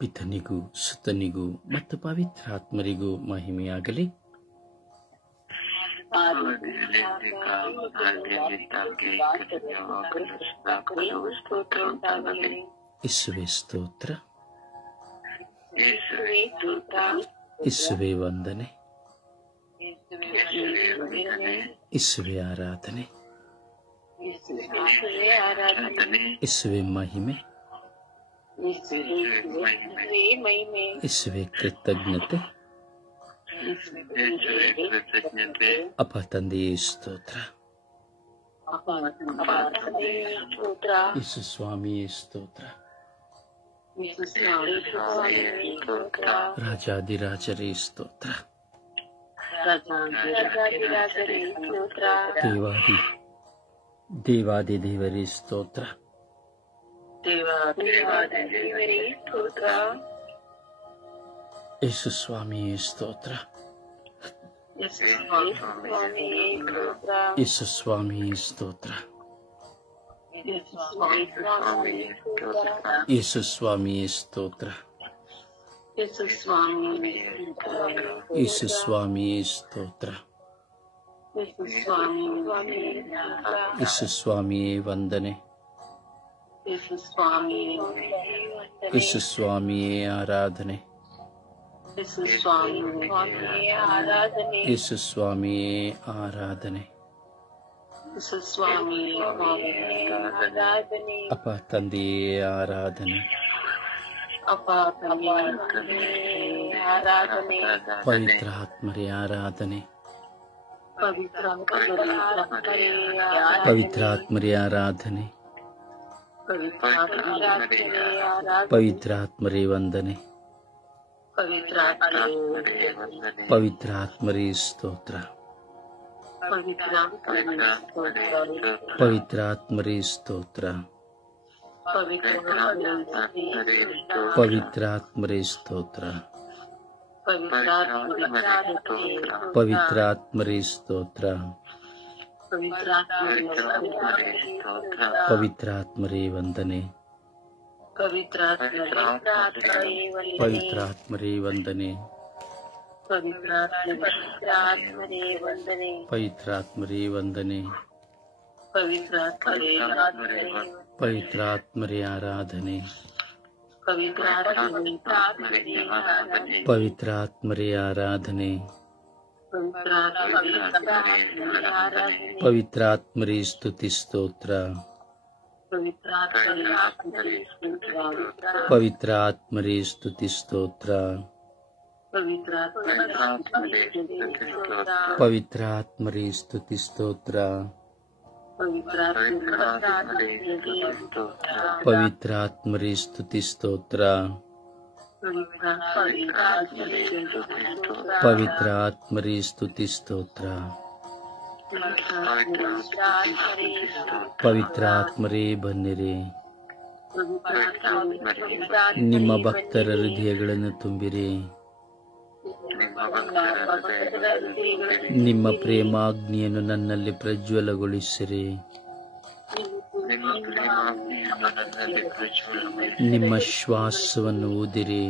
ಪಿತನಿಗೂ ಸುತನಿಗೂ ಮತ್ತು ಪವಿತ್ರಾತ್ಮರಿಗೂ ಮಹಿಮೆಯಾಗಲಿ. ಯೇಸುವೇ ಸ್ತೋತ್ರ, ಯೇಸುವೇ ವಂದನೆ, ಯೇಸುವೇ ಆರಾಧನೆ, ಯೇಸುವೇ ಮಹಿಮೆ, ಯೇಸುವೇ ಕೃತಜ್ಞತೆ. ಅಪ್ಪ ತಂದೆಯೇ ಸ್ತೋತ್ರ, ಯೇಸು ಸ್ವಾಮಿಯೇ ಸ್ತೋತ್ರ, ರಾಜಾದಿರಾಜರೇ ಸ್ತೋತ್ರ, ದೇವಾದಿ ದೇವರೇ ಸ್ತೋತ್ರ, ಯೇಸು ಸ್ವಾಮಿಯೇ ಸ್ತೋತ್ರ, ಯೇಸು ಸ್ವಾಮಿಯೇ ಸ್ತೋತ್ರ, ಯೇಸು ಸ್ವಾಮಿಯೇ ಸ್ತೋತ್ರ, ಯೇಸು ಸ್ವಾಮಿಯೇ ಸ್ತೋತ್ರ, ಯೇಸು ಸ್ವಾಮಿಯೇ ವಂದನೆ, ಯೇಸು ಸ್ವಾಮಿಯೇ ಆರಾಧನೆ, ಯೇಸು ಸ್ವಾಮಿಯೇ ಆರಾಧನೆ. ಅಪ್ಪ ತಂದೆಯೇ ಆರಾಧನೆ, ಪವಿತ್ರ ಆತ್ಮರೇ ಆರಾಧನೆ, ಪವಿತ್ರ ಆತ್ಮರೇ ಆರಾಧನೆ, ಪವಿತ್ರ ಆತ್ಮರೇ ವಂದನೆ, ಪವಿತ್ರ ಆತ್ಮರೇ ಸ್ತೋತ್ರ, ಪವಿತ್ರ ಆತ್ಮರೇ ಸ್ತೋತ್ರ, ಪವಿತ್ರ ಆತ್ಮರೇ ಸ್ತೋತ್ರ, ಪವಿತ್ರ ಆತ್ಮರೇ ಸ್ತೋತ್ರ, ಪವಿತ್ರ ಆತ್ಮರೇ ವಂದನೆ, ಪವಿತ್ರ ಆತ್ಮರೇ ವಂದನೆ, ಪವಿತ್ರ ಆತ್ಮರೇ ವಂದನೆ, ಪವಿತ್ರ ಆತ್ಮರೇ ಆರಾಧನೆ, ಪವಿತ್ರ ಆತ್ಮರೇ ಆರಾಧನೆ, ಪವಿತ್ರ ಆತ್ಮರೇ ಸ್ತುತಿ ಸ್ತೋತ್ರ, ಪವಿತ್ರ ಆತ್ಮರೇ ಸ್ತುತಿ ಸ್ತೋತ್ರ, ಪವಿತ್ರ ಆತ್ಮರೇ ಸ್ತುತಿ ಸ್ತೋತ್ರ, ಪವಿತ್ರ ಆತ್ಮರೇ ಸ್ತುತಿ ಸ್ತೋತ್ರ, ಪವಿತ್ರ ಆತ್ಮರೇ ಸ್ತುತಿ ಸ್ತೋತ್ರ, ಪವಿತ್ರ ಆತ್ಮರೇ ಬನ್ನಿರಿ, ನಿಮ್ಮ ಭಕ್ತರ ಹೃದಯಗಳನ್ನು ತುಂಬಿರಿ, ನಿಮ್ಮ ಪ್ರೇಮಾಗ್ನಿಯನ್ನು ನನ್ನಲ್ಲಿ ಪ್ರಜ್ವಲಗೊಳಿಸಿರಿ, ನಿಮ್ಮ ಶ್ವಾಸವನ್ನು ಊದಿರಿ,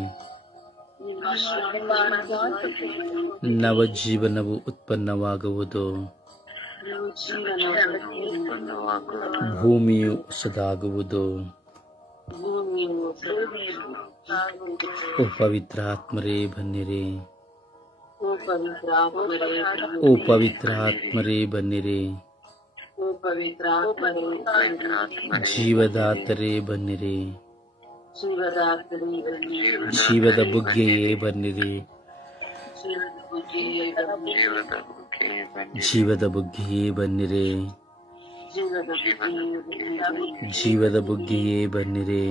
ನವಜೀವನವು ಉತ್ಪನ್ನವಾಗುವುದು, ಭೂಮಿಯು ಹೊಸದಾಗುವುದು. ಓ ಪವಿತ್ರ ಆತ್ಮರೇ ಬನ್ನಿರಿ, ಓ ಪವಿತ್ರ ಆತ್ಮರೇ ಬನ್ನಿರಿ, ಜೀವದಾತರೇ ಬನ್ನಿರಿ, ಜೀವದ ಬುಗ್ಗೆಯೇ ಬನ್ನಿರಿ, ಜೀವದ ಬುಗ್ಗೆಯೇ ಬನ್ನಿರಿ, ಜೀವದ ಬುಗ್ಗೆಯೇ ಬನ್ನಿರಿ,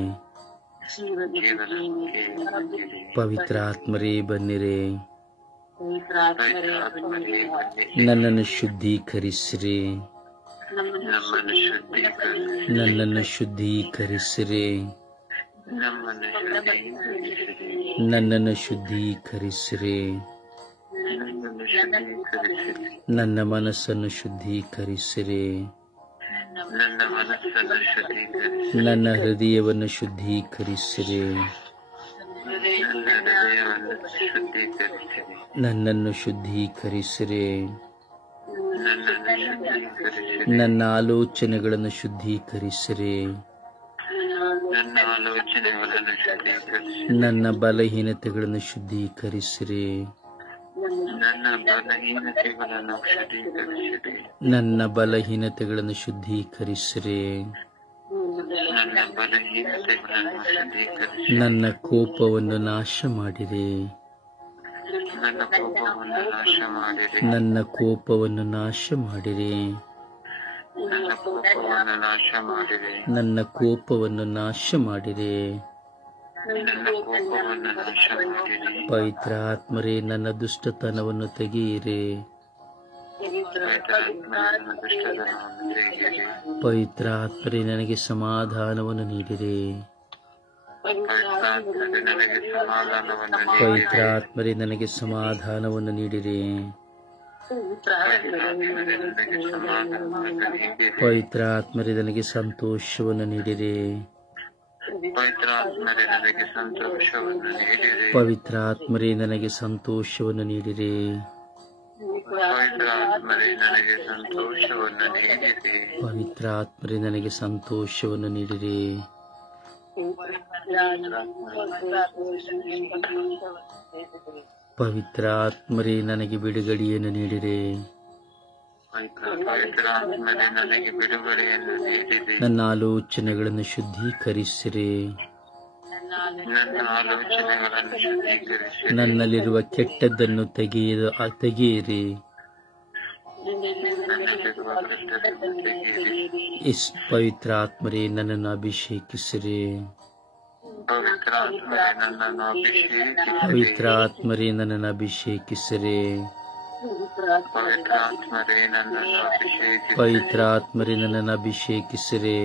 ಪವಿತ್ರ ಆತ್ಮರೇ ಬನ್ನಿರಿ, ನನ್ನನ್ನು ಶುದ್ಧೀಕರಿಸಿರಿ, ನನ್ನನ್ನು ಶುದ್ಧೀಕರಿಸಿರಿ, ನನ್ನನ್ನು ಶುದ್ಧೀಕರಿಸಿರಿ, ನನ್ನ ಮನಸ್ಸನ್ನು ಶುದ್ಧೀಕರಿಸಿರಿ, ನನ್ನ ಹೃದಯವನ್ನು ಶುದ್ಧೀಕರಿಸಿರಿ, ನನ್ನನ್ನು ಶುದ್ಧೀಕರಿಸಿರಿ. ನನ್ನ ಆಲೋಚನೆಗಳನ್ನು ಶುದ್ಧೀಕರಿಸಿರಿ. ನನ್ನ ಬಲಹೀನತೆಗಳನ್ನು ಶುದ್ಧೀಕರಿಸಿರಿ. ನನ್ನ ಬಲಹೀನತೆಗಳನ್ನು ಶುದ್ಧೀಕರಿಸಿರಿ. ನನ್ನ ಕೋಪವನ್ನು ನಾಶ ಮಾಡಿರಿ. ನನ್ನ ಕೋಪವನ್ನು ನಾಶ ಮಾಡಿರಿ. ನನ್ನ ಕೋಪವನ್ನು ನಾಶ ಮಾಡಿರಿ. ಪವಿತ್ರಾತ್ಮರೇ, ನನ್ನ ದುಷ್ಟತನವನ್ನು ತೆಗೆಯಿರಿ. ಪವಿತ್ರಾತ್ಮರೇ, ನನಗೆ ಸಮಾಧಾನವನ್ನು ನೀಡಿರಿ. ಪವಿತ್ರಾತ್ಮರೇ, ನನಗೆ ಸಮಾಧಾನವನ್ನು ನೀಡಿರಿ. ಪವಿತ್ರಾತ್ಮರೇ, ನನಗೆ ಸಂತೋಷವನ್ನು ನೀಡಿರಿ. ಪವಿತ್ರಾತ್ಮರೇ, ನನಗೆ ಸಂತೋಷವನ್ನು ನೀಡಿರಿ. ಪವಿತ್ರಾತ್ಮರೇ, ನನಗೆ ಸಂತೋಷವನ್ನು ನೀಡಿರಿ. ಪವಿತ್ರಾತ್ಮರೇ, ನನಗೆ ಬಿಡುಗಡೆಯನ್ನು ನೀಡಿರಿ. ನನ್ನ ಆಲೋಚನೆಗಳನ್ನು ಶುದ್ಧೀಕರಿಸಿರಿ. ನನ್ನಲ್ಲಿರುವ ಕೆಟ್ಟದ್ದನ್ನು ತೆಗೆಯಿರಿ. ಪವಿತ್ರಾತ್ಮರೇ, ನನ್ನನ್ನು ಅಭಿಷೇಕಿಸಿರಿ. ಪವಿತ್ರಾತ್ಮರೇ, ನನ್ನನ್ನು ಅಭಿಷೇಕಿಸಿರಿ. ಪವಿತ್ರಾತ್ಮರೇ, ನನ್ನನ್ನು ಅಭಿಷೇಕಿಸಿರಿ.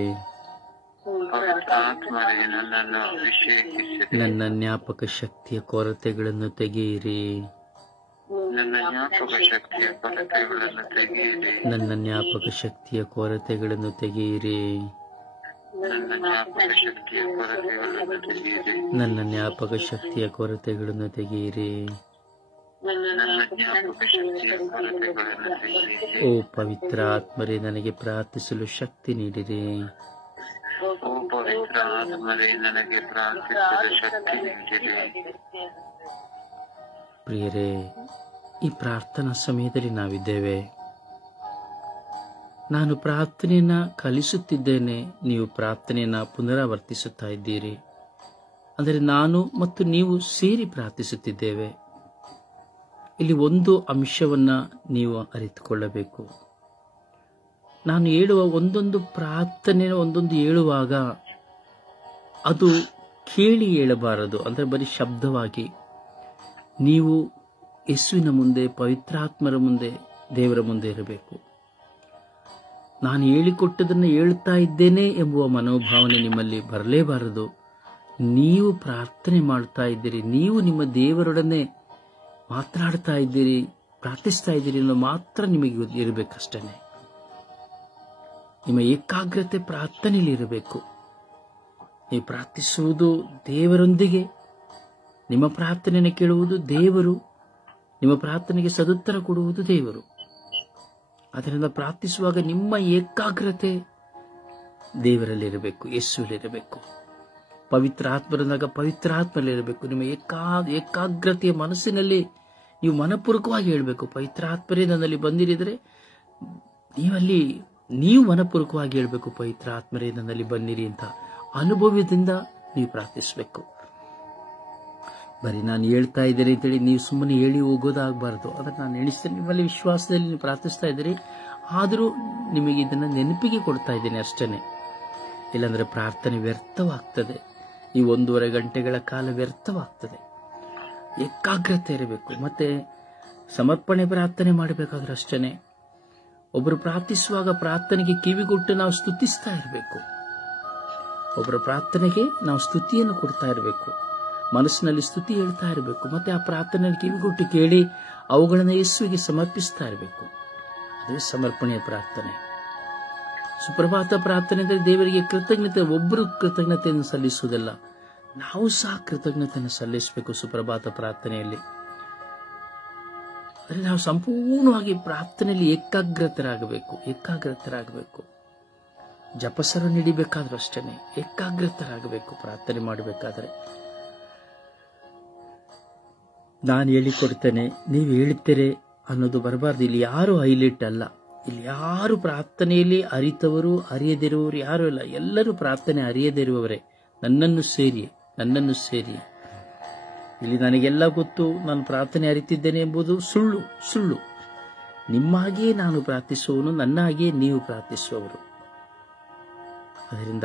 ನನ್ನ ಜ್ಞಾಪಕ ಶಕ್ತಿಯ ಕೊರತೆಗಳನ್ನು ತೆಗೆಯಿರಿ. ನನ್ನ ಜ್ಞಾಪಕ ಶಕ್ತಿಯ ಕೊರತೆಗಳನ್ನು ತೆಗೆಯಿರಿ. ನನ್ನ ಜ್ಞಾಪಕ ಶಕ್ತಿಯ ಕೊರತೆಗಳನ್ನು ತೆಗೆಯಿರಿ. ಓ ಪವಿತ್ರಾತ್ಮರೇ, ನನಗೆ ಪ್ರಾರ್ಥಿಸಲು ಶಕ್ತಿ ನೀಡಿರಿ. ಪ್ರಿಯರೇ, ಈ ಪ್ರಾರ್ಥನಾ ಸಮಯದಲ್ಲಿ ನಾವಿದ್ದೇವೆ. ನಾನು ಪ್ರಾರ್ಥನೆಯನ್ನ ಕಲಿಸುತ್ತಿದ್ದೇನೆ, ನೀವು ಪ್ರಾರ್ಥನೆಯನ್ನ ಪುನರಾವರ್ತಿಸುತ್ತಾ ಇದ್ದೀರಿ. ಅಂದರೆ ನಾನು ಮತ್ತು ನೀವು ಸೇರಿ ಪ್ರಾರ್ಥಿಸುತ್ತಿದ್ದೇವೆ. ಇಲ್ಲಿ ಒಂದು ಅಂಶವನ್ನ ನೀವು ಅರಿತುಕೊಳ್ಳಬೇಕು. ನಾನು ಹೇಳುವ ಒಂದೊಂದು ಪ್ರಾರ್ಥನೆ ಒಂದೊಂದು ಹೇಳುವಾಗ ಅದು ಕೇಳಿ ಹೇಳಬಾರದು. ಅಂದರೆ ಬರೀ ಶಬ್ದವಾಗಿ ನೀವು ಯೇಸುವಿನ ಮುಂದೆ, ಪವಿತ್ರಾತ್ಮರ ಮುಂದೆ, ದೇವರ ಮುಂದೆ ಇರಬೇಕು. ನಾನು ಹೇಳಿಕೊಟ್ಟದನ್ನು ಹೇಳ್ತಾ ಇದ್ದೇನೆ ಎಂಬುವ ಮನೋಭಾವನೆ ನಿಮ್ಮಲ್ಲಿ ಬರಲೇಬಾರದು. ನೀವು ಪ್ರಾರ್ಥನೆ ಮಾಡ್ತಾ ಇದ್ದೀರಿ, ನೀವು ನಿಮ್ಮ ದೇವರೊಡನೆ ಮಾತನಾಡ್ತಾ ಇದ್ದೀರಿ, ಪ್ರಾರ್ಥಿಸ್ತಾ ಇದ್ದೀರಿ ಅನ್ನೋ ಮಾತ್ರ ನಿಮಗೆ ಇರಬೇಕಷ್ಟೇ. ನಿಮ್ಮ ಏಕಾಗ್ರತೆ ಪ್ರಾರ್ಥನೆಯಲ್ಲಿ ಇರಬೇಕು. ನೀವು ಪ್ರಾರ್ಥಿಸುವುದು ದೇವರೊಂದಿಗೆ, ನಿಮ್ಮ ಪ್ರಾರ್ಥನೆಯನ್ನು ಕೇಳುವುದು ದೇವರು, ನಿಮ್ಮ ಪ್ರಾರ್ಥನೆಗೆ ಸದುತ್ತರ ಕೊಡುವುದು ದೇವರು. ಅದರಿಂದ ಪ್ರಾರ್ಥಿಸುವಾಗ ನಿಮ್ಮ ಏಕಾಗ್ರತೆ ದೇವರಲ್ಲಿರಬೇಕು, ಯೇಸುವಿನಲ್ಲಿರಬೇಕು. ಪವಿತ್ರ ಆತ್ಮರಂದಾಗ ಪವಿತ್ರ ಆತ್ಮರಲ್ಲಿರಬೇಕು. ನಿಮ್ಮ ಏಕಾಗ್ರತೆಯ ಮನಸ್ಸಿನಲ್ಲಿ ನೀವು ಮನಪೂರ್ವಕವಾಗಿ ಹೇಳಬೇಕು, ಪವಿತ್ರ ಆತ್ಮರೇ ನನ್ನಲ್ಲಿ ಬಂದಿರಿದರೆ ನೀವು ಮನಪೂರ್ವಕವಾಗಿ ಹೇಳಬೇಕು, ಪವಿತ್ರ ಆತ್ಮರೇ ನನ್ನಲ್ಲಿ ಬನ್ನಿರಿ ಅಂತ ಅನುಭವದಿಂದ ನೀವು ಪ್ರಾರ್ಥಿಸಬೇಕು. ಬರೀ ನಾನು ಹೇಳ್ತಾ ಇದ್ದೀರಿ ಅಂತೇಳಿ ನೀವು ಸುಮ್ಮನೆ ಹೇಳಿ ಹೋಗೋದಾಗಬಾರ್ದು. ಅದನ್ನು ನಾನು ಎಣಿಸ್ತೇನೆ, ನಿಮ್ಮಲ್ಲಿ ವಿಶ್ವಾಸದಲ್ಲಿ ನೀವು ಪ್ರಾರ್ಥಿಸ್ತಾ ಇದ್ದೀರಿ, ಆದರೂ ನಿಮಗೆ ಇದನ್ನು ನೆನಪಿಗೆ ಕೊಡ್ತಾ ಇದ್ದೀನಿ ಅಷ್ಟೇ. ಇಲ್ಲಾಂದರೆ ಪ್ರಾರ್ಥನೆ ವ್ಯರ್ಥವಾಗ್ತದೆ. ಈ 1.5 ಗಂಟೆಗಳ ಕಾಲ ವ್ಯರ್ಥವಾಗ್ತದೆ. ಏಕಾಗ್ರತೆ ಇರಬೇಕು. ಮತ್ತೆ ಸಮರ್ಪಣೆ ಪ್ರಾರ್ಥನೆ ಮಾಡಬೇಕಾದ್ರೆ ಅಷ್ಟೇ. ಒಬ್ಬರು ಪ್ರಾರ್ಥಿಸುವಾಗ ಪ್ರಾರ್ಥನೆಗೆ ಕಿವಿಗೊಟ್ಟು ನಾವು ಸ್ತುತಿಸ್ತಾ ಇರಬೇಕು. ಒಬ್ಬರ ಪ್ರಾರ್ಥನೆಗೆ ನಾವು ಸ್ತುತಿಯನ್ನು ಕೊಡ್ತಾ ಇರಬೇಕು, ಮನಸ್ಸಿನಲ್ಲಿ ಸ್ತುತಿ ಹೇಳ್ತಾ ಇರಬೇಕು. ಮತ್ತೆ ಆ ಪ್ರಾರ್ಥನೆಯನ್ನು ಕಿವಿಗೊಟ್ಟು ಕೇಳಿ ಅವುಗಳನ್ನು ಯೇಸುವಿಗೆ ಸಮರ್ಪಿಸ್ತಾ ಇರಬೇಕು. ಅದೇ ಸಮರ್ಪಣೆಯ ಪ್ರಾರ್ಥನೆ. ಸುಪ್ರಭಾತ ಪ್ರಾರ್ಥನೆ ಅಂದರೆ ದೇವರಿಗೆ ಕೃತಜ್ಞತೆ, ಒಬ್ಬರು ಕೃತಜ್ಞತೆಯನ್ನು ಸಲ್ಲಿಸುವುದಲ್ಲ, ನಾವು ಸಹ ಕೃತಜ್ಞತೆಯನ್ನು ಸಲ್ಲಿಸಬೇಕು ಸುಪ್ರಭಾತ ಪ್ರಾರ್ಥನೆಯಲ್ಲಿ. ಅಂದರೆ ನಾವು ಸಂಪೂರ್ಣವಾಗಿ ಪ್ರಾರ್ಥನೆಯಲ್ಲಿ ಏಕಾಗ್ರತರಾಗಬೇಕು. ಜಪಸರ ನೀಡಬೇಕಾದ್ರೂ ಅಷ್ಟೇ ಏಕಾಗ್ರತರಾಗಬೇಕು. ಪ್ರಾರ್ಥನೆ ಮಾಡಬೇಕಾದ್ರೆ ನಾನು ಹೇಳಿಕೊಡ್ತೇನೆ, ನೀವು ಹೇಳ್ತೀರಿ ಅನ್ನೋದು ಬರಬಾರ್ದು. ಇಲ್ಲಿ ಯಾರು ಹೈಲೈಟ್ ಅಲ್ಲ. ಇಲ್ಲಿ ಯಾರು ಪ್ರಾರ್ಥನೆಯಲ್ಲಿ ಅರಿತವರು ಅರಿಯದಿರುವವರು ಯಾರು ಇಲ್ಲ. ಎಲ್ಲರೂ ಪ್ರಾರ್ಥನೆ ಅರಿಯದಿರುವವರೇ, ನನ್ನನ್ನು ಸೇರಿ. ಇಲ್ಲಿ ನನಗೆಲ್ಲ ಗೊತ್ತು, ನಾನು ಪ್ರಾರ್ಥನೆ ಅರಿತಿದ್ದೇನೆ ಎಂಬುದು ಸುಳ್ಳು. ನಿಮ್ಮ ಹಾಗೆಯೇ ನಾನು ಪ್ರಾರ್ಥಿಸುವವನು, ನನ್ನ ಹಾಗೆಯೇ ನೀವು ಪ್ರಾರ್ಥಿಸುವವರು. ಅದರಿಂದ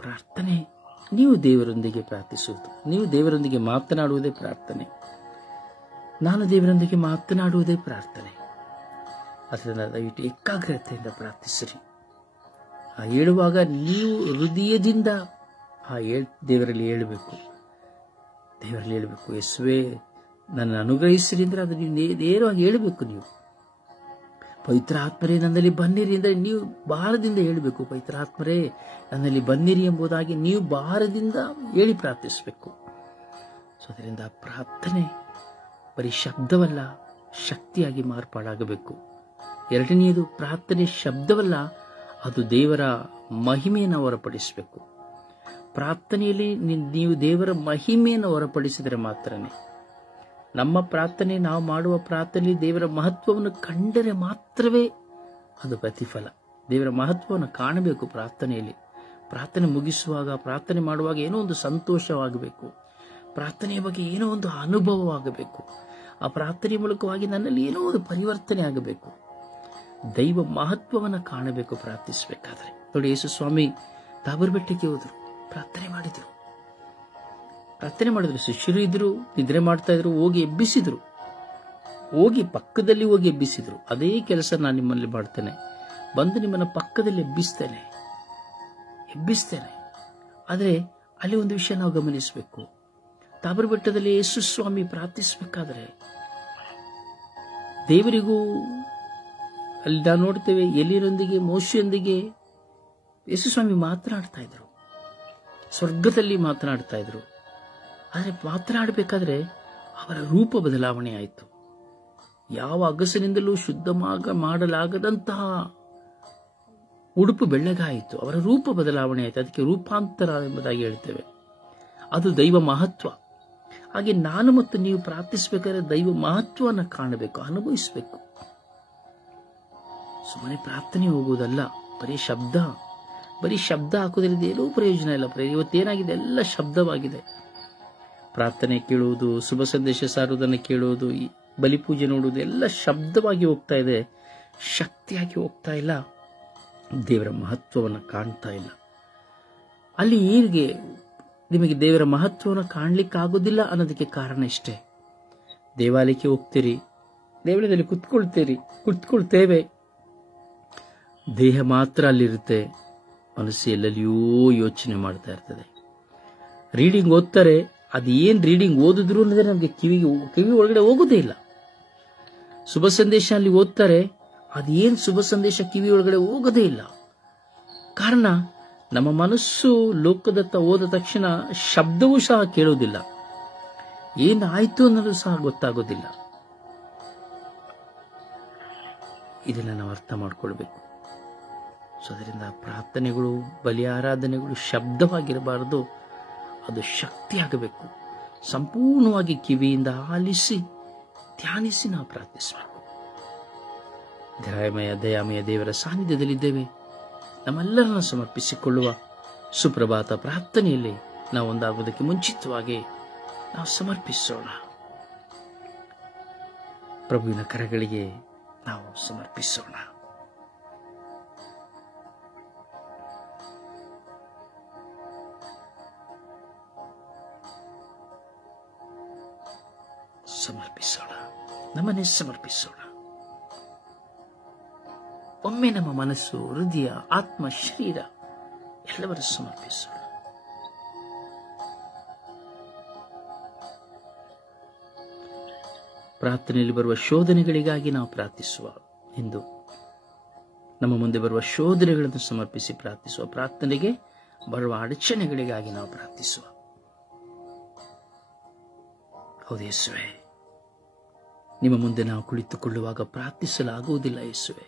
ಪ್ರಾರ್ಥನೆ, ನೀವು ದೇವರೊಂದಿಗೆ ಪ್ರಾರ್ಥಿಸುವುದು, ನೀವು ದೇವರೊಂದಿಗೆ ಮಾತನಾಡುವುದೇ ಪ್ರಾರ್ಥನೆ. ನಾನು ದೇವರೊಂದಿಗೆ ಮಾತನಾಡುವುದೇ ಪ್ರಾರ್ಥನೆ. ಅದರಿಂದ ದಯವಿಟ್ಟು ಏಕಾಗ್ರತೆಯಿಂದ ಪ್ರಾರ್ಥಿಸಿರಿ. ಆ ಹೇಳುವಾಗ ನೀವು ಹೃದಯದಿಂದ ದೇವರಲ್ಲಿ ಹೇಳಬೇಕು. ಯೇಸುವೇ ನನ್ನ ಅನುಗ್ರಹಿಸಿರಿ ಅಂದ್ರೆ ಅದು ನೀವು ನೇರವಾಗಿ ಹೇಳಬೇಕು. ನೀವು ಪವಿತ್ರ ಆತ್ಮರೇ ನನ್ನಲ್ಲಿ ಬನ್ನಿರಿ ಅಂದ್ರೆ ನೀವು ಭಾರದಿಂದ ಹೇಳಬೇಕು. ಪವಿತ್ರ ಆತ್ಮರೇ ನನ್ನಲ್ಲಿ ಬನ್ನಿರಿ ಎಂಬುದಾಗಿ ನೀವು ಭಾರದಿಂದ ಹೇಳಿ ಪ್ರಾರ್ಥಿಸಬೇಕು. ಸೊ ಅದರಿಂದ ಪ್ರಾರ್ಥನೆ ಬರೀ ಶಬ್ದವಲ್ಲ, ಶಕ್ತಿಯಾಗಿ ಮಾರ್ಪಾಡಾಗಬೇಕು. ಎರಡನೆಯದು, ಪ್ರಾರ್ಥನೆ ಶಬ್ದವಲ್ಲ, ಅದು ದೇವರ ಮಹಿಮೆಯನ್ನು ಹೊರಪಡಿಸಬೇಕು. ಪ್ರಾರ್ಥನೆಯಲ್ಲಿ ನೀವು ದೇವರ ಮಹಿಮೆಯನ್ನು ಹೊರಪಡಿಸಿದರೆ ಮಾತ್ರನೇ, ನಮ್ಮ ಪ್ರಾರ್ಥನೆ, ನಾವು ಮಾಡುವ ಪ್ರಾರ್ಥನೆಯಲ್ಲಿ ದೇವರ ಮಹತ್ವವನ್ನು ಕಂಡರೆ ಮಾತ್ರವೇ ಅದು ಪ್ರತಿಫಲ. ದೇವರ ಮಹತ್ವವನ್ನು ಕಾಣಬೇಕು ಪ್ರಾರ್ಥನೆಯಲ್ಲಿ. ಪ್ರಾರ್ಥನೆ ಮುಗಿಸುವಾಗ, ಪ್ರಾರ್ಥನೆ ಮಾಡುವಾಗ ಏನೋ ಒಂದು ಸಂತೋಷವಾಗಬೇಕು. ಪ್ರಾರ್ಥನೆಯ ಬಗ್ಗೆ ಏನೋ ಒಂದು ಅನುಭವವಾಗಬೇಕು. ಆ ಪ್ರಾರ್ಥನೆಯ ಮೂಲಕವಾಗಿ ನನ್ನಲ್ಲಿ ಏನೋ ಒಂದು ಪರಿವರ್ತನೆ ಆಗಬೇಕು. ದೈವ ಮಹತ್ವವನ್ನು ಕಾಣಬೇಕು ಪ್ರಾರ್ಥಿಸಬೇಕಾದ್ರೆ. ನೋಡಿ, ಯೇಸು ಸ್ವಾಮಿ ತಾಬೋರ್ ಬೆಟ್ಟಕ್ಕೆ ಹೋದರು, ಪ್ರಾರ್ಥನೆ ಮಾಡಿದ್ರು. ಶಿಷ್ಯರು ಇದ್ರು, ನಿದ್ರೆ ಮಾಡ್ತಾ ಇದ್ರು, ಪಕ್ಕದಲ್ಲಿ ಹೋಗಿ ಎಬ್ಬಿಸಿದ್ರು. ಅದೇ ಕೆಲಸ ನಾನು ನಿಮ್ಮಲ್ಲಿ ಮಾಡ್ತೇನೆ, ಬಂದು ನಿಮ್ಮನ್ನ ಪಕ್ಕದಲ್ಲಿ ಎಬ್ಬಿಸ್ತೇನೆ. ಆದರೆ ಅಲ್ಲಿ ಒಂದು ವಿಷಯ ನಾವು ಗಮನಿಸಬೇಕು. ತಾಬೋರ್ ಬೆಟ್ಟದಲ್ಲಿ ಯೇಸು ಸ್ವಾಮಿ ಪ್ರಾರ್ಥಿಸಬೇಕಾದ್ರೆ ದೇವರಿಗೂ, ಅಲ್ಲಿ ನಾವು ನೋಡ್ತೇವೆ, ಎಲೀಯನೊಂದಿಗೆ ಮೋಶೆಯೊಂದಿಗೆ ಯೇಸು ಸ್ವಾಮಿ ಮಾತನಾಡ್ತಾ ಇದ್ರು, ಸ್ವರ್ಗದಲ್ಲಿ ಮಾತನಾಡ್ತಾ ಇದ್ರು. ಆದರೆ ಮಾತನಾಡಬೇಕಾದ್ರೆ ಅವರ ರೂಪ ಬದಲಾವಣೆ ಆಯಿತು. ಯಾವ ಅಗಸನಿಂದಲೂ ಶುದ್ಧ ಮಾಡಲಾಗದಂತಹ ಉಡುಪು ಬೆಳ್ಳಗಾಯಿತು. ಅವರ ರೂಪ ಬದಲಾವಣೆ ಆಯಿತು. ಅದಕ್ಕೆ ರೂಪಾಂತರ ಎಂಬುದಾಗಿ ಹೇಳ್ತೇವೆ. ಅದು ದೈವ ಮಹತ್ವ. ಹಾಗೆ ನಾನು ಮತ್ತು ನೀವು ಪ್ರಾರ್ಥಿಸಬೇಕಾದ್ರೆ ದೈವ ಮಹತ್ವವನ್ನು ಕಾಣಬೇಕು, ಅನುಭವಿಸಬೇಕು. ಸುಮ್ಮನೆ ಪ್ರಾರ್ಥನೆ ಹೋಗುವುದಲ್ಲ, ಬರೀ ಶಬ್ದ ಹಾಕೋದ್ರಿಂದ ಏನೂ ಪ್ರಯೋಜನ ಇಲ್ಲ. ಇವತ್ತೇನಾಗಿದೆ, ಎಲ್ಲ ಶಬ್ದವಾಗಿದೆ. ಪ್ರಾರ್ಥನೆ ಕೇಳುವುದು, ಶುಭ ಸಂದೇಶ ಸಾರುವುದನ್ನು ಕೇಳುವುದು, ಬಲಿಪೂಜೆ ನೋಡುವುದು ಎಲ್ಲ ಶಬ್ದವಾಗಿ ಹೋಗ್ತಾ ಇದೆ, ಶಕ್ತಿಯಾಗಿ ಹೋಗ್ತಾ ಇಲ್ಲ. ದೇವರ ಮಹತ್ವವನ್ನು ಕಾಣ್ತಾ ಇಲ್ಲ. ಅಲ್ಲಿ ಹೀಗೆ ನಿಮಗೆ ದೇವರ ಮಹತ್ವವನ್ನು ಕಾಣಲಿಕ್ಕಾಗೋದಿಲ್ಲ ಅನ್ನೋದಕ್ಕೆ ಕಾರಣ ಇಷ್ಟೇ. ದೇವಾಲಯಕ್ಕೆ ಹೋಗ್ತೀರಿ, ದೇವಾಲಯದಲ್ಲಿ ಕುತ್ಕೊಳ್ತೇವೆ, ದೇಹ ಮಾತ್ರ ಅಲ್ಲಿರುತ್ತೆ, ಮನಸ್ಸು ಎಲ್ಲೆಲ್ಲಿಯೂ ಯೋಚನೆ ಮಾಡ್ತಾ ಇರ್ತದೆ. ರೀಡಿಂಗ್ ಓದ್ತಾರೆ, ಅದೇನ್ ರೀಡಿಂಗ್ ಓದಿದ್ರು ಅನ್ನೋದೇ ನಮಗೆ ಕಿವಿ ಒಳಗಡೆ ಹೋಗೋದೇ ಇಲ್ಲ. ಶುಭ ಸಂದೇಶ ಅಲ್ಲಿ ಓದ್ತಾರೆ, ಅದೇನ್ ಶುಭ ಸಂದೇಶ ಕಿವಿ ಒಳಗಡೆ ಹೋಗೋದೇ ಇಲ್ಲ. ಕಾರಣ, ನಮ್ಮ ಮನಸ್ಸು ಲೋಕದತ್ತ ಹೋದ ತಕ್ಷಣ ಶಬ್ದವೂ ಸಹ ಕೇಳೋದಿಲ್ಲ, ಏನಾಯ್ತು ಅನ್ನೋದು ಸಹ ಗೊತ್ತಾಗೋದಿಲ್ಲ. ಇದನ್ನ ನಾವು ಅರ್ಥ ಮಾಡ್ಕೊಳ್ಬೇಕು. ಸೊ ಅದರಿಂದ ಪ್ರಾರ್ಥನೆಗಳು, ಬಲಿ ಆರಾಧನೆಗಳು ಶಬ್ದವಾಗಿರಬಾರದು, ಅದು ಶಕ್ತಿಯಾಗಬೇಕು. ಸಂಪೂರ್ಣವಾಗಿ ಕಿವಿಯಿಂದ ಆಲಿಸಿ ಧ್ಯಾನಿಸಿ ನಾವು ಪ್ರಾರ್ಥಿಸಬೇಕು. ದಯಾಮಯ ದೇವರ ಸಾನ್ನಿಧ್ಯದಲ್ಲಿದ್ದೇವೆ. ನಮ್ಮೆಲ್ಲರನ್ನು ಸಮರ್ಪಿಸಿಕೊಳ್ಳುವ ಸುಪ್ರಭಾತ ಪ್ರಾರ್ಥನೆಯಲ್ಲಿ ನಾವು ಒಂದಾಗುವುದಕ್ಕೆ ಮುಂಚಿತವಾಗಿ ನಾವು ಸಮರ್ಪಿಸೋಣ. ಪ್ರಭುವಿನ ಕರಗಳಿಗೆ ನಾವು ಸಮರ್ಪಿಸೋಣ. ನಮ್ಮನ್ನೇ ಸಮರ್ಪಿಸೋಣ. ಒಮ್ಮೆ ನಮ್ಮ ಮನಸ್ಸು, ಹೃದಯ, ಆತ್ಮ, ಶರೀರ ಎಲ್ಲವರೂ ಸಮರ್ಪಿಸೋಣ. ಪ್ರಾರ್ಥನೆಯಲ್ಲಿ ಬರುವ ಶೋಧನೆಗಳಿಗಾಗಿ ನಾವು ಪ್ರಾರ್ಥಿಸುವ ಎಂದು ನಮ್ಮ ಮುಂದೆ ಬರುವ ಶೋಧನೆಗಳನ್ನು ಸಮರ್ಪಿಸಿ ಪ್ರಾರ್ಥಿಸುವ. ಪ್ರಾರ್ಥನೆಗೆ ಬರುವ ಅಡಚಣೆಗಳಿಗಾಗಿ ನಾವು ಪ್ರಾರ್ಥಿಸುವ. ಹೌದು ಯೇಸುವೆ, ನಿಮ್ಮ ಮುಂದೆ ನಾವು ಕುಳಿತುಕೊಳ್ಳುವಾಗ ಪ್ರಾರ್ಥಿಸಲಾಗುವುದಿಲ್ಲ ಯೇಸುವೆ.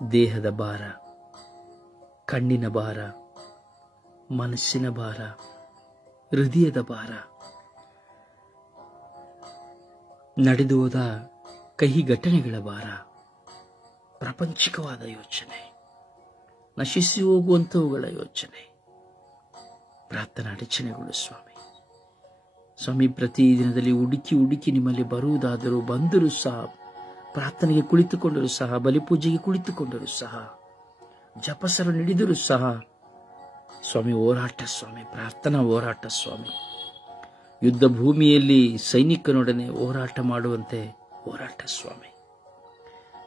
ದೇಹದ ಭಾರ, ಕಣ್ಣಿನ ಭಾರ, ಮನಸ್ಸಿನ ಭಾರ, ಹೃದಯದ ಭಾರ, ನಡೆದು ಹೋದ ಕಹಿ ಘಟನೆಗಳ ಭಾರ, ಪ್ರಾಪಂಚಿಕವಾದ ಯೋಚನೆ, ನಶಿಸಿ ಹೋಗುವಂತವುಗಳ ಯೋಚನೆ, ಪ್ರಾರ್ಥನಾ ಅಡಚಣೆಗಳು ಸ್ವಾಮಿ. ಸ್ವಾಮಿ, ಪ್ರತಿದಿನದಲ್ಲಿ ಹುಡುಕಿ ನಿಮ್ಮಲ್ಲಿ ಬರುವುದಾದರೂ ಬಂದರೂ ಸಹ, ಪ್ರಾರ್ಥನೆಗೆ ಕುಳಿತುಕೊಂಡರೂ ಸಹ, ಬಲಿಪೂಜೆಗೆ ಕುಳಿತುಕೊಂಡರೂ ಸಹ, ಜಪಸರ ನಡೆದರೂ ಸಹ ಸ್ವಾಮಿ ಹೋರಾಟ ಸ್ವಾಮಿ, ಪ್ರಾರ್ಥನಾ ಹೋರಾಟ ಸ್ವಾಮಿ. ಯುದ್ಧ ಭೂಮಿಯಲ್ಲಿ ಸೈನಿಕನೊಡನೆ ಹೋರಾಟ ಮಾಡುವಂತೆ ಹೋರಾಟ ಸ್ವಾಮಿ.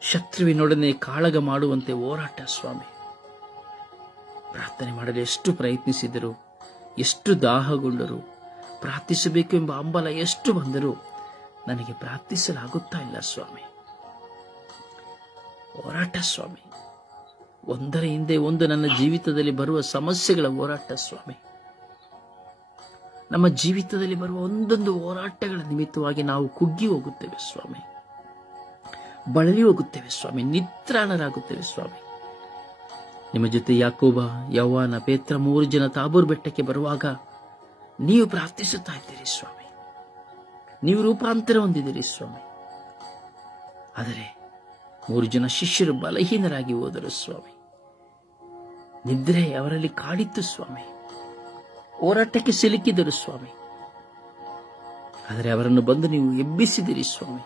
ಶತ್ರುವಿನೊಡನೆ ಕಾಳಗ ಮಾಡುವಂತೆ ಹೋರಾಟ ಸ್ವಾಮಿ. ಪ್ರಾರ್ಥನೆ ಮಾಡಲು ಎಷ್ಟು ಪ್ರಯತ್ನಿಸಿದರು, ಎಷ್ಟು ದಾಹಗೊಂಡರು, ಪ್ರಾರ್ಥಿಸಬೇಕು ಎಂಬ ಹಂಬಲ ಎಷ್ಟು ಬಂದರೂ ನನಗೆ ಪ್ರಾರ್ಥಿಸಲಾಗುತ್ತಾ ಇಲ್ಲ ಸ್ವಾಮಿ. ಹೋರಾಟ ಸ್ವಾಮಿ. ಒಂದರ ಹಿಂದೆ ಒಂದು ನನ್ನ ಜೀವಿತದಲ್ಲಿ ಬರುವ ಸಮಸ್ಯೆಗಳ ಹೋರಾಟ ಸ್ವಾಮಿ. ನಮ್ಮ ಜೀವಿತದಲ್ಲಿ ಬರುವ ಒಂದೊಂದು ಹೋರಾಟಗಳ ನಿಮಿತ್ತವಾಗಿ ನಾವು ಕುಗ್ಗಿ ಹೋಗುತ್ತೇವೆ ಸ್ವಾಮಿ, ಬಳಲಿ ಹೋಗುತ್ತೇವೆ ಸ್ವಾಮಿ, ನಿತ್ರಾಣರಾಗುತ್ತೇವೆ ಸ್ವಾಮಿ. ನಿಮ್ಮ ಜೊತೆ ಯಾಕೋಬ, ಯೌವಾನ, ಪೇತ್ರ 3 ಜನ ತಾಬೋರ್ ಬೆಟ್ಟಕ್ಕೆ ಬರುವಾಗ ನೀವು ಪ್ರಾರ್ಥಿಸುತ್ತಾ ಇದ್ದೀರಿ ಸ್ವಾಮಿ, ನೀವು ರೂಪಾಂತರ ಹೊಂದಿದ್ದೀರಿ ಸ್ವಾಮಿ. ಆದರೆ 3 ಜನ ಶಿಷ್ಯರು ಬಲಹೀನರಾಗಿ ಹೋದರು ಸ್ವಾಮಿ. ನಿದ್ರೆ ಅವರಲ್ಲಿ ಕಾಡಿತ್ತು ಸ್ವಾಮಿ, ಹೋರಾಟಕ್ಕೆ ಸಿಲುಕಿದರು ಸ್ವಾಮಿ. ಆದರೆ ಅವರನ್ನು ಬಂದು ನೀವು ಎಬ್ಬಿಸಿದಿರಿ ಸ್ವಾಮಿ,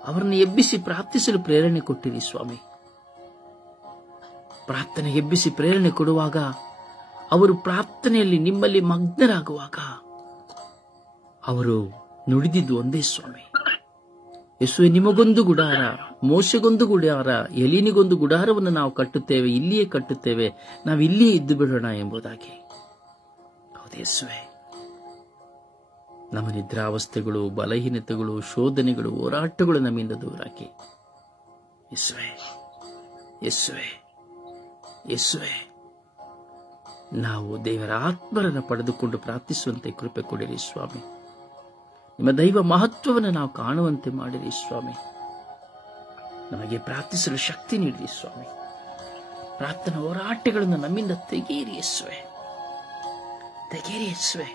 ಅವರನ್ನು ಎಬ್ಬಿಸಿ ಪ್ರಾರ್ಥಿಸಲು ಪ್ರೇರಣೆ ಕೊಟ್ಟಿರಿ ಸ್ವಾಮಿ. ಪ್ರಾರ್ಥನೆ ಎಬ್ಬಿಸಿ ಪ್ರೇರಣೆ ಕೊಡುವಾಗ, ಅವರು ಪ್ರಾರ್ಥನೆಯಲ್ಲಿ ನಿಮ್ಮಲ್ಲಿ ಮಗ್ನರಾಗುವಾಗ ಅವರು ನುಡಿದಿದ್ದು ಒಂದೇ ಸ್ವಾಮಿ, ಯೇಸುವೆ, ನಿಮಗೊಂದು ಗುಡಾರ, ಮೋಶೆಗೊಂದು ಗುಡಾರ, ಎಲೀನಿಗೊಂದು ಗುಡಾರವನ್ನು ನಾವು ಕಟ್ಟುತ್ತೇವೆ, ಇಲ್ಲಿಯೇ ಕಟ್ಟುತ್ತೇವೆ, ನಾವು ಇಲ್ಲಿಯೇ ಇದ್ದು ಬಿಡೋಣ ಎಂಬುದಾಗಿ. ಹೌದು ಯೇಸುವೆ, ನಮ್ಮ ನಿದ್ರಾವಸ್ಥೆಗಳು, ಬಲಹೀನತೆಗಳು, ಶೋಧನೆಗಳು, ಹೋರಾಟಗಳು ನಮ್ಮಿಂದ ದೂರಾಕಿ. ಯೇಸುವೆ, ಯೇಸುವೆ, ಯೇಸುವೆ, ನಾವು ದೇವರ ಆತ್ಮರನ್ನು ಪಡೆದುಕೊಂಡು ಪ್ರಾರ್ಥಿಸುವಂತೆ ಕೃಪೆ ಕೊಡಿರಿ ಸ್ವಾಮಿ. ನಿಮ್ಮ ದೈವ ಮಹತ್ವವನ್ನು ನಾವು ಕಾಣುವಂತೆ ಮಾಡಿರಿ ಸ್ವಾಮಿ. ನಮಗೆ ಪ್ರಾರ್ಥಿಸಲು ಶಕ್ತಿ ನೀಡಿರಿ ಸ್ವಾಮಿ. ಪ್ರಾರ್ಥನಾ ಹೋರಾಟಗಳನ್ನು ನಮ್ಮಿಂದ ತೆಗೆಯಿರಿ ಯೇಸುವೆ, ತೆಗೆಯಿರಿ ಯೇಸುವೆ.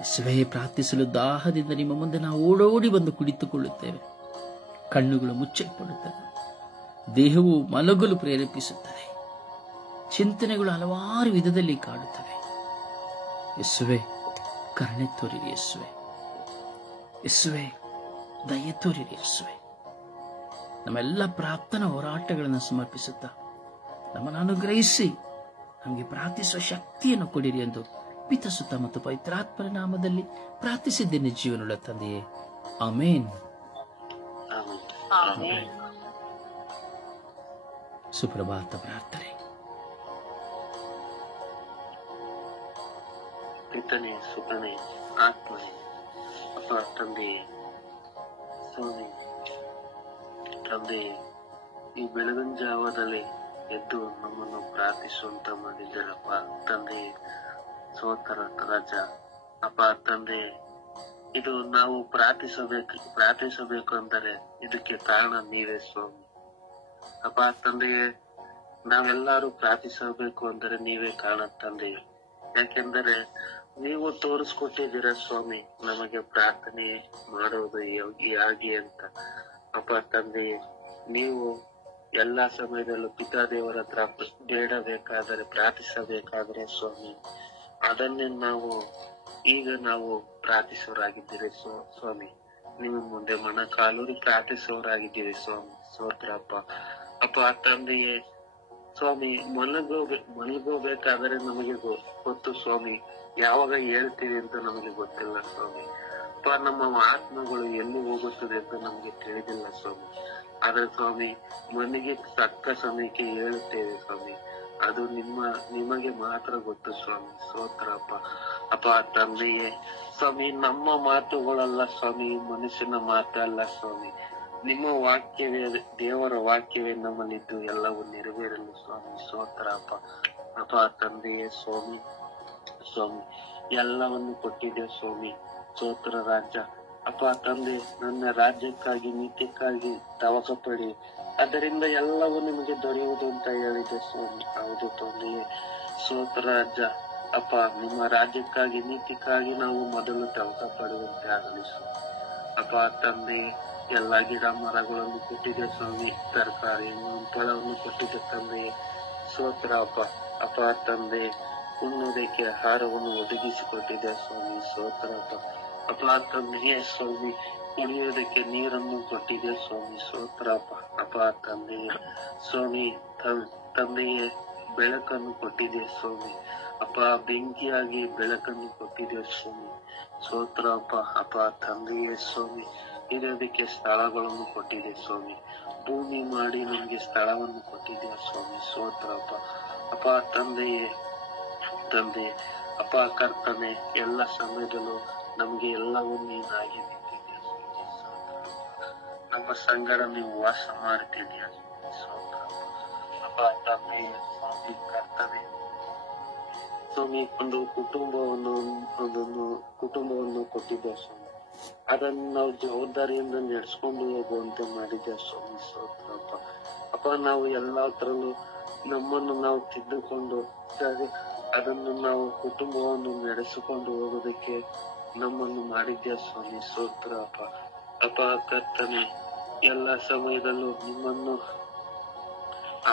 ಯೇಸುವೆ, ಪ್ರಾರ್ಥಿಸಲು ದಾಹದಿಂದ ನಿಮ್ಮ ಮುಂದೆ ನಾವು ಓಡೋಡಿ ಬಂದು ಕುಳಿತುಕೊಳ್ಳುತ್ತೇವೆ. ಕಣ್ಣುಗಳು ಮುಚ್ಚಲ್ಪಡುತ್ತವೆ, ದೇಹವು ಮಲಗಲು ಪ್ರೇರೇಪಿಸುತ್ತದೆ, ಚಿಂತನೆಗಳು ಹಲವಾರು ವಿಧದಲ್ಲಿ ಕಾಡುತ್ತವೆ. ಯೇಸುವೆ, ಕರುಣೆ ತೋರಿರಿ ಯೇಸುವೆ, ಯೇಸುವೆ, ದಯೆ ತೋರಿರಿ ಯೇಸುವೆ. ನಮ್ಮೆಲ್ಲ ಪ್ರಾರ್ಥನಾ ಹೋರಾಟಗಳನ್ನು ಸಮರ್ಪಿಸುತ್ತಾ ನಮ್ಮನ್ನು ಅನುಗ್ರಹಿಸಿ ನಮಗೆ ಪ್ರಾರ್ಥಿಸುವ ಶಕ್ತಿಯನ್ನು ಕೊಡಿರಿ ಎಂದು ಪಿತಸುತ್ತ ಮತ್ತು ಪವಿತ್ರಾತ್ಮರ ನಾಮದಲ್ಲಿ ಪ್ರಾರ್ಥಿಸಿದ್ದೇನೆ ಜೀವನುಳ್ಳ ತಂದೆಯೇ, ಆಮೇನ್. ಸುಪ್ರಭಾತ ಪ್ರಾರ್ಥನೆ. ಪಿತನೇ, ಸುತನೇ, ಆತ್ಮನೇ, ಅಪ್ಪ ತಂದೆಯೇ, ಸ್ವಾಮಿ ತಂದೆಯೇ, ಈ ಬೆಳಗಿನ ಜಾವದಲ್ಲಿ ಎದ್ದು ನಮ್ಮನ್ನು ಪ್ರಾರ್ಥಿಸುವಂತ ಮಾಡಿದ್ದೀರಪ್ಪ ತಂದೆಯೇ. ಸೋತರ ರಾಜ ಅಪ್ಪ ತಂದೆಯೇ, ಇದು ನಾವು ಪ್ರಾರ್ಥಿಸಬೇಕು ಅಂದರೆ ಇದಕ್ಕೆ ಕಾರಣ ನೀವೇ ಸ್ವಾಮಿ. ಅಪ್ಪ ತಂದೆಯೇ, ನಾವೆಲ್ಲರೂ ಪ್ರಾರ್ಥಿಸಬೇಕು ಅಂದರೆ ನೀವೇ ಕಾರಣ ತಂದೆಯೇ. ಯಾಕೆಂದರೆ ನೀವು ತೋರಿಸ್ಕೊಟ್ಟಿದ್ದೀರ ಸ್ವಾಮಿ ನಮಗೆ ಪ್ರಾರ್ಥನೆ ಮಾಡುವುದು ಹೇಗೆ ಅಂತ. ಅಪ್ಪ ತಂದೆಯೇ, ನೀವು ಎಲ್ಲಾ ಸಮಯದಲ್ಲೂ ಪಿತಾದೇವರ ಹತ್ರ ಬೇಡಬೇಕಾದರೆ, ಪ್ರಾರ್ಥಿಸಬೇಕಾದರೆ ಸ್ವಾಮಿ, ಅದನ್ನೇ ನಾವು ಪ್ರಾರ್ಥಿಸೋರಾಗಿದ್ದೀರಿ ಸ್ವಾಮಿ. ನಿಮ್ಮ ಮುಂದೆ ಮೊಣಕಾಲೂರಿ ಪ್ರಾರ್ಥಿಸೋರಾಗಿದ್ದೀರಿ ಸ್ವಾಮಿ. ಸ್ತೋತ್ರ ಅಪ್ಪ. ಅಪ್ಪ ತಂದೆಯೇ, ಸ್ವಾಮಿ ಮಲಗೋಬೇಕಾದರೆ ನಮಗೆ ಗೊತ್ತು ಸ್ವಾಮಿ, ಯಾವಾಗ ಹೇಳ್ತೀವಿ ಅಂತ ನಮಗೆ ಗೊತ್ತಿಲ್ಲ ಸ್ವಾಮಿ. ಅಪ್ಪ, ನಮ್ಮ ಆತ್ಮಗಳು ಎಲ್ಲಿ ಹೋಗುತ್ತದೆ ಅಂತ ನಮಗೆ ತಿಳಿದಿಲ್ಲ ಸ್ವಾಮಿ. ಆದ್ರೆ ಸ್ವಾಮಿ, ಮನೆಗೆ ತಕ್ಕ ಸಮಯಕ್ಕೆ ಹೇಳುತ್ತೇವೆ ಸ್ವಾಮಿ, ಅದು ನಿಮಗೆ ಮಾತ್ರ ಗೊತ್ತು ಸ್ವಾಮಿ. ಸ್ತೋತ್ರ ಅಪ್ಪ. ಅಪ್ಪ ತಂದೆಯೇ, ಸ್ವಾಮಿ, ನಮ್ಮ ಮಾತುಗಳಲ್ಲ ಸ್ವಾಮಿ, ಮನುಷ್ಯನ ಮಾತಲ್ಲ ಸ್ವಾಮಿ, ನಿಮ್ಮ ವಾಕ್ಯವೇ, ದೇವರ ವಾಕ್ಯವೇ ನಮ್ಮಲ್ಲಿದ್ದು ಎಲ್ಲವೂ ನೆರವೇರಲು ಸ್ವಾಮಿ. ಸ್ತೋತ್ರ ಅಪ್ಪ. ಅಪ್ಪ ತಂದೆಯೇ, ಸ್ವಾಮಿ, ಎಲ್ಲವನ್ನು ಕೊಟ್ಟಿದೆ ಸ್ವಾಮಿ. ಸ್ತೋತ್ರ ರಾಜ. ಅಪ್ಪ ತಂದೆ, ನನ್ನ ರಾಜ್ಯಕ್ಕಾಗಿ ನೀತಿಕ್ಕಾಗಿ ತವಕ ಪಡಿ, ಅದರಿಂದ ಎಲ್ಲವೂ ನಿಮಗೆ ದೊರೆಯುವುದು ಅಂತ ಹೇಳಿದೆ ಸ್ವಾಮಿ. ಹೌದು ತಂದೆಯೇ, ಸ್ತೋತ್ರ ರಾಜ. ಅಪ್ಪ, ನಿಮ್ಮ ರಾಜ್ಯಕ್ಕಾಗಿ ನೀತಿಕ್ಕಾಗಿ ನಾವು ಮೊದಲು ತವಕ ಪಡುವಂತೆ ಆಗಲಿ ಸ್ವಾಮಿ. ಅಪ್ಪ ತಂದೆ, ಎಲ್ಲಾ ಗಿಡ ಮರಗಳನ್ನು ಕೊಟ್ಟಿದೆ ಸ್ವಾಮಿ, ತರಕಾರಿಯನ್ನು ಫಲವನ್ನು ಕೊಟ್ಟಿದೆ ತಂದೆಯೇ. ಸ್ತೋತ್ರ ಅಪ್ಪ. ಅಪ್ಪ ತಂದೆ, ಉಣ್ಣುವುದಕ್ಕೆ ಆಹಾರವನ್ನು ಒದಗಿಸಿಕೊಟ್ಟಿದೆ ಸ್ವಾಮಿ. ಸ್ತೋತ್ರ ಅಪ್ಪ. ಅಪ್ಪ ತಂದೆಯೇ ಸ್ವಾಮಿ, ಕುಡಿಯುವುದಕ್ಕೆ ನೀರನ್ನು ಕೊಟ್ಟಿದೆ ಸ್ವಾಮಿ. ಸ್ತೋತ್ರ ಅಪ್ಪ. ಅಪ್ಪ ತಂದೆಯೇ ಸ್ವಾಮಿ, ತಂದೆಯೇ ಬೆಳಕನ್ನು ಕೊಟ್ಟಿದೆ ಸ್ವಾಮಿ. ಅಪ್ಪ, ಬೆಂಕಿಯಾಗಿ ಬೆಳಕನ್ನು ಕೊಟ್ಟಿದೆ ಸ್ವಾಮಿ. ಸ್ತೋತ್ರ ಅಪ್ಪ. ಅಪ್ಪ ತಂದೆಯೇ ಸ್ವಾಮಿ, ಇರೋದಕ್ಕೆ ಸ್ಥಳಗಳನ್ನು ಕೊಟ್ಟಿದೆ ಸ್ವಾಮಿ. ಭೂಮಿ ಮಾಡಿ ನಮ್ಗೆ ಸ್ಥಳವನ್ನು ಕೊಟ್ಟಿದೆ ಸ್ವಾಮಿ. ಸ್ತೋತ್ರ ಅಪ್ಪ. ಅಪ್ಪ ತಂದೆಯೇ, ಅಪ್ಪ ಕರ್ತನೆ, ಎಲ್ಲ ಸಮಯದಲ್ಲೂ ನಮ್ಗೆ ಎಲ್ಲವೂ ನೀನಾಗಿ ನಿಂತಿದ್ಯಾ ಸ್ವಾಮಿ. ನಮ್ಮ ಸಂಗಡ ನೀವು ವಾಸ ಮಾಡ್ತಿದ್ಯಾ ಸ್ತೋತ್ರ. ಅಪ್ಪ ತಂದೆಯೇ ಸ್ವಾಮಿ, ಕರ್ತನೆ ಸ್ವಾಮಿ, ಒಂದು ಕುಟುಂಬವನ್ನು ಕೊಟ್ಟಿದ್ದೆ ಸ್ವಾಮಿ. ಅದನ್ನು ನಾವು ಜವಾಬ್ದಾರಿಯಿಂದ ನಡೆಸ್ಕೊಂಡು ಹೋಗುವಂತೆ ಮಾಡಿದ್ದೆ ಸ್ವಾಮಿ. ಸ್ತೋತ್ರ ಅಪ್ಪ. ಅಪ್ಪ, ನಾವು ಎಲ್ಲಾ ತರಲು ನಮ್ಮನ್ನು ನಾವು ತಿದ್ದುಕೊಂಡು ಅದನ್ನು ನಾವು ಕುಟುಂಬವನ್ನು ನಡೆಸಿಕೊಂಡು ಹೋಗೋದಕ್ಕೆ ನಮ್ಮನ್ನು ಮಾಡಿದ್ಯಾ ಸ್ವಾಮಿ. ಸ್ತೋತ್ರ ಅಪ್ಪ. ಅಪ್ಪ ಕರ್ತನೆ, ಎಲ್ಲ ಸಮಯದಲ್ಲೂ ನಿಮ್ಮನ್ನು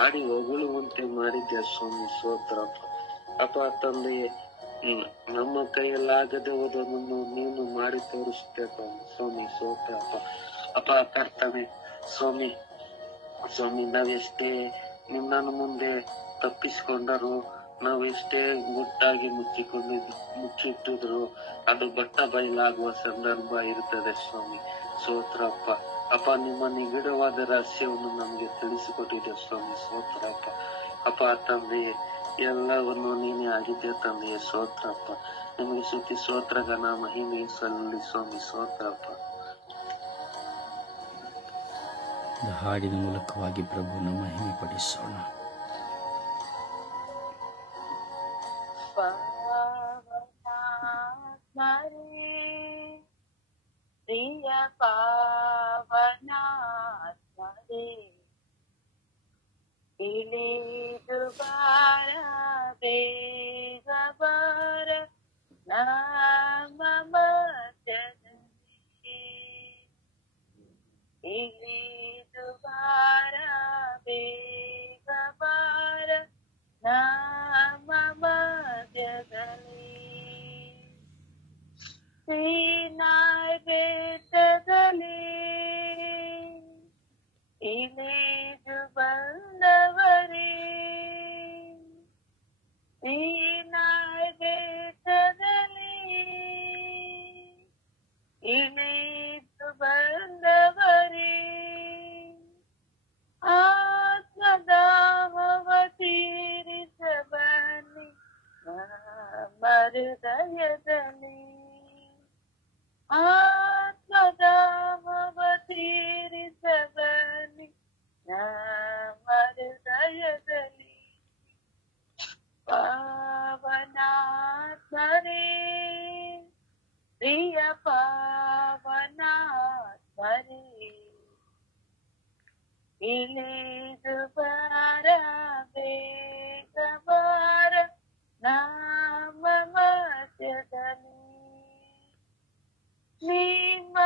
ಆಡಿ ಹೊಗಳುವಂತೆ ಮಾಡಿದ್ಯಾ ಸ್ವಾಮಿ. ಸ್ತೋತ್ರ ಅಪ್ಪ. ಅಪ್ಪ ತಂದೆಯೇ, ನಮ್ಮ ಕೈಯಲ್ಲಾಗದೆ ಹೋದನ್ನು ನೀನು ಮಾಡಿ ತೋರಿಸುತ್ತೆ ಸ್ವಾಮಿ. ಸ್ತೋತ್ರ ಅಪ್ಪ. ಅಪ್ಪ ಕರ್ತನೆ ಸ್ವಾಮಿ, ನಾವೆಷ್ಟೇ ನಿನ್ನನ್ನು ಮುಂದೆ ತಪ್ಪಿಸಿಕೊಂಡರು, ನಾವೆಷ್ಟೇ ಗುಟ್ಟಾಗಿ ಮುಚ್ಚಿಟ್ಟಿದ್ರು ಅದು ಬಟ್ಟ ಬಯಲಾಗುವ ಸಂದರ್ಭ ಇರುತ್ತದೆ ಸ್ವಾಮಿ. ಸ್ತೋತ್ರ ಅಪ್ಪ. ಅಪ್ಪ, ನಿಮ್ಮ ನಿಗೂಢವಾದ ರಹಸ್ಯವನ್ನು ನಮಗೆ ತಿಳಿಸಿಕೊಟ್ಟಿದೆ ಸ್ವಾಮಿ. ಸ್ತೋತ್ರ ಅಪ್ಪ. ಅಪ್ಪ ತಂದೆಯೇ, ಎಲ್ಲವನ್ನು ನೀನೇ ಆಗಿದ್ದೆ ತಂದೆಯೇ. ಸ್ತೋತ್ರ ಅಪ್ಪ. ನಿಮಗೆ ಸ್ತುತಿ ಸ್ತೋತ್ರ ಘನ ಮಹಿಮೆ ಸಲ್ಲಿ ಸ್ವಾಮಿ. ಸ್ತೋತ್ರ ಅಪ್ಪ. ಹಾಡಿನ ಮೂಲಕವಾಗಿ ಪ್ರಭುನ ಮಹಿಮೆ ಪಡಿಸೋಣ. ಪ್ರಿಯ ಪಾವನಾತ್ಮರೇ, ಇಳಿದು ಬಾರ ಬೇಗ ಬಾರ ನಮ್ಮ ಮಧ್ಯದಲ್ಲಿ, ಇಳಿದು ಬಾರ ಬೇಗ ಬಾರ ನಮ್ಮ ಮಧ್ಯದಲ್ಲಿ. ಸೀನಾಯಿ ಬೆಟ್ಟದಲ್ಲಿ ಇಳಿದು ಬಂದವರೇ, ಸೀನಾಯಿ ಬೆಟ್ಟದಲ್ಲಿ ಇಳಿದು ಬಂದವರೇ, ಆತ್ಮದಾಹವ ತೀರಿಸ ಬನ್ನಿ ನಮ್ಮ ಹೃದಯದಲ್ಲಿ, ಆತ್ಮದಾಹವ ತೀರಿಸ ಬನ್ನಿ ನಮ್ಮ ಹೃದಯದಲ್ಲಿ. ಪಾವನಾತ್ಮರೇ, ಪ್ರಿಯ ಪಾವನಾತ್ಮರೇ, ಇಳಿದು ಬಾರ ಬೇಗ ಬಾರ ನಮ್ಮ ಮಧ್ಯದಲ್ಲಿ. ನಿಮ್ಮ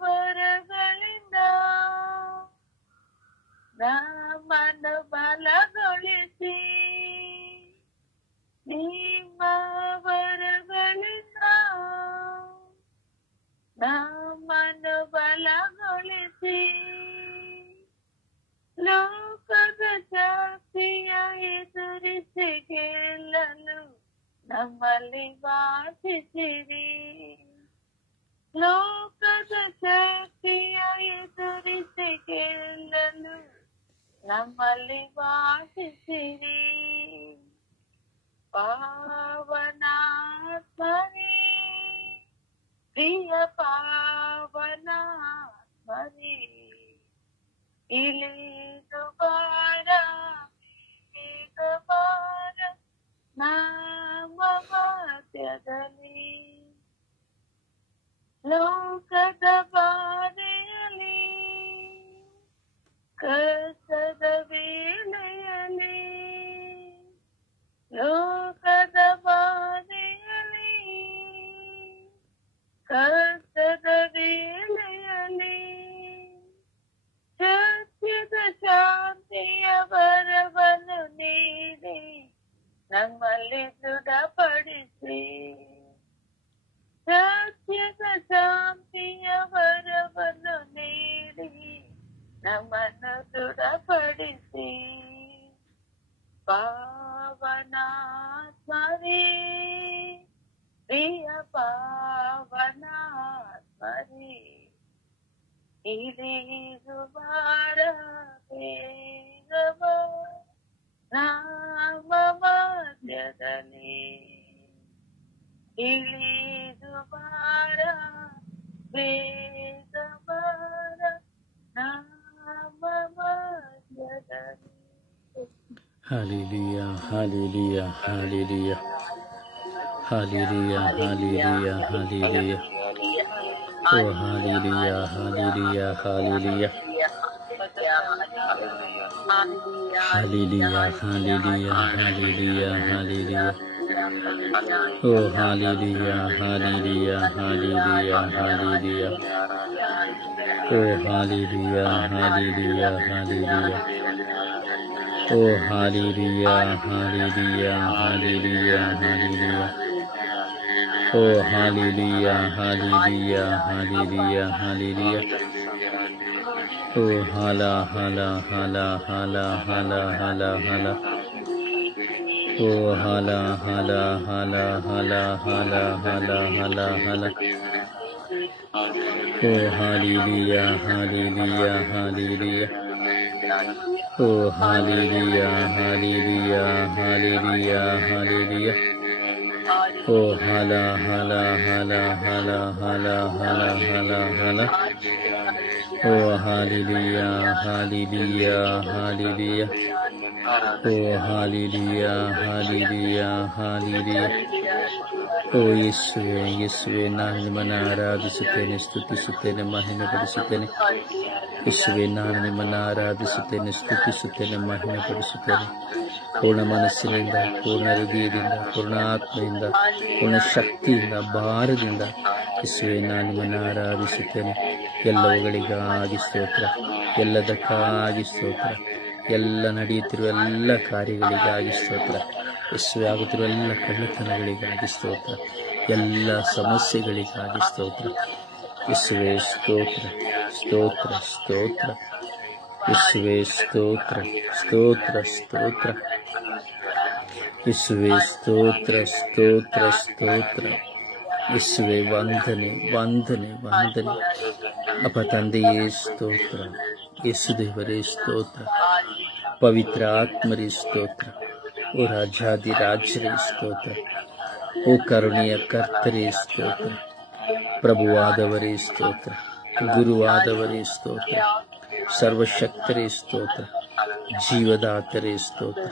ವರಗಳಿಂದ ನಮ್ಮನ್ನು ಬಲಗೊಳಿಸಿ, ನಿಮ್ಮ ವರಗಳಿಂದ ನಮ್ಮನ್ನು ಬಲಗೊಳಿಸಿ, ಲೋಕದ ಶಕ್ತಿಯ ಎದುರಿಸಿ ಗೆಲ್ಲಲು ನಮ್ಮಲ್ಲಿ ವಾಸಿಸಿರಿ. ಲೋಕದ ಶಕ್ತಿಯ ಎದುರಿಸಿ ಗೆಲ್ಲಲು ನಮ್ಮಲ್ಲಿ ವಾಸಿಸಿರಿ. ಪಾವನಾತ್ಮರೇ, ಪ್ರಿಯ ಪಾವನಾತ್ಮರೇ, ಇಳಿದು ಬಾರ ಬೇಗ ಬಾರ ನಮ್ಮ ಮಧ್ಯದಲ್ಲಿ. ಮಧ್ಯದಲ್ಲಿ ಲೋಕದ ಬಾಧೆಯಲ್ಲಿ ಕಷ್ಟದ ವೇಳೆಯಲ್ಲಿ ಲೋಕದ ಬಾಧೆಯಲ್ಲಿ ಕಷ್ಟದ ವೇಳೆಯಲ್ಲಿ ಸತ್ಯದ ಶಾಂತಿಯ ವರವನ್ನು ನೀಡಿ ನಮ್ಮಲ್ಲಿ ದೃಢಪಡಿಸಿ ಸತ್ಯದ ಶಾಂತಿಯ ವರವನ್ನು ನೀಡಿ ನಮ್ಮನ್ನು ದೃಢಪಡಿಸಿ ಪಾವನಾತ್ಮರೇ ಪ್ರಿಯ ಪಾವನಾತ್ಮರೇ ಇಳಿಸುವಾರ ಬೇಗವ ನಾಮ ಮಧ್ಯದಲ್ಲಿ ಇಳಿಸುವಾರ ಬೇಗವರ ನಾಮ ಮಧ್ಯದಲ್ಲಿ. Hallelujah, hallelujah, hallelujah, hallelujah, hallelujah, hallelujah. Oh, hallelujah, hallelujah, hallelujah. Hallelujah, hallelujah, hallelujah, hallelujah. Oh, hallelujah, hallelujah, hallelujah, hallelujah. Oh, hallelujah, hallelujah, hallelujah. Oh, hallelujah, hallelujah, hallelujah, hallelujah. Oh, hallelujah, hallelujah, hallelujah, hallelujah. Oh, hala, hala, hala, hala, hala, hala, hala. Oh, hala, hala, hala, hala, hala, hala, hala, hala. Oh, hallelujah, hallelujah, hallelujah. Oh, hallelujah, hallelujah, hallelujah, hallelujah. Oh, hala, hala, hala, hala, hala, hala, hala, hala. Oh, hallelujah, hallelujah, hallelujah. Oh, hallelujah, hallelujah, hallelujah. Oh, ಯೇಸುವೆ ಯೇಸುವೆ, ನಾನು ನಿಮ್ಮನ್ನು ಆರಾಧಿಸುತ್ತೇನೆ, ಸ್ತುತಿಸುತ್ತೇನೆ, ಮಹಿಮೆಪಡಿಸುತ್ತೇನೆ. ಯೇಸುವೆ, ನಾನು ನಿಮ್ಮನ್ನು ಆರಾಧಿಸುತ್ತೇನೆ, ಸ್ತುತಿಸುತ್ತೇನೆ, ಮಹಿಮೆಪಡಿಸುತ್ತೇನೆ. ಪೂರ್ಣ ಮನಸ್ಸಿನಿಂದ, ಪೂರ್ಣ ಹೃದಯದಿಂದ, ಪೂರ್ಣ ಆತ್ಮೆಯಿಂದ, ಪೂರ್ಣ ಶಕ್ತಿಯಿಂದ, ಭಾರದಿಂದ ಯೇಸುವೆ, ನಾನು ನಿಮ್ಮನ್ನು ಆರಾಧಿಸುತ್ತೇನೆ. ಎಲ್ಲವುಗಳಿಗಾಗಿ ಸ್ತೋತ್ರ, ಎಲ್ಲದಕ್ಕಾಗಿ ಸ್ತೋತ್ರ, ಎಲ್ಲ ನಡೆಯುತ್ತಿರುವ ಎಲ್ಲ ಕಾರ್ಯಗಳಿಗಾಗಿ ಸ್ತೋತ್ರ. ಯೇಸುವೆ, ಆಗುತ್ತಿರುವ ಎಲ್ಲ ಕಳ್ಳತನಗಳಿಗಾಗಿ ಸ್ತೋತ್ರ, ಎಲ್ಲ ಸಮಸ್ಯೆಗಳಿಗಾಗಿ ಸ್ತೋತ್ರ. ಯೇಸುವೆ, ಸ್ತೋತ್ರ, ಸ್ತೋತ್ರ, ಸ್ತೋತ್ರ. ಯೇಸುವೆ, ಸ್ತೋತ್ರ, ಸ್ತೋತ್ರ, ಸ್ತೋತ್ರ. ಯೇಸುವೆ, ಸ್ತೋತ್ರ, ಸ್ತೋತ್ರ, ಸ್ತೋತ್ರ. ಯೇಸುವೆ, ವಂದನೆ, ವಂದನೆ, ವಂದನೆ. ಅಪ್ಪ ತಂದೆಯೇ ಸ್ತೋತ್ರ, ಯೇಸುದೇವರೇ ಸ್ತೋತ್ರ, ಪವಿತ್ರ ಆತ್ಮರೇ ಸ್ತೋತ್ರ. ಓ ರಾಜಾದಿರಾಜರೇ ಸ್ತೋತ್ರ, ಓ ಕರುಣೆಯ ಕರ್ತರೇ ಸ್ತೋತ್ರ, ಪ್ರಭುವಾದವರೇ ಸ್ತೋತ್ರ, ಗುರುವಾದವರೇ ಸ್ತೋತ್ರ, ಸರ್ವಶಕ್ತರೇ ಸ್ತೋತ್ರ, ಜೀವದಾತರೇ ಸ್ತೋತ್ರ.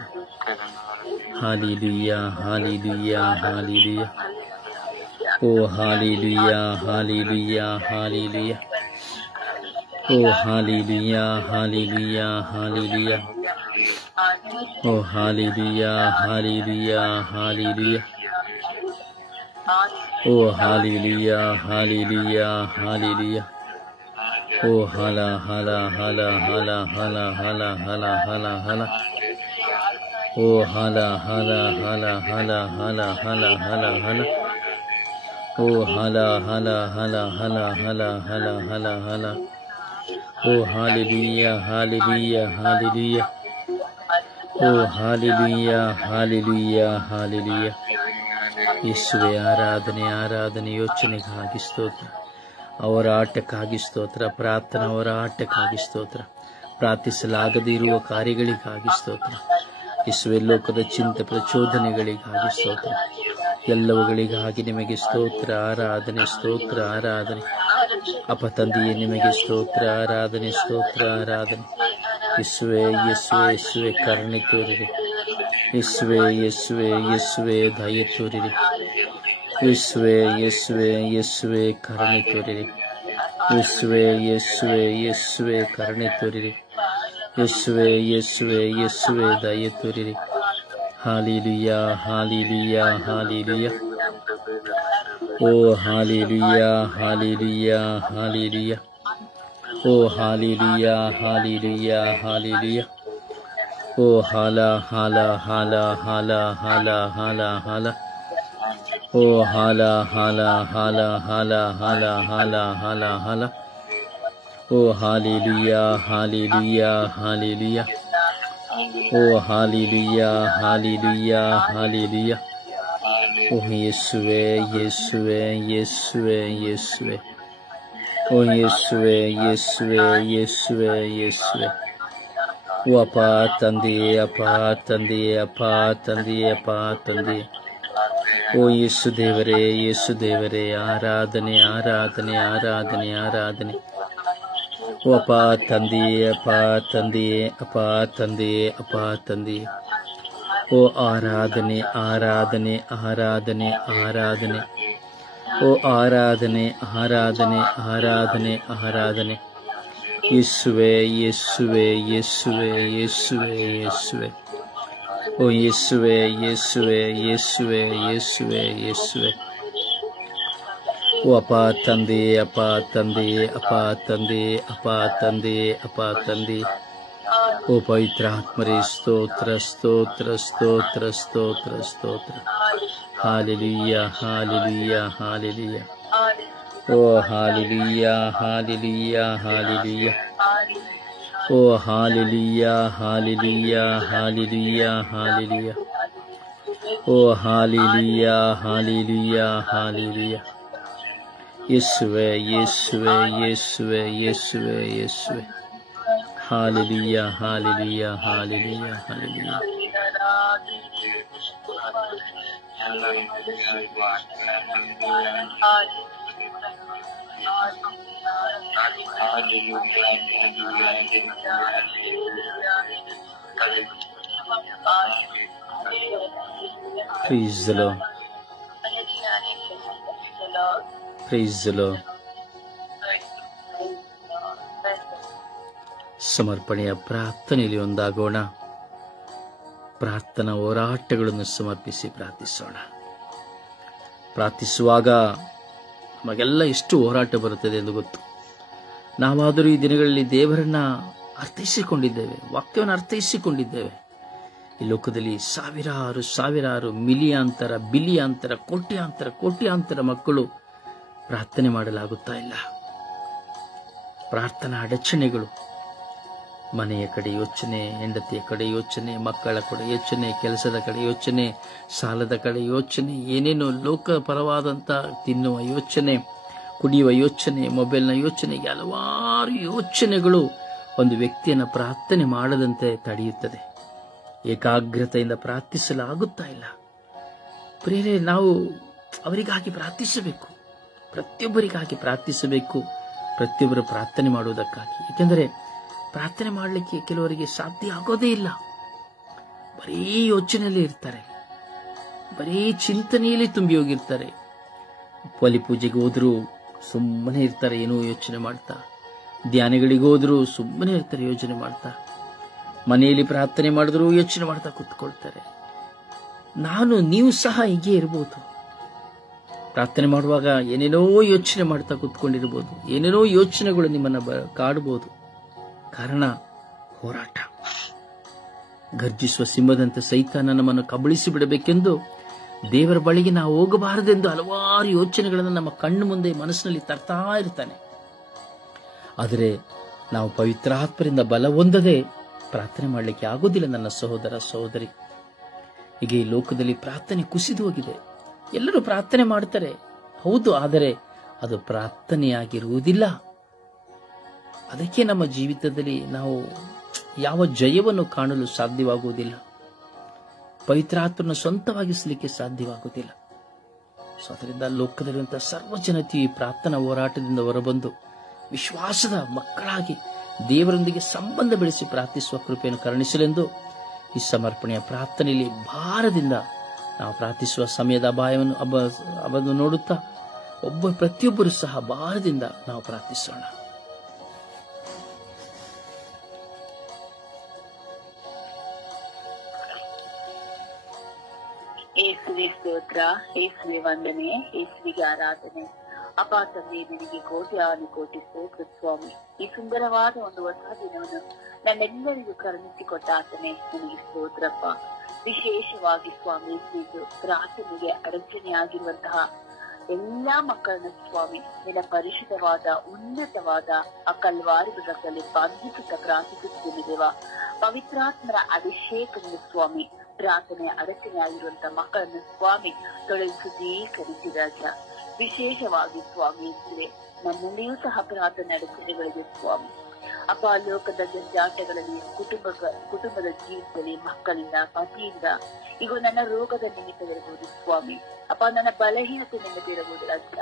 Hallelujah, hallelujah, hallelujah. ಓ ಹಾಲೆಲೂಯಾ, ಹಾಲೆಲೂಯಾ, ಹಾಲೆಲೂಯಾ. ಓ ಹಾಲೆಲೂಯಾ, ಹಾಲೆಲೂಯಾ, ಹಾಲೆಲೂಯಾ. ಓ ಹಾಲೆಲೂಯಾ, ಹಾಲೆಲೂಯಾ, ಹಾಲೆಲೂಯಾ. ಓ ಹಾಲೆಲೂಯಾ, ಹಾಲೆಲೂಯಾ, ಹಾಲೆಲೂಯಾ. ಓ ಹಲ ಹಲ ಹಲ ಹಲ ಹಲ ಹಲ ಹಲ ಹಲ ಹಲ. ಓ ಹಲ ಹಲ ಹಲ ಹಲ ಹಲ ಹಲ ಹಲ ಹಲ. ಓ ಹಲ ಹಲ ಹಲ ಹಲ ಹಲ ಹಲ ಹಲ ಹಲ. ಓ ಹಾಲೆಲೂಯಾ, ಹಾಲೆಲೂಯಾ, ಹಾಲೆಲೂಯಾ. ಓ ಹಾಲೆಲೂಯಾ, ಹಾಲೆಲೂಯಾ, ಹಾಲೆಲೂಯಾ. ಯೇಸುವೆ, ಆರಾಧನೆ, ಆರಾಧನೆ. ಯೋಚನೆಗಾಗಿ ಸ್ತೋತ್ರ, ಅವರ ಆಟಕ್ಕಾಗಿ ಸ್ತೋತ್ರ, ಪ್ರಾರ್ಥನಾ ಅವರ ಆಟಕ್ಕಾಗಿ ಸ್ತೋತ್ರ, ಪ್ರಾರ್ಥಿಸಲಾಗದೇ ಇರುವ ಕಾರ್ಯಗಳಿಗಾಗಿ ಸ್ತೋತ್ರ. ಯೇಸುವೆ, ಲೋಕದ ಚಿಂತೆ ಪ್ರಚೋದನೆಗಳಿಗಾಗಿ ಸ್ತೋತ್ರ, ಎಲ್ಲವುಗಳಿಗಾಗಿ ನಿಮಗೆ ಸ್ತೋತ್ರ, ಆರಾಧನೆ, ಸ್ತೋತ್ರ, ಆರಾಧನೆ. ಅಪ ತಂದೆಯೇ, ನಿಮಗೆ ಸ್ತೋತ್ರ, ಆರಾಧನೆ, ಸ್ತೋತ್ರ, ಆರಾಧನೆ. ಯೇಸುವೆ, ಯೇಸುವೆ, ಯೇಸುವೆ, ಕರುಣೆ ತೋರಿರಿ. ಯೇಸುವೆ, ಯೇಸುವೆ, ಯೇಸುವೆ, ದಯೆ ತೋರಿರಿ. ಯೇಸುವೆ ಯೇಸುವೆ ಯೇಸುವೆ ಕರುಣೆ ತೋರಿರಿ. ಯೇಸುವೆ ಯೇಸುವೆ ಯೇಸುವೆ ಕರುಣೆ ತೋರಿರಿ. ಯೇಸುವೆ ಯೇಸುವೆ ಯೇಸುವೆ ದಯೆ ತೋರಿರಿ. Hallelujah hallelujah hallelujah. ಓ ಹಾಲೆಲೂಯಾ ಹಾಲೆಲೂಯಾ ಹಾಲೆಲೂಯಾ. ಓ ಹಾಲೆಲೂಯಾ ಹಾಲೆಲೂಯಾ ಹಾಲೆಲೂಯಾ. ಓ ಹಾಲ ಹಾಲ ಹಾಲ ಹಾಲ ಹಾಲ ಹಾಲ ಹಾಲ. ಓ ಹಾಲ ಹಾಲ ಹಾಲ ಹಾಲ ಹಾಲ ಹಾಲ ಹಾಲ ಹಾಲ. ಓ ಹಾಲೆಲೂಯಾ ಹಾಲೆಲೂಯಾ ಹಾಲೆಲೂಯಾ. ಓ ಹಾಲೆಲೂಯಾ ಹಾಲೆಲೂಯಾ ಹಾಲೆಲೂಯಾ. ಓ ಯೇಸುವೆ ಯೇಸುವೆ ಯೇಸುವೆ ಯೇಸುವೆ. ಓ ಯೇಸುವೆ ಯೇಸುವೆ ಯೇಸುವೆ ಯೇಸುವೆ. ಓ ಅಪ್ಪ ತಂದೆಯೇ ಅಪ್ಪ ತಂದೆಯೇ ಅಪ್ಪ ತಂದೆಯೇ ಅಪ್ಪ ತಂದೆಯೇ. ಓ ಯೇಸು ದೇವರೇ ಯೇಸು ದೇವರೇ ಆರಾಧನೆ ಆರಾಧನೆ ಆರಾಧನೆ ಆರಾಧನೆ. ಓ ಅಪ್ಪ ತಂದೆಯೇ ಅಪ್ಪ ತಂದೆಯೇ ಅಪ್ಪ ತಂದೆಯೇ ಅಪ್ಪ ತಂದೆಯೇ. ಓ ಆರಾಧನೆ ಆರಾಧನೆ ಆರಾಧನೆ ಆರಾಧನೆ. ಓ ಆರಾಧನೆ ಆರಾಧನೆ ಆರಾಧನೆ ಆರಾಧನೆ. ಯೇಸುವೆ ಯೇಸುವೆ ಯೇಸುವೆ ಯೇಸುವೆ ಯೇಸುವೆ. ಓ ಯೇಸುವೆ ಯೇಸುವೆ ಯೇಸುವೆ ಯೇಸುವೆ ಯೇಸುವೆ. ಓ ಅಪ್ಪ ತಂದೆಯೇ ಅಪ್ಪ ತಂದೆಯೇ ಅಪ್ಪ ತಂದೆಯೇ ಅಪ್ಪ ತಂದೆಯೇ ಅಪ್ಪ ತಂದೆಯೇ. ಓ ಪವಿತ್ರಾತ್ಮರೇ ಸ್ತೋತ್ರ ಸ್ತೋತ್ರ ಸ್ತೋತ್ರ ಸ್ತೋತ್ರ ಸ್ತೋತ್ರ. Hallelujah hallelujah hallelujah. ಓ ಹಾಲೆಲೂಯಾ ಹಾಲೆಲೂಯಾ ಹಾಲೆಲೂಯಾ. ಓ ಹಾಲೆಲೂಯಾ ಹಾಲೆಲೂಯಾ ಹಾಲೆಲೂಯಾ ಹಾಲೆಲೂಯಾ. ಓ ಹಾಲೆಲೂಯಾ ಹಾಲೆಲೂಯಾ ಹಾಲೆಲೂಯಾ. ಯೇಸುವೆ ಯೇಸುವೆ ಯೇಸುವೆ ಯೇಸುವೆ ಯೇಸುವೆ. Hallelujah hallelujah hallelujah hallelujah. Praise the Lord. Praise the Lord. ಸಮರ್ಪಣೆಯ ಪ್ರಾರ್ಥನೆಯಲ್ಲಿ ಒಂದಾಗೋಣ. ಪ್ರಾರ್ಥನಾ ಹೋರಾಟಗಳನ್ನು ಸಮರ್ಪಿಸಿ ಪ್ರಾರ್ಥಿಸೋಣ. ಪ್ರಾರ್ಥಿಸುವಾಗ ನಮಗೆಲ್ಲ ಎಷ್ಟು ಹೋರಾಟ ಬರುತ್ತದೆ ಎಂದು ಗೊತ್ತು. ನಾವಾದರೂ ಈ ದಿನಗಳಲ್ಲಿ ದೇವರನ್ನ ಅರ್ಥೈಸಿಕೊಂಡಿದ್ದೇವೆ, ವಾಕ್ಯವನ್ನು ಅರ್ಥೈಸಿಕೊಂಡಿದ್ದೇವೆ. ಈ ಲೋಕದಲ್ಲಿ ಸಾವಿರಾರು ಸಾವಿರಾರು ಮಿಲಿಯಾಂತರ ಬಿಲಿಯಾಂತರ ಕೋಟ್ಯಾಂತರ ಕೋಟ್ಯಾಂತರ ಮಕ್ಕಳು ಪ್ರಾರ್ಥನೆ ಮಾಡಲಾಗುತ್ತಾ ಇಲ್ಲ. ಪ್ರಾರ್ಥನಾ ಅಡಚಣೆಗಳು, ಮನೆಯ ಕಡೆ ಯೋಚನೆ, ಹೆಂಡತಿಯ ಕಡೆ ಯೋಚನೆ, ಮಕ್ಕಳ ಕಡೆ ಯೋಚನೆ, ಕೆಲಸದ ಕಡೆ ಯೋಚನೆ, ಸಾಲದ ಕಡೆ ಯೋಚನೆ, ಏನೇನೋ ಲೋಕಪರವಾದಂಥ ತಿನ್ನುವ ಯೋಚನೆ, ಕುಡಿಯುವ ಯೋಚನೆ, ಮೊಬೈಲ್ನ ಯೋಚನೆ, ಹಲವಾರು ಯೋಚನೆಗಳು ಒಂದು ವ್ಯಕ್ತಿಯನ್ನು ಪ್ರಾರ್ಥನೆ ಮಾಡದಂತೆ ತಡೆಯುತ್ತದೆ. ಏಕಾಗ್ರತೆಯಿಂದ ಪ್ರಾರ್ಥಿಸಲಾಗುತ್ತಾ ಇಲ್ಲ. ಪ್ರಿಯರೇ, ನಾವು ಅವರಿಗಾಗಿ ಪ್ರಾರ್ಥಿಸಬೇಕು, ಪ್ರತಿಯೊಬ್ಬರಿಗಾಗಿ ಪ್ರಾರ್ಥಿಸಬೇಕು, ಪ್ರತಿಯೊಬ್ಬರು ಪ್ರಾರ್ಥನೆ ಮಾಡುವುದಕ್ಕಾಗಿ. ಏಕೆಂದರೆ ಪ್ರಾರ್ಥನೆ ಮಾಡಲಿಕ್ಕೆ ಕೆಲವರಿಗೆ ಸಾಧ್ಯ ಆಗೋದೇ ಇಲ್ಲ. ಬರೀ ಯೋಚನೆಯಲ್ಲಿ ಇರ್ತಾರೆ, ಬರೀ ಚಿಂತನೆಯಲ್ಲಿ ತುಂಬಿ ಹೋಗಿರ್ತಾರೆ. ಬಲಿ ಪೂಜೆಗೆ ಹೋದರೂ ಸುಮ್ಮನೆ ಇರ್ತಾರೆ, ಏನೋ ಯೋಚನೆ ಮಾಡ್ತಾ. ಧ್ಯಾನಗಳಿಗೆ ಹೋದರೂ ಸುಮ್ಮನೆ ಇರ್ತಾರೆ, ಯೋಚನೆ ಮಾಡ್ತಾ. ಮನೆಯಲ್ಲಿ ಪ್ರಾರ್ಥನೆ ಮಾಡಿದ್ರೂ ಯೋಚನೆ ಮಾಡ್ತಾ ಕೂತ್ಕೊಳ್ತಾರೆ. ನೀವು ಸಹ ಹೀಗೆ ಇರಬಹುದು. ಪ್ರಾರ್ಥನೆ ಮಾಡುವಾಗ ಏನೇನೋ ಯೋಚನೆ ಮಾಡ್ತಾ ಕೂತ್ಕೊಂಡಿರ್ಬೋದು, ಏನೇನೋ ಯೋಚನೆಗಳು ನಿಮ್ಮನ್ನ ಕಾಡಬಹುದು. ಕಾರಣ ಹೋರಾಟ. ಗರ್ಜಿಸುವ ಸಿಂಹದಂತೆ ಸೈತಾನ ನಮ್ಮನ್ನು ಕಬಳಿಸಿ ಬಿಡಬೇಕೆಂದು ದೇವರ ಬಳಿಗೆ ನಾವು ಹೋಗಬಾರದೆಂದು ಹಲವಾರು ಯೋಚನೆಗಳನ್ನು ನಮ್ಮ ಕಣ್ಣು ಮುಂದೆ ಮನಸ್ಸಿನಲ್ಲಿ ತರ್ತಾ ಇರ್ತಾನೆ. ಆದರೆ ನಾವು ಪವಿತ್ರಾತ್ಮರಿಂದ ಬಲ ಹೊಂದದೆ ಪ್ರಾರ್ಥನೆ ಮಾಡಲಿಕ್ಕೆ ಆಗೋದಿಲ್ಲ. ನನ್ನ ಸಹೋದರ ಸಹೋದರಿ, ಈಗ ಈ ಲೋಕದಲ್ಲಿ ಪ್ರಾರ್ಥನೆ ಕುಸಿದು ಹೋಗಿದೆ. ಎಲ್ಲರೂ ಪ್ರಾರ್ಥನೆ ಮಾಡ್ತಾರೆ, ಹೌದು, ಆದರೆ ಅದು ಪ್ರಾರ್ಥನೆಯಾಗಿರುವುದಿಲ್ಲ. ಅದಕ್ಕೆ ನಮ್ಮ ಜೀವಿತದಲ್ಲಿ ನಾವು ಯಾವ ಜಯವನ್ನು ಕಾಣಲು ಸಾಧ್ಯವಾಗುವುದಿಲ್ಲ. ಪವಿತ್ರಾತ್ಮನ ಸ್ವಂತವಾಗಿಸಲಿಕ್ಕೆ ಸಾಧ್ಯವಾಗುವುದಿಲ್ಲ. ಸೊ ಅದರಿಂದ ಲೋಕದಲ್ಲಿರುವಂತಹ ಸರ್ವ ಜನತೆಯು ಪ್ರಾರ್ಥನಾ ಹೋರಾಟದಿಂದ ಹೊರಬಂದು ವಿಶ್ವಾಸದ ಮಕ್ಕಳಾಗಿ ದೇವರೊಂದಿಗೆ ಸಂಬಂಧ ಬೆಳೆಸಿ ಪ್ರಾರ್ಥಿಸುವ ಕೃಪೆಯನ್ನು ಕರುಣಿಸಲೆಂದು ಈ ಸಮರ್ಪಣೆಯ ಪ್ರಾರ್ಥನೆಯಲ್ಲಿ ಭಾರದಿಂದ ನಾವು ಪ್ರಾರ್ಥಿಸುವ ಸಮಯದ ಅಭಾಯವನ್ನು ನೋಡುತ್ತಾ ಪ್ರತಿಯೊಬ್ಬರು ಸಹ ಭಾರದಿಂದ ನಾವು ಪ್ರಾರ್ಥಿಸೋಣ. ಯೇಸುವೆ ಸ್ತೋತ್ರ, ಯೇಸುವೆ ವಂದನೆ, ಯೇಸುವಿಗೆ ಆರಾಧನೆ. ಅಪ್ಪ ತಂದೆ, ನಿನಗೆ ಕೋಟಿ ಸ್ತೋತ್ರ ಸ್ವಾಮಿ. ಈ ಸುಂದರವಾದ ಒಂದು ಹೊಸ ದಿನವನ್ನು ನನ್ನೆಲ್ಲರಿಗೂ ಕರುಣಿಸಿಕೊಟ್ಟ ಆತನೇ ನಿನಗೆ ಸ್ತೋತ್ರಪ್ಪ. ವಿಶೇಷವಾಗಿ ಸ್ವಾಮಿ ಇದು ಪ್ರಾರ್ಥನೆಗೆ ಅಡಚಣೆಯಾಗಿರುವಂತಹ ಎಲ್ಲಾ ಮಕ್ಕಳನ್ನು ಸ್ವಾಮಿ ನಿನ್ನ ಪರಿಶುದ್ಧವಾದ ಉನ್ನತವಾದ ಆ ಕಲ್ವಾರಿ ಮೃಗದಲ್ಲಿ ಬಂಧಿಸುತ್ತಾ ಪ್ರಾರ್ಥಿಸುತ್ತೇನೆ ದೇವ. ಪವಿತ್ರಾತ್ಮರ ಅಭಿಷೇಕದಿಂದ ಸ್ವಾಮಿ ಪ್ರಾರ್ಥನೆ ಅಡಚಣೆಯಾಗಿರುವಂತಹ ಮಕ್ಕಳನ್ನು ಸ್ವಾಮಿ ತೊಳೆಸುತ್ತೀಕರಿಸಿ ರಾಜ. ವಿಶೇಷವಾಗಿ ಸ್ವಾಮಿ ನನ್ನಲ್ಲಿಯೂ ಸಹ ಪ್ರಾರ್ಥನೆ ಅಡಚಣೆಗಳಿದೆ ಸ್ವಾಮಿ. ಅಪ್ಪ, ಲೋಕದ ಜಂಜಾಟಗಳಲ್ಲಿ ಕುಟುಂಬದ ಜೀವಿತದಲ್ಲಿ ಮಕ್ಕಳಿಂದ, ಪತಿಯಿಂದ, ಈಗ ನನ್ನ ರೋಗದ ನಿಮಿತ್ತವಿರಬಹುದು ಸ್ವಾಮಿ. ಅಪ್ಪ, ನನ್ನ ಬಲಹೀನತೆ ನಿಮಿತ್ತ ಇರಬಹುದು ರಾಜ.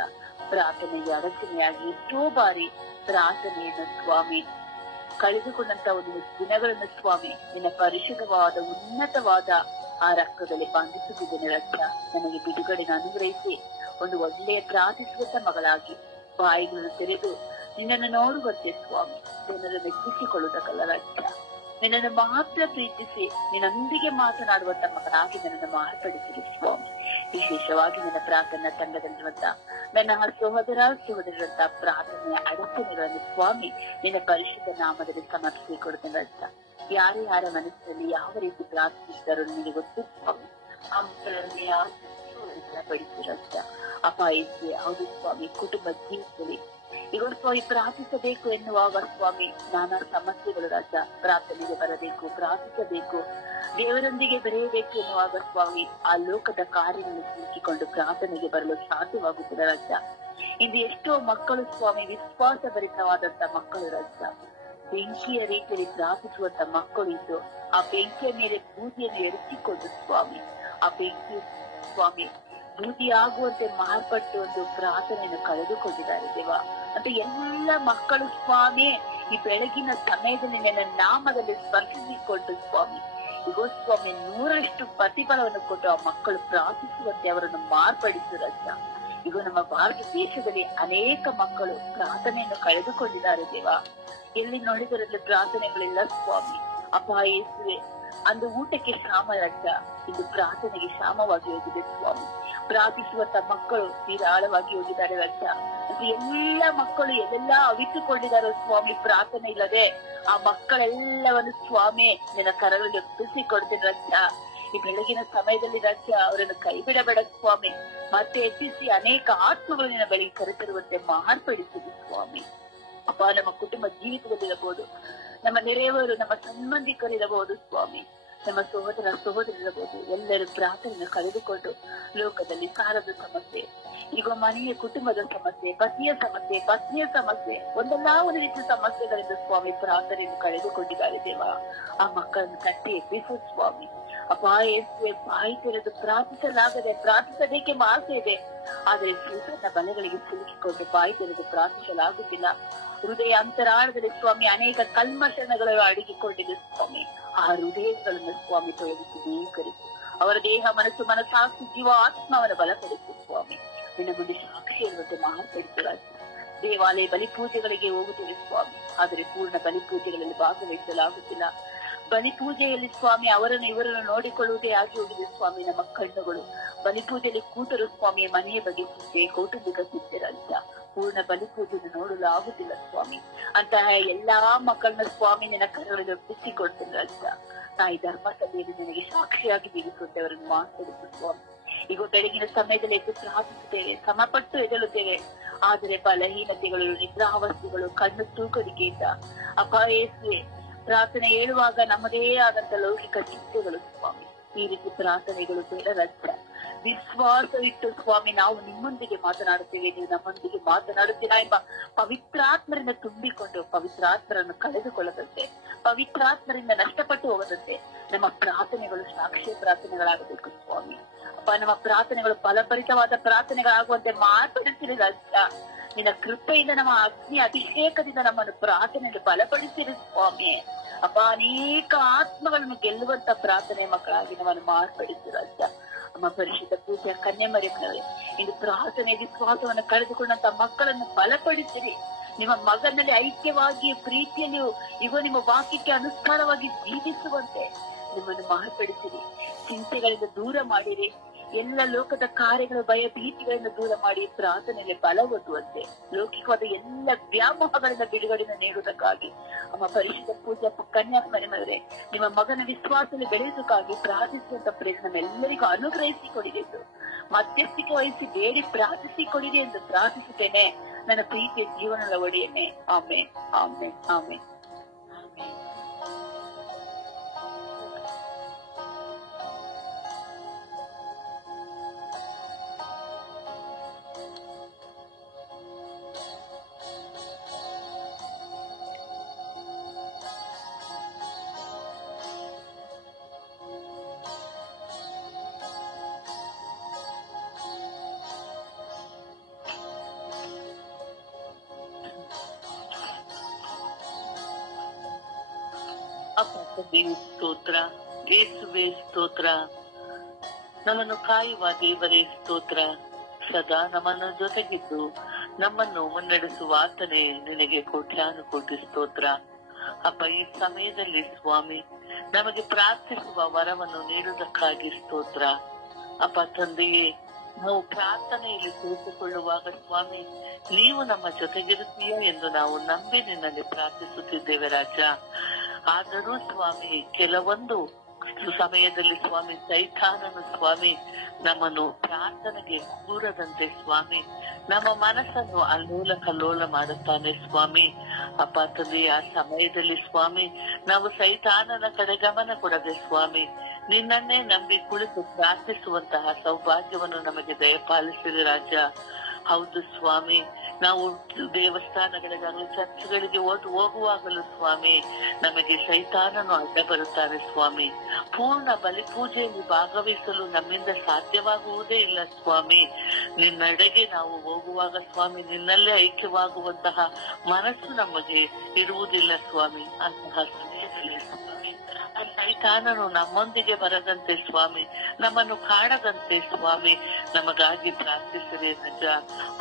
ಪ್ರಾರ್ಥನೆಗೆ ಅಡಚಣೆಯಾಗಿ ಎಷ್ಟೋ ಬಾರಿ ಪ್ರಾರ್ಥನೆಯನ್ನು ಸ್ವಾಮಿ ಕಳೆದುಕೊಂಡಂತ ಒಂದು ದಿನಗಳನ್ನು ಸ್ವಾಮಿ ನಿನ್ನ ಪರಿಶುದ್ಧವಾದ ಉನ್ನತವಾದ ಆ ರಕ್ತದಲ್ಲಿ ಬಂಧಿಸುತ್ತಿದ್ದೇನೆ ರಾಜ. ನನಗೆ ಬಿಡುಗಡೆನ ಅನುಗ್ರಹಿಸಿ ಒಂದು ಒಳ್ಳೆಯ ಪ್ರಾರ್ಥಿಸುವಂತ ಮಗಳಾಗಿ ಬಾಯಿಗಳನ್ನು ತೆರೆದು ನಿನ್ನನ್ನು ನೋಡುವಂತೆ ಸ್ವಾಮಿ ಜನರನ್ನು ಮೆಚ್ಚಿಸಿಕೊಳ್ಳುವುದಕ್ಕಲ್ಲ ರಾಜ, ನಿನ್ನನ್ನು ಮಾತ್ರ ಪ್ರೀತಿಸಿ ನಿನ್ನೊಂದಿಗೆ ಮಾತನಾಡುವಂತ ಮಗನಾಗಿ ನನ್ನನ್ನು ಮಾರ್ಪಡಿಸಿದೆ ಸ್ವಾಮಿ. ವಿಶೇಷವಾಗಿ ನನ್ನ ಪ್ರಾರ್ಥನಾ ತಂಡದಲ್ಲಿರುವಂತ ನನ್ನ ಸಹೋದರರಂತ ಪ್ರಾರ್ಥನೆಯ ಅಡಚಣೆಗಳನ್ನು ಸ್ವಾಮಿ ನಿನ್ನ ಪರಿಶುದ್ಧ ನಾಮದಲ್ಲಿ ಸಮರ್ಪಿಸಿಕೊಡುತ್ತೇನೆ ರಾಜ. ಯಾರ ಮನಸ್ಸಿನಲ್ಲಿ ಯಾವ ರೀತಿ ಪ್ರಾರ್ಥಿಸಿದ್ದಾರೋ ನಿನಗೆ ಗೊತ್ತು ಸ್ವಾಮಿ. ಆ ಮಕ್ಕಳಲ್ಲಿ ಪಡಿಸಿ ರಾಜ. ಅಪಾಯಕ್ಕೆ ಹೌದು ಸ್ವಾಮಿ, ಕುಟುಂಬ ಜೀವಿತದಲ್ಲಿ ಈಗ ಸ್ವಾಮಿ ಪ್ರಾರ್ಥಿಸಬೇಕು ಎನ್ನುವಾಗ ಸ್ವಾಮಿ ನಾನಾ ಸಮಸ್ಯೆಗಳು ರಾಜ. ಪ್ರಾರ್ಥನೆಗೆ ಬರಬೇಕು, ಪ್ರಾರ್ಥಿಸಬೇಕು, ದೇವರೊಂದಿಗೆ ಬೆರೆಯಬೇಕು ಎನ್ನುವಾಗ ಸ್ವಾಮಿ ಆ ಲೋಕದ ಕಾರ್ಯಗಳನ್ನು ಸಿಲುಕಿಕೊಂಡು ಪ್ರಾರ್ಥನೆಗೆ ಬರಲು ಸಾಧ್ಯವಾಗುತ್ತಿಲ್ಲ ರಾಜ. ಇಂದು ಎಷ್ಟೋ ಮಕ್ಕಳು ಸ್ವಾಮಿ ವಿಶ್ವಾಸ ಭರಿತವಾದಂತ ಮಕ್ಕಳು ರಾಜ. ಬೆಂಕಿಯ ರೀತಿಯಲ್ಲಿ ಪ್ರಾರ್ಥಿಸುವಂತ ಮಕ್ಕಳು ಇದ್ದು ಆ ಬೆಂಕಿಯ ಮೇಲೆ ಬೂದಿಯನ್ನು ಎರಚಿಕೊಂಡು ಸ್ವಾಮಿ ಆ ಬೆಂಕಿ ಸ್ವಾಮಿ ಬೂದಿಯಾಗುವಂತೆ ಮಾರ್ಪಟ್ಟು ಒಂದು ಪ್ರಾರ್ಥನೆಯನ್ನು ಕಳೆದುಕೊಂಡಿದ್ದಾರೆ ದೇವ. ಮತ್ತೆ ಎಲ್ಲ ಮಕ್ಕಳು ಸ್ವಾಮಿ ಈ ಬೆಳಗಿನ ಸಮಯದಲ್ಲಿ ನನ್ನ ನಾಮದಲ್ಲಿ ಸ್ಪರ್ಶಿಸಿಕೊಂಡು ಸ್ವಾಮಿ ಈಗ ಸ್ವಾಮಿ 100% ಪ್ರತಿಫಲವನ್ನು ಕೊಟ್ಟು ಆ ಮಕ್ಕಳು ಪ್ರಾರ್ಥಿಸುವಂತೆ ಅವರನ್ನು ಮಾರ್ಪಡಿಸು ರಾಜ. ಈಗ ನಮ್ಮ ಭಾರತ ದೇಶದಲ್ಲಿ ಅನೇಕ ಮಕ್ಕಳು ಪ್ರಾರ್ಥನೆಯನ್ನು ಕಳೆದುಕೊಂಡಿದ್ದಾರೆ ದೇವ. ಎಲ್ಲಿ ನೋಡಿದರಲ್ಲಿ ಪ್ರಾರ್ಥನೆಗಳಿಲ್ಲ ಸ್ವಾಮಿ. ಅಪಾಯಿಸುವೆ ಅಂದು ಊಟಕ್ಕೆ ಶ್ರಮ ರಾಜ, ಇದು ಪ್ರಾರ್ಥನೆಗೆ ಶ್ರಮವಾಗಿ ಹೋಗಿದೆ ಸ್ವಾಮಿ. ಪ್ರಾರ್ಥಿಸುವಂತ ಮಕ್ಕಳು ತೀರಾಳವಾಗಿ ಹೋಗಿದ್ದಾರೆ ರಾಜ. ಎಲ್ಲ ಮಕ್ಕಳು ಎಲ್ಲೆಲ್ಲ ಅವಿತುಕೊಂಡಿದ್ದಾರೆ ಸ್ವಾಮಿ ಪ್ರಾರ್ಥನೆ ಇಲ್ಲದೆ. ಆ ಮಕ್ಕಳೆಲ್ಲವನ್ನು ಸ್ವಾಮಿ ನಿನ್ನ ಕರಗಳಲ್ಲಿ ಒಪ್ಪಿಸಿಕೊಡ್ತೇನೆ ರಾಜ. ಈ ಬೆಳಗಿನ ಸಮಯದಲ್ಲಿ ರಾಜ ಅವರನ್ನು ಕೈ ಬಿಡಬೇಡ ಸ್ವಾಮಿ. ಮತ್ತೆ ಎತ್ತಿಸಿ ಅನೇಕ ಆತ್ಮಗಳು ನಿನ್ನ ಬೆಳಗ್ಗೆ ಕರೆತರುವಂತೆ ಮಾರ್ಪಡಿಸಿದೆ ಸ್ವಾಮಿ. ಅಪ್ಪ, ನಮ್ಮ ಕುಟುಂಬ ಜೀವಿತದಲ್ಲಿರಬಹುದು, ನಮ್ಮ ನೆರೆಯವರು, ನಮ್ಮ ಸಂಬಂಧಿಕರಿರಬಹುದು ಸ್ವಾಮಿ, ನಮ್ಮ ಸಹೋದರರಿರಬಹುದು, ಎಲ್ಲರೂ ಪ್ರಾರ್ಥನೆಯನ್ನು ಕಳೆದುಕೊಂಡು ಲೋಕದಲ್ಲಿ ಸಾಲದ ಸಮಸ್ಯೆ, ಈಗ ಮನೆಯ ಕುಟುಂಬದ ಸಮಸ್ಯೆ, ಪತಿಯ ಸಮಸ್ಯೆ, ಪತ್ನಿಯ ಸಮಸ್ಯೆ, ಒಂದಲ್ಲ ಒಂದು ರೀತಿಯ ಸಮಸ್ಯೆಗಳಿಂದ ಸ್ವಾಮಿ ಪ್ರಾರ್ಥನೆಯನ್ನು ಕಳೆದುಕೊಂಡಿದ್ದಾರೆ ದೇವ. ಆ ಮಕ್ಕಳನ್ನು ಕಟ್ಟಿ ಎಬ್ಬಿಸು ಸ್ವಾಮಿ. ಅಪಾಯಕ್ಕೆ ಬಾಯಿ ತೆರೆದು ಪ್ರಾರ್ಥಿಸಲಾಗದೆ ಪ್ರಾರ್ಥಿಸಬೇಕೆ ಆಸೆ ಇದೆ, ಆದರೆ ಸೂತನ ಬಲಗಳಿಗೆ ಸಿಲುಕಿಕೊಂಡು ಬಾಯಿ ತೆರೆದು ಪ್ರಾರ್ಥಿಸಲಾಗುತ್ತಿಲ್ಲ. ಹೃದಯ ಅಂತರಾಳದಲ್ಲಿ ಸ್ವಾಮಿ ಅನೇಕ ಕಲ್ಮಶಗಳು ಅಡಗಿಕೊಂಡಿದೆ ಸ್ವಾಮಿ. ಆ ಹೃದಯಗಳನ್ನು ಸ್ವಾಮಿ ತೊಳೆದಿಸಿ ಸ್ವೀಕರಿಸಿ ಅವರ ದೇಹ, ಮನಸ್ಸು, ಮನಸ್ಸಾಕ್ಷಿ, ಜೀವ, ಆತ್ಮವನ್ನು ಬಲಪಡಿಸಿ ಸ್ವಾಮಿ ನಿನ್ನ ಮುಂದೆ ಸಾಕ್ಷಿ ಎನ್ನುವಂತೆ ಮಾರ್ಪಡಿಸಲಾಗ. ದೇವಾಲಯ ಬಲಿಪೂಜೆಗಳಿಗೆ ಹೋಗುತ್ತಿದೆ ಸ್ವಾಮಿ, ಆದರೆ ಪೂರ್ಣ ಬಲಿಪೂಜೆಗಳಲ್ಲಿ ಭಾಗವಹಿಸಲಾಗುತ್ತಿಲ್ಲ. ಬಲಿಪೂಜೆಯಲ್ಲಿ ಸ್ವಾಮಿ ಅವರನ್ನು ಇವರನ್ನು ನೋಡಿಕೊಳ್ಳುವುದೇ ಆಗಿ ಹೋಗಿದೆ ಸ್ವಾಮಿ. ನಮ್ಮ ಕಣ್ಣುಗಳು ಬಲಿಪೂಜೆಯಲ್ಲಿ ಕೂತರು ಸ್ವಾಮಿ ಮನೆಯ ಬಗ್ಗೆ ಚಿಂತೆ, ಕೌಟುಂಬಿಕ ಚಿಂತೆ ರಾಜ. ಪೂರ್ಣ ಬಲಿಪೂಜೆಯನ್ನು ನೋಡಲು ಆಗುತ್ತಿಲ್ಲ ಸ್ವಾಮಿ. ಅಂತಹ ಎಲ್ಲಾ ಮಕ್ಕಳನ್ನ ಸ್ವಾಮಿ ನಿನ್ನ ಕರಗಳಲ್ಲಿ ಒಪ್ಪಿಸಿಕೊಡ್ತೇನೆ ರಾಜ. ತಾಯಿ ಧರ್ಮಸಭೆಯಲ್ಲಿ ನಿನಗೆ ಸಾಕ್ಷಿಯಾಗಿ ಬೀಗಿಸುತ್ತೆ ಅವರನ್ನು ಮಾರ್ಪಡಿಸು ಸ್ವಾಮಿ. ಈಗ ಬೆಳಗಿನ ಸಮಯದಲ್ಲಿ ಎದ್ದು ಪ್ರಾರ್ಥಿಸುತ್ತೇವೆ, ಸಮಪಟ್ಟು ಎದಳುತ್ತೇವೆ, ಆದರೆ ಬಲಹೀನತೆಗಳು, ನಿದ್ರಾವಸ್ಥೆಗಳು, ಕಣ್ಣು ತೂಕಡಿಕೆಯಿಂದ ಅಪಾಯಿಸುವೆ. ಪ್ರಾರ್ಥನೆ ಹೇಳುವಾಗ ನಮ್ಮದೇ ಆದಂತ ಲೌಕಿಕ ಚಿಂತೆಗಳು ಸ್ವಾಮಿ. ಈ ರೀತಿ ಪ್ರಾರ್ಥನೆಗಳು ಬೇಡ ರಾಜ. ವಿಶ್ವಾಸ ಇಟ್ಟು ಸ್ವಾಮಿ ನಾವು ನಿಮ್ಮೊಂದಿಗೆ ಮಾತನಾಡುತ್ತೇವೆ, ನೀವು ನಮ್ಮೊಂದಿಗೆ ಮಾತನಾಡುತ್ತೀರಾ ಎಂಬ ಪವಿತ್ರಾತ್ಮರಿಂದ ತುಂಬಿಕೊಂಡು ಪವಿತ್ರಾತ್ಮರನ್ನು ಕಳೆದುಕೊಳ್ಳದಂತೆ, ಪವಿತ್ರಾತ್ಮರಿಂದ ನಷ್ಟಪಟ್ಟು ಹೋಗದಂತೆ ನಮ್ಮ ಪ್ರಾರ್ಥನೆಗಳು ಸಾಕ್ಷಿಯ ಪ್ರಾರ್ಥನೆಗಳಾಗಬೇಕು ಸ್ವಾಮಿ. ಅಪ್ಪ, ನಮ್ಮ ಪ್ರಾರ್ಥನೆಗಳು ಫಲಭರಿತವಾದ ಪ್ರಾರ್ಥನೆಗಳಾಗುವಂತೆ ಮಾರ್ಪಡಿಸಿರಿ ರಾಜ. ನಿನ್ನ ಕೃಪೆಯಿಂದ ನಮ್ಮ ಅಗ್ನಿ ಅಭಿಷೇಕದಿಂದ ನಮ್ಮನ್ನು ಪ್ರಾರ್ಥನೆಗೆ ಬಲಪಡಿಸಿರಿ ಸ್ವಾಮಿ. ಅಪ್ಪ, ಅನೇಕ ಆತ್ಮಗಳನ್ನು ಗೆಲ್ಲುವಂತ ಪ್ರಾರ್ಥನೆ ಮಕ್ಕಳಾಗಿ ನಮ್ಮನ್ನು ಮಾರ್ಪಡಿಸಿ ರಾಜ. ಅಮ್ಮ ಪರಿಶುದ್ಧ ಪೂಜೆ ಕನ್ಯೆ ಮರಿಯಮ್ಮನವರೇ, ಇಂದು ಪ್ರಾರ್ಥನೆ ವಿಶ್ವಾಸವನ್ನು ಕಳೆದುಕೊಂಡಂತ ಮಕ್ಕಳನ್ನು ಬಲಪಡಿಸಿರಿ. ನಿಮ್ಮ ಮಗನಲ್ಲಿ ಐಕ್ಯವಾಗಿ ಪ್ರೀತಿಯಲ್ಲಿಯೂ ಈಗ ನಿಮ್ಮ ವಾಕ್ಯಕ್ಕೆ ಅನುಸಾರವಾಗಿ ಜೀವಿಸುವಂತೆ ನಿಮ್ಮನ್ನು ಮಾರ್ಪಡಿಸಿರಿ. ಚಿಂತೆಗಳಿಂದ ದೂರ ಮಾಡಿರಿ. ಎಲ್ಲ ಲೋಕದ ಕಾರ್ಯಗಳ ಭಯ ಭೀತಿಗಳಿಂದ ದೂರ ಮಾಡಿ ಪ್ರಾರ್ಥನೆಯಲ್ಲಿ ಬಲ ಹೊಂದುವಂತೆ ಲೌಕಿಕವಾದ ಎಲ್ಲ ವ್ಯಾಮೋಹಗಳಿಂದ ಬಿಡುಗಡೆಯನ್ನು ನೀಡುವುದಕ್ಕಾಗಿ ಅಮ್ಮ ಪರಿಶುದ್ಧ ಪೂಜಾ ಕನ್ಯಾಮರಿಯವರೇ, ನಿಮ್ಮ ಮಗನ ವಿಶ್ವಾಸದಲ್ಲಿ ಬೆಳೆಯುವುದಕ್ಕಾಗಿ ಪ್ರಾರ್ಥಿಸುವಂತ ಪ್ರೇರಣೆ ನಮ್ಮೆಲ್ಲರಿಗೂ ಅನುಗ್ರಹಿಸಿಕೊಡಿದೆ ಎಂದು ಮಧ್ಯಸ್ಥಿಕೆ ವಹಿಸಿ ಬೇಡಿ ಪ್ರಾರ್ಥಿಸಿಕೊಡಿದೆ ಎಂದು ಪ್ರಾರ್ಥಿಸುತ್ತೇನೆ. ನನ್ನ ಪ್ರೀತಿಯ ಜೀವನದ ಒಡೆಯನ್ನೇ. ಆಮೇನ್, ಆಮೇನ್, ಆಮೇನ್. ಸ್ತೋತ್ರ, ಯೇಸುವೇ ಸ್ತೋತ್ರ. ನಮ್ಮನ್ನು ಕಾಯುವ ದೇವರೇ ಸ್ತೋತ್ರ. ಸದಾ ನಮ್ಮನ್ನು ಜೊತೆಗಿದ್ದು ನಮ್ಮನ್ನು ಮುನ್ನಡೆಸುವ ಆತನೇ ನಿನಗೆ ಕೋಟ್ಯಾನುಕೋಟಿ ಸ್ತೋತ್ರ. ಅಪ್ಪ, ಈ ಸಮಯದಲ್ಲಿ ಸ್ವಾಮಿ ನಮಗೆ ಪ್ರಾರ್ಥಿಸುವ ವರವನ್ನು ನೀಡುವುದಕ್ಕಾಗಿ ಸ್ತೋತ್ರ. ಅಪ್ಪ ತಂದೆಯೇ, ನಾವು ಪ್ರಾರ್ಥನೆಯಲ್ಲಿ ಕುಳಿತುಕೊಳ್ಳುವಾಗ ಸ್ವಾಮಿ ನೀವು ನಮ್ಮ ಜೊತೆಗಿರುತ್ತೀಯ ಎಂದು ನಾವು ನಂಬಿ ನಿನ್ನಲ್ಲಿ ಪ್ರಾರ್ಥಿಸುತ್ತಿದ್ದೇವೆ ರಾಜ. ಆದರೂ ಸ್ವಾಮಿ ಕೆಲವೊಂದು ಸಮಯದಲ್ಲಿ ಸ್ವಾಮಿ ಸೈತಾನನು ಸ್ವಾಮಿ ನಮ್ಮನ್ನು ಪ್ರಾರ್ಥನೆಗೆ ಕೂರದಂತೆ ಸ್ವಾಮಿ ನಮ್ಮ ಮನಸ್ಸನ್ನು ಅಲ್ಲೋಲ ಕಲ್ಲೋಲ ಮಾಡುತ್ತಾನೆ ಸ್ವಾಮಿ. ಅಪ್ಪ ತಂದೆ, ಆ ಸಮಯದಲ್ಲಿ ಸ್ವಾಮಿ ನಾವು ಸೈತಾನನ ಕಡೆ ಗಮನ ಕೊಡದೆ ಸ್ವಾಮಿ ನಿನ್ನನ್ನೇ ನಂಬಿ ಕುಳಿತು ಪ್ರಾರ್ಥಿಸುವಂತಹ ಸೌಭಾಗ್ಯವನ್ನು ನಮಗೆ ದಯಪಾಲಿಸಿದೆ ರಾಜ. ಹೌದು ಸ್ವಾಮಿ, ನಾವು ದೇವಸ್ಥಾನಗಳಿಗಾಗಲಿ ಚರ್ಚ್ಗಳಿಗೆ ಹೋಗುವಾಗಲೂ ಸ್ವಾಮಿ ನಮಗೆ ಸೈತಾನನು ಅಡ್ಡ ಬರುತ್ತಾನೆ ಸ್ವಾಮಿ. ಪೂರ್ಣ ಬಲಿ ಪೂಜೆಯಲ್ಲಿ ಭಾಗವಹಿಸಲು ನಮ್ಮಿಂದ ಸಾಧ್ಯವಾಗುವುದೇ ಇಲ್ಲ ಸ್ವಾಮಿ. ನಿನ್ನೆಡೆಗೆ ನಾವು ಹೋಗುವಾಗ ಸ್ವಾಮಿ ನಿನ್ನಲ್ಲೇ ಐಕ್ಯವಾಗುವಂತಹ ಮನಸ್ಸು ನಮಗೆ ಇರುವುದಿಲ್ಲ ಸ್ವಾಮಿ. ಅಂತಹ ಸಮಯದಲ್ಲಿ ಸ್ವಾಮಿ ಸೈತಾನನು ನಮ್ಮೊಂದಿಗೆ ಬರದಂತೆ ಸ್ವಾಮಿ, ನಮ್ಮನ್ನು ಕಾಣದಂತೆ ಸ್ವಾಮಿ ನಮಗಾಗಿ ಪ್ರಾರ್ಥಿಸಿರಿ ರಾಜ.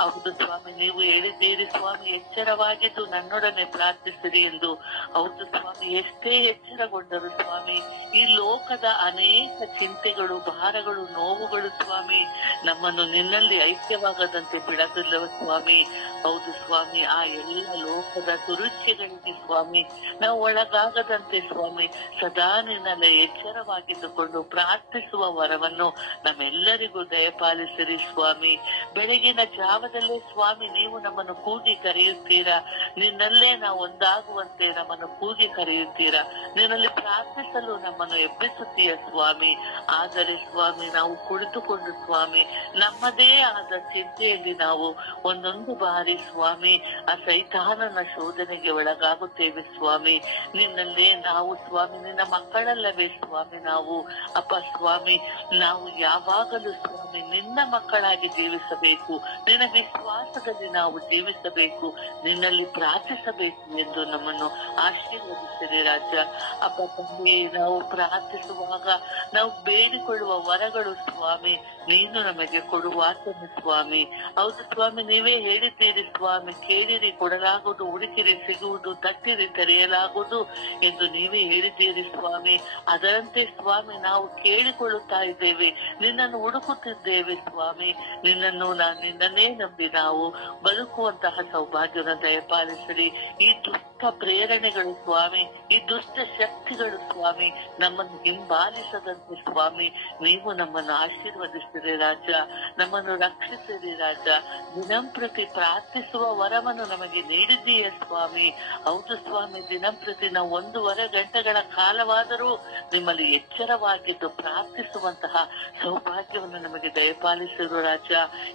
ಹೌದು ಸ್ವಾಮಿ, ನೀವು ಹೇಳಿದ್ದೀರಿ ಸ್ವಾಮಿ ಎಚ್ಚರವಾಗಿದ್ದು ನನ್ನೊಡನೆ ಪ್ರಾರ್ಥಿಸಿರಿ ಎಂದು. ಹೌದು ಸ್ವಾಮಿ, ಎಷ್ಟೇ ಎಚ್ಚರಗೊಂಡರು ಸ್ವಾಮಿ ಈ ಲೋಕದ ಅನೇಕ ಚಿಂತೆಗಳು, ಭಾರಗಳು, ನೋವುಗಳು ಸ್ವಾಮಿ ನಮ್ಮನ್ನು ನಿನ್ನಲ್ಲಿ ಐಕ್ಯವಾಗದಂತೆ ಬಿಡದಿಲ್ಲ ಸ್ವಾಮಿ. ಹೌದು ಸ್ವಾಮಿ, ಆ ಎಲ್ಲ ಲೋಕದ ದುರುಚ್ಯಗಳಿಗೆ ಸ್ವಾಮಿ ನಾವು ಒಳಗಾಗದಂತೆ ಸ್ವಾಮಿ ಸದಾ ನಿನ್ನಲ್ಲೇ ಎಚ್ಚರವಾಗಿದ್ದುಕೊಂಡು ಪ್ರಾರ್ಥಿಸುವ ವರವನ್ನು ನಮ್ಮೆಲ್ಲರಿಗೂ ದಯಪಾಲಿಸಿರಿ ಸ್ವಾಮಿ. ಬೆಳಗಿನ ಜಾವದಲ್ಲೇ ಸ್ವಾಮಿ ನೀವು ನಮ್ಮನ್ನು ಕೂಗಿ ಕರೆಯುತ್ತೀರಾ. ನಿನ್ನಲ್ಲೇ ನಾವು ಒಂದಾಗುವಂತೆ ನಮ್ಮನ್ನು ಕೂಗಿ ಕರೆಯುತ್ತೀರಾ. ನಿನ್ನಲ್ಲಿ ಪ್ರಾರ್ಥಿಸಲು ನಮ್ಮನ್ನು ಎಬ್ಬಿಸುತ್ತೀಯ ಸ್ವಾಮಿ. ಆದರೆ ಸ್ವಾಮಿ ನಾವು ಕುಳಿತುಕೊಂಡು ಸ್ವಾಮಿ ನಮ್ಮದೇ ಆದ ಚಿಂತೆಯಲ್ಲಿ ನಾವು ಒಂದೊಂದು ಬಾರಿ ಸ್ವಾಮಿ ಆ ಸೈತಾನನ ಶೋಧನೆಗೆ ಒಳಗಾಗುತ್ತೇವೆ ಸ್ವಾಮಿ. ನಿನ್ನಲ್ಲೇ ನಾವು ಸ್ವಾಮಿ ನಿನ್ನ ಮಕ್ಕಳಲ್ಲವೇ ಸ್ವಾಮಿ ನಾವು. ಅಪ್ಪ ಸ್ವಾಮಿ, ನಾವು ಯಾವಾಗಲೂ ಸ್ವಾಮಿ ನಿನ್ನ ಮಕ್ಕಳಾಗಿ ಜೀವಿಸಬೇಕು, ನಿನ್ನ ವಿಶ್ವಾಸದಲ್ಲಿ ನಾವು ಜೀವಿಸಬೇಕು, ನಿನ್ನಲ್ಲಿ ಪ್ರಾರ್ಥಿಸಬೇಕು ಎಂದು ನಮ್ಮನ್ನು ಆಶೀರ್ವದಿಸಿದೆ ರಾಜ. ಅಪ್ಪ ತಂದೆ, ನಾವು ಪ್ರಾರ್ಥಿಸುವಾಗ ನಾವು ಬೇಡಿಕೊಳ್ಳುವ ವರಗಳು ಸ್ವಾಮಿ ನೀನು ನಮಗೆ ಕೊಡುವಾತನು ಸ್ವಾಮಿ. ಹೌದು ಸ್ವಾಮಿ, ನೀವೇ ಹೇಳಿದ್ದೀರಿ ಸ್ವಾಮಿ, ಕೇಳಿರಿ ಕೊಡಲಾಗುವುದು, ಹುಡುಕಿರಿ ಸಿಗುವುದು, ತಟ್ಟಿರಿ ತೆರೆಯಲಾಗುವುದು ಎಂದು ನೀವೇ ಹೇಳಿದ್ದೀರಿ ಸ್ವಾಮಿ. ಅದರಂತೆ ಸ್ವಾಮಿ ನಾವು ಕೇಳಿಕೊಳ್ಳುತ್ತಾ ಇದ್ದೇವೆ, ನಿನ್ನನ್ನು ಹುಡುಕುತ್ತಿದ್ದೇವೆ ಸ್ವಾಮಿ. ನಿನ್ನನ್ನೇ ನಂಬಿ ನಾವು ಬದುಕುವಂತಹ ಸೌಭಾಗ್ಯವನ್ನು ದಯಪಾಲಿಸಿರಿ. ಈ ದುಷ್ಟ ಪ್ರೇರಣೆಗಳು ಸ್ವಾಮಿ, ಈ ದುಷ್ಟ ಶಕ್ತಿಗಳು ಸ್ವಾಮಿ ನಮ್ಮನ್ನು ಹಿಂಬಾಲಿಸದಂತೆ ಸ್ವಾಮಿ ನೀವು ನಮ್ಮನ್ನು ಆಶೀರ್ವದಿಸಿರಿ ರಾಜ, ನಮ್ಮನ್ನು ರಕ್ಷಿಸಿರಿ ರಾಜ. ದಿನಂಪ್ರತಿ ಪ್ರಾರ್ಥಿಸುವ ವರವನ್ನು ನಮಗೆ ನೀಡಿದ್ದೀಯ ಸ್ವಾಮಿ. ಹೌದು ಸ್ವಾಮಿ, ದಿನಂಪ್ರತಿ ನಾವು 1.5 ಗಂಟೆಗಳ ಕಾಲವಾದರೂ ನಿಮ್ಮಲ್ಲಿ ಎಚ್ಚರವಾಗಿದ್ದು ಪ್ರಾರ್ಥಿಸುವಂತಹ ಸೌಭಾಗ್ಯವನ್ನು ನಮಗೆ ದಯಪಾಲಿಸಿರು ರಾಜ.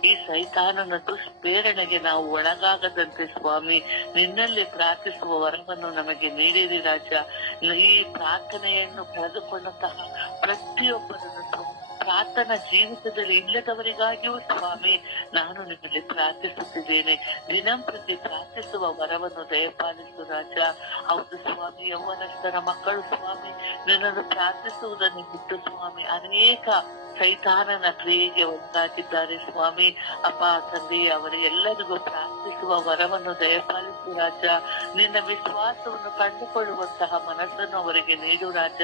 ಈ ಸೈತಾನನ ದುಷ್ಪ್ರೇರಣೆಗೆ ನಾವು ಒಳಗಾಗದಂತೆ ಸ್ವಾಮಿ ನಿನ್ನಲ್ಲಿ ಪ್ರಾರ್ಥಿಸುವ ವರವನ್ನು ನಮಗೆ ನೀಡಿರಿ ರಾಜ. ಈ ಪ್ರಾರ್ಥನೆಯನ್ನು ಕಳೆದುಕೊಂಡಂತಹ ಪ್ರತಿಯೊಬ್ಬರನ್ನು ಪ್ರಾರ್ಥನಾ ಜೀವಿತದಲ್ಲಿ ಇಲ್ಲದವರಿಗಾಗಿಯೂ ಸ್ವಾಮಿ ನಾನು ನಿನ್ನಲ್ಲಿ ಪ್ರಾರ್ಥಿಸುತ್ತಿದ್ದೇನೆ. ದಿನಂಪ್ರತಿ ಪ್ರಾರ್ಥಿಸುವ ವರವನ್ನು ದಯಪಾಲಿಸು ರಾಜ. ಹೌದು ಸ್ವಾಮಿ, ಯೌವನಸ್ಥರ ಮಕ್ಕಳು ಸ್ವಾಮಿ ನಿನ್ನನ್ನು ಪ್ರಾರ್ಥಿಸುವುದನ್ನು ಬಿಟ್ಟು ಸ್ವಾಮಿ ಅನೇಕ ಸೈತಾನನ ಕ್ರಿಯೆಗೆ ಒಳಗಾಗಿದ್ದಾರೆ ಸ್ವಾಮಿ. ಅಪ್ಪ ತಂದೆ, ಅವರೆಲ್ಲರಿಗೂ ಪ್ರಾರ್ಥಿಸುವ ವರವನ್ನು ದಯಪಾಲಿಸು ರಾಜ. ನಿನ್ನ ವಿಶ್ವಾಸವನ್ನು ಕಂಡುಕೊಳ್ಳುವಂತಹ ಮನಸ್ಸನ್ನು ಅವರಿಗೆ ನೀಡು ರಾಜ.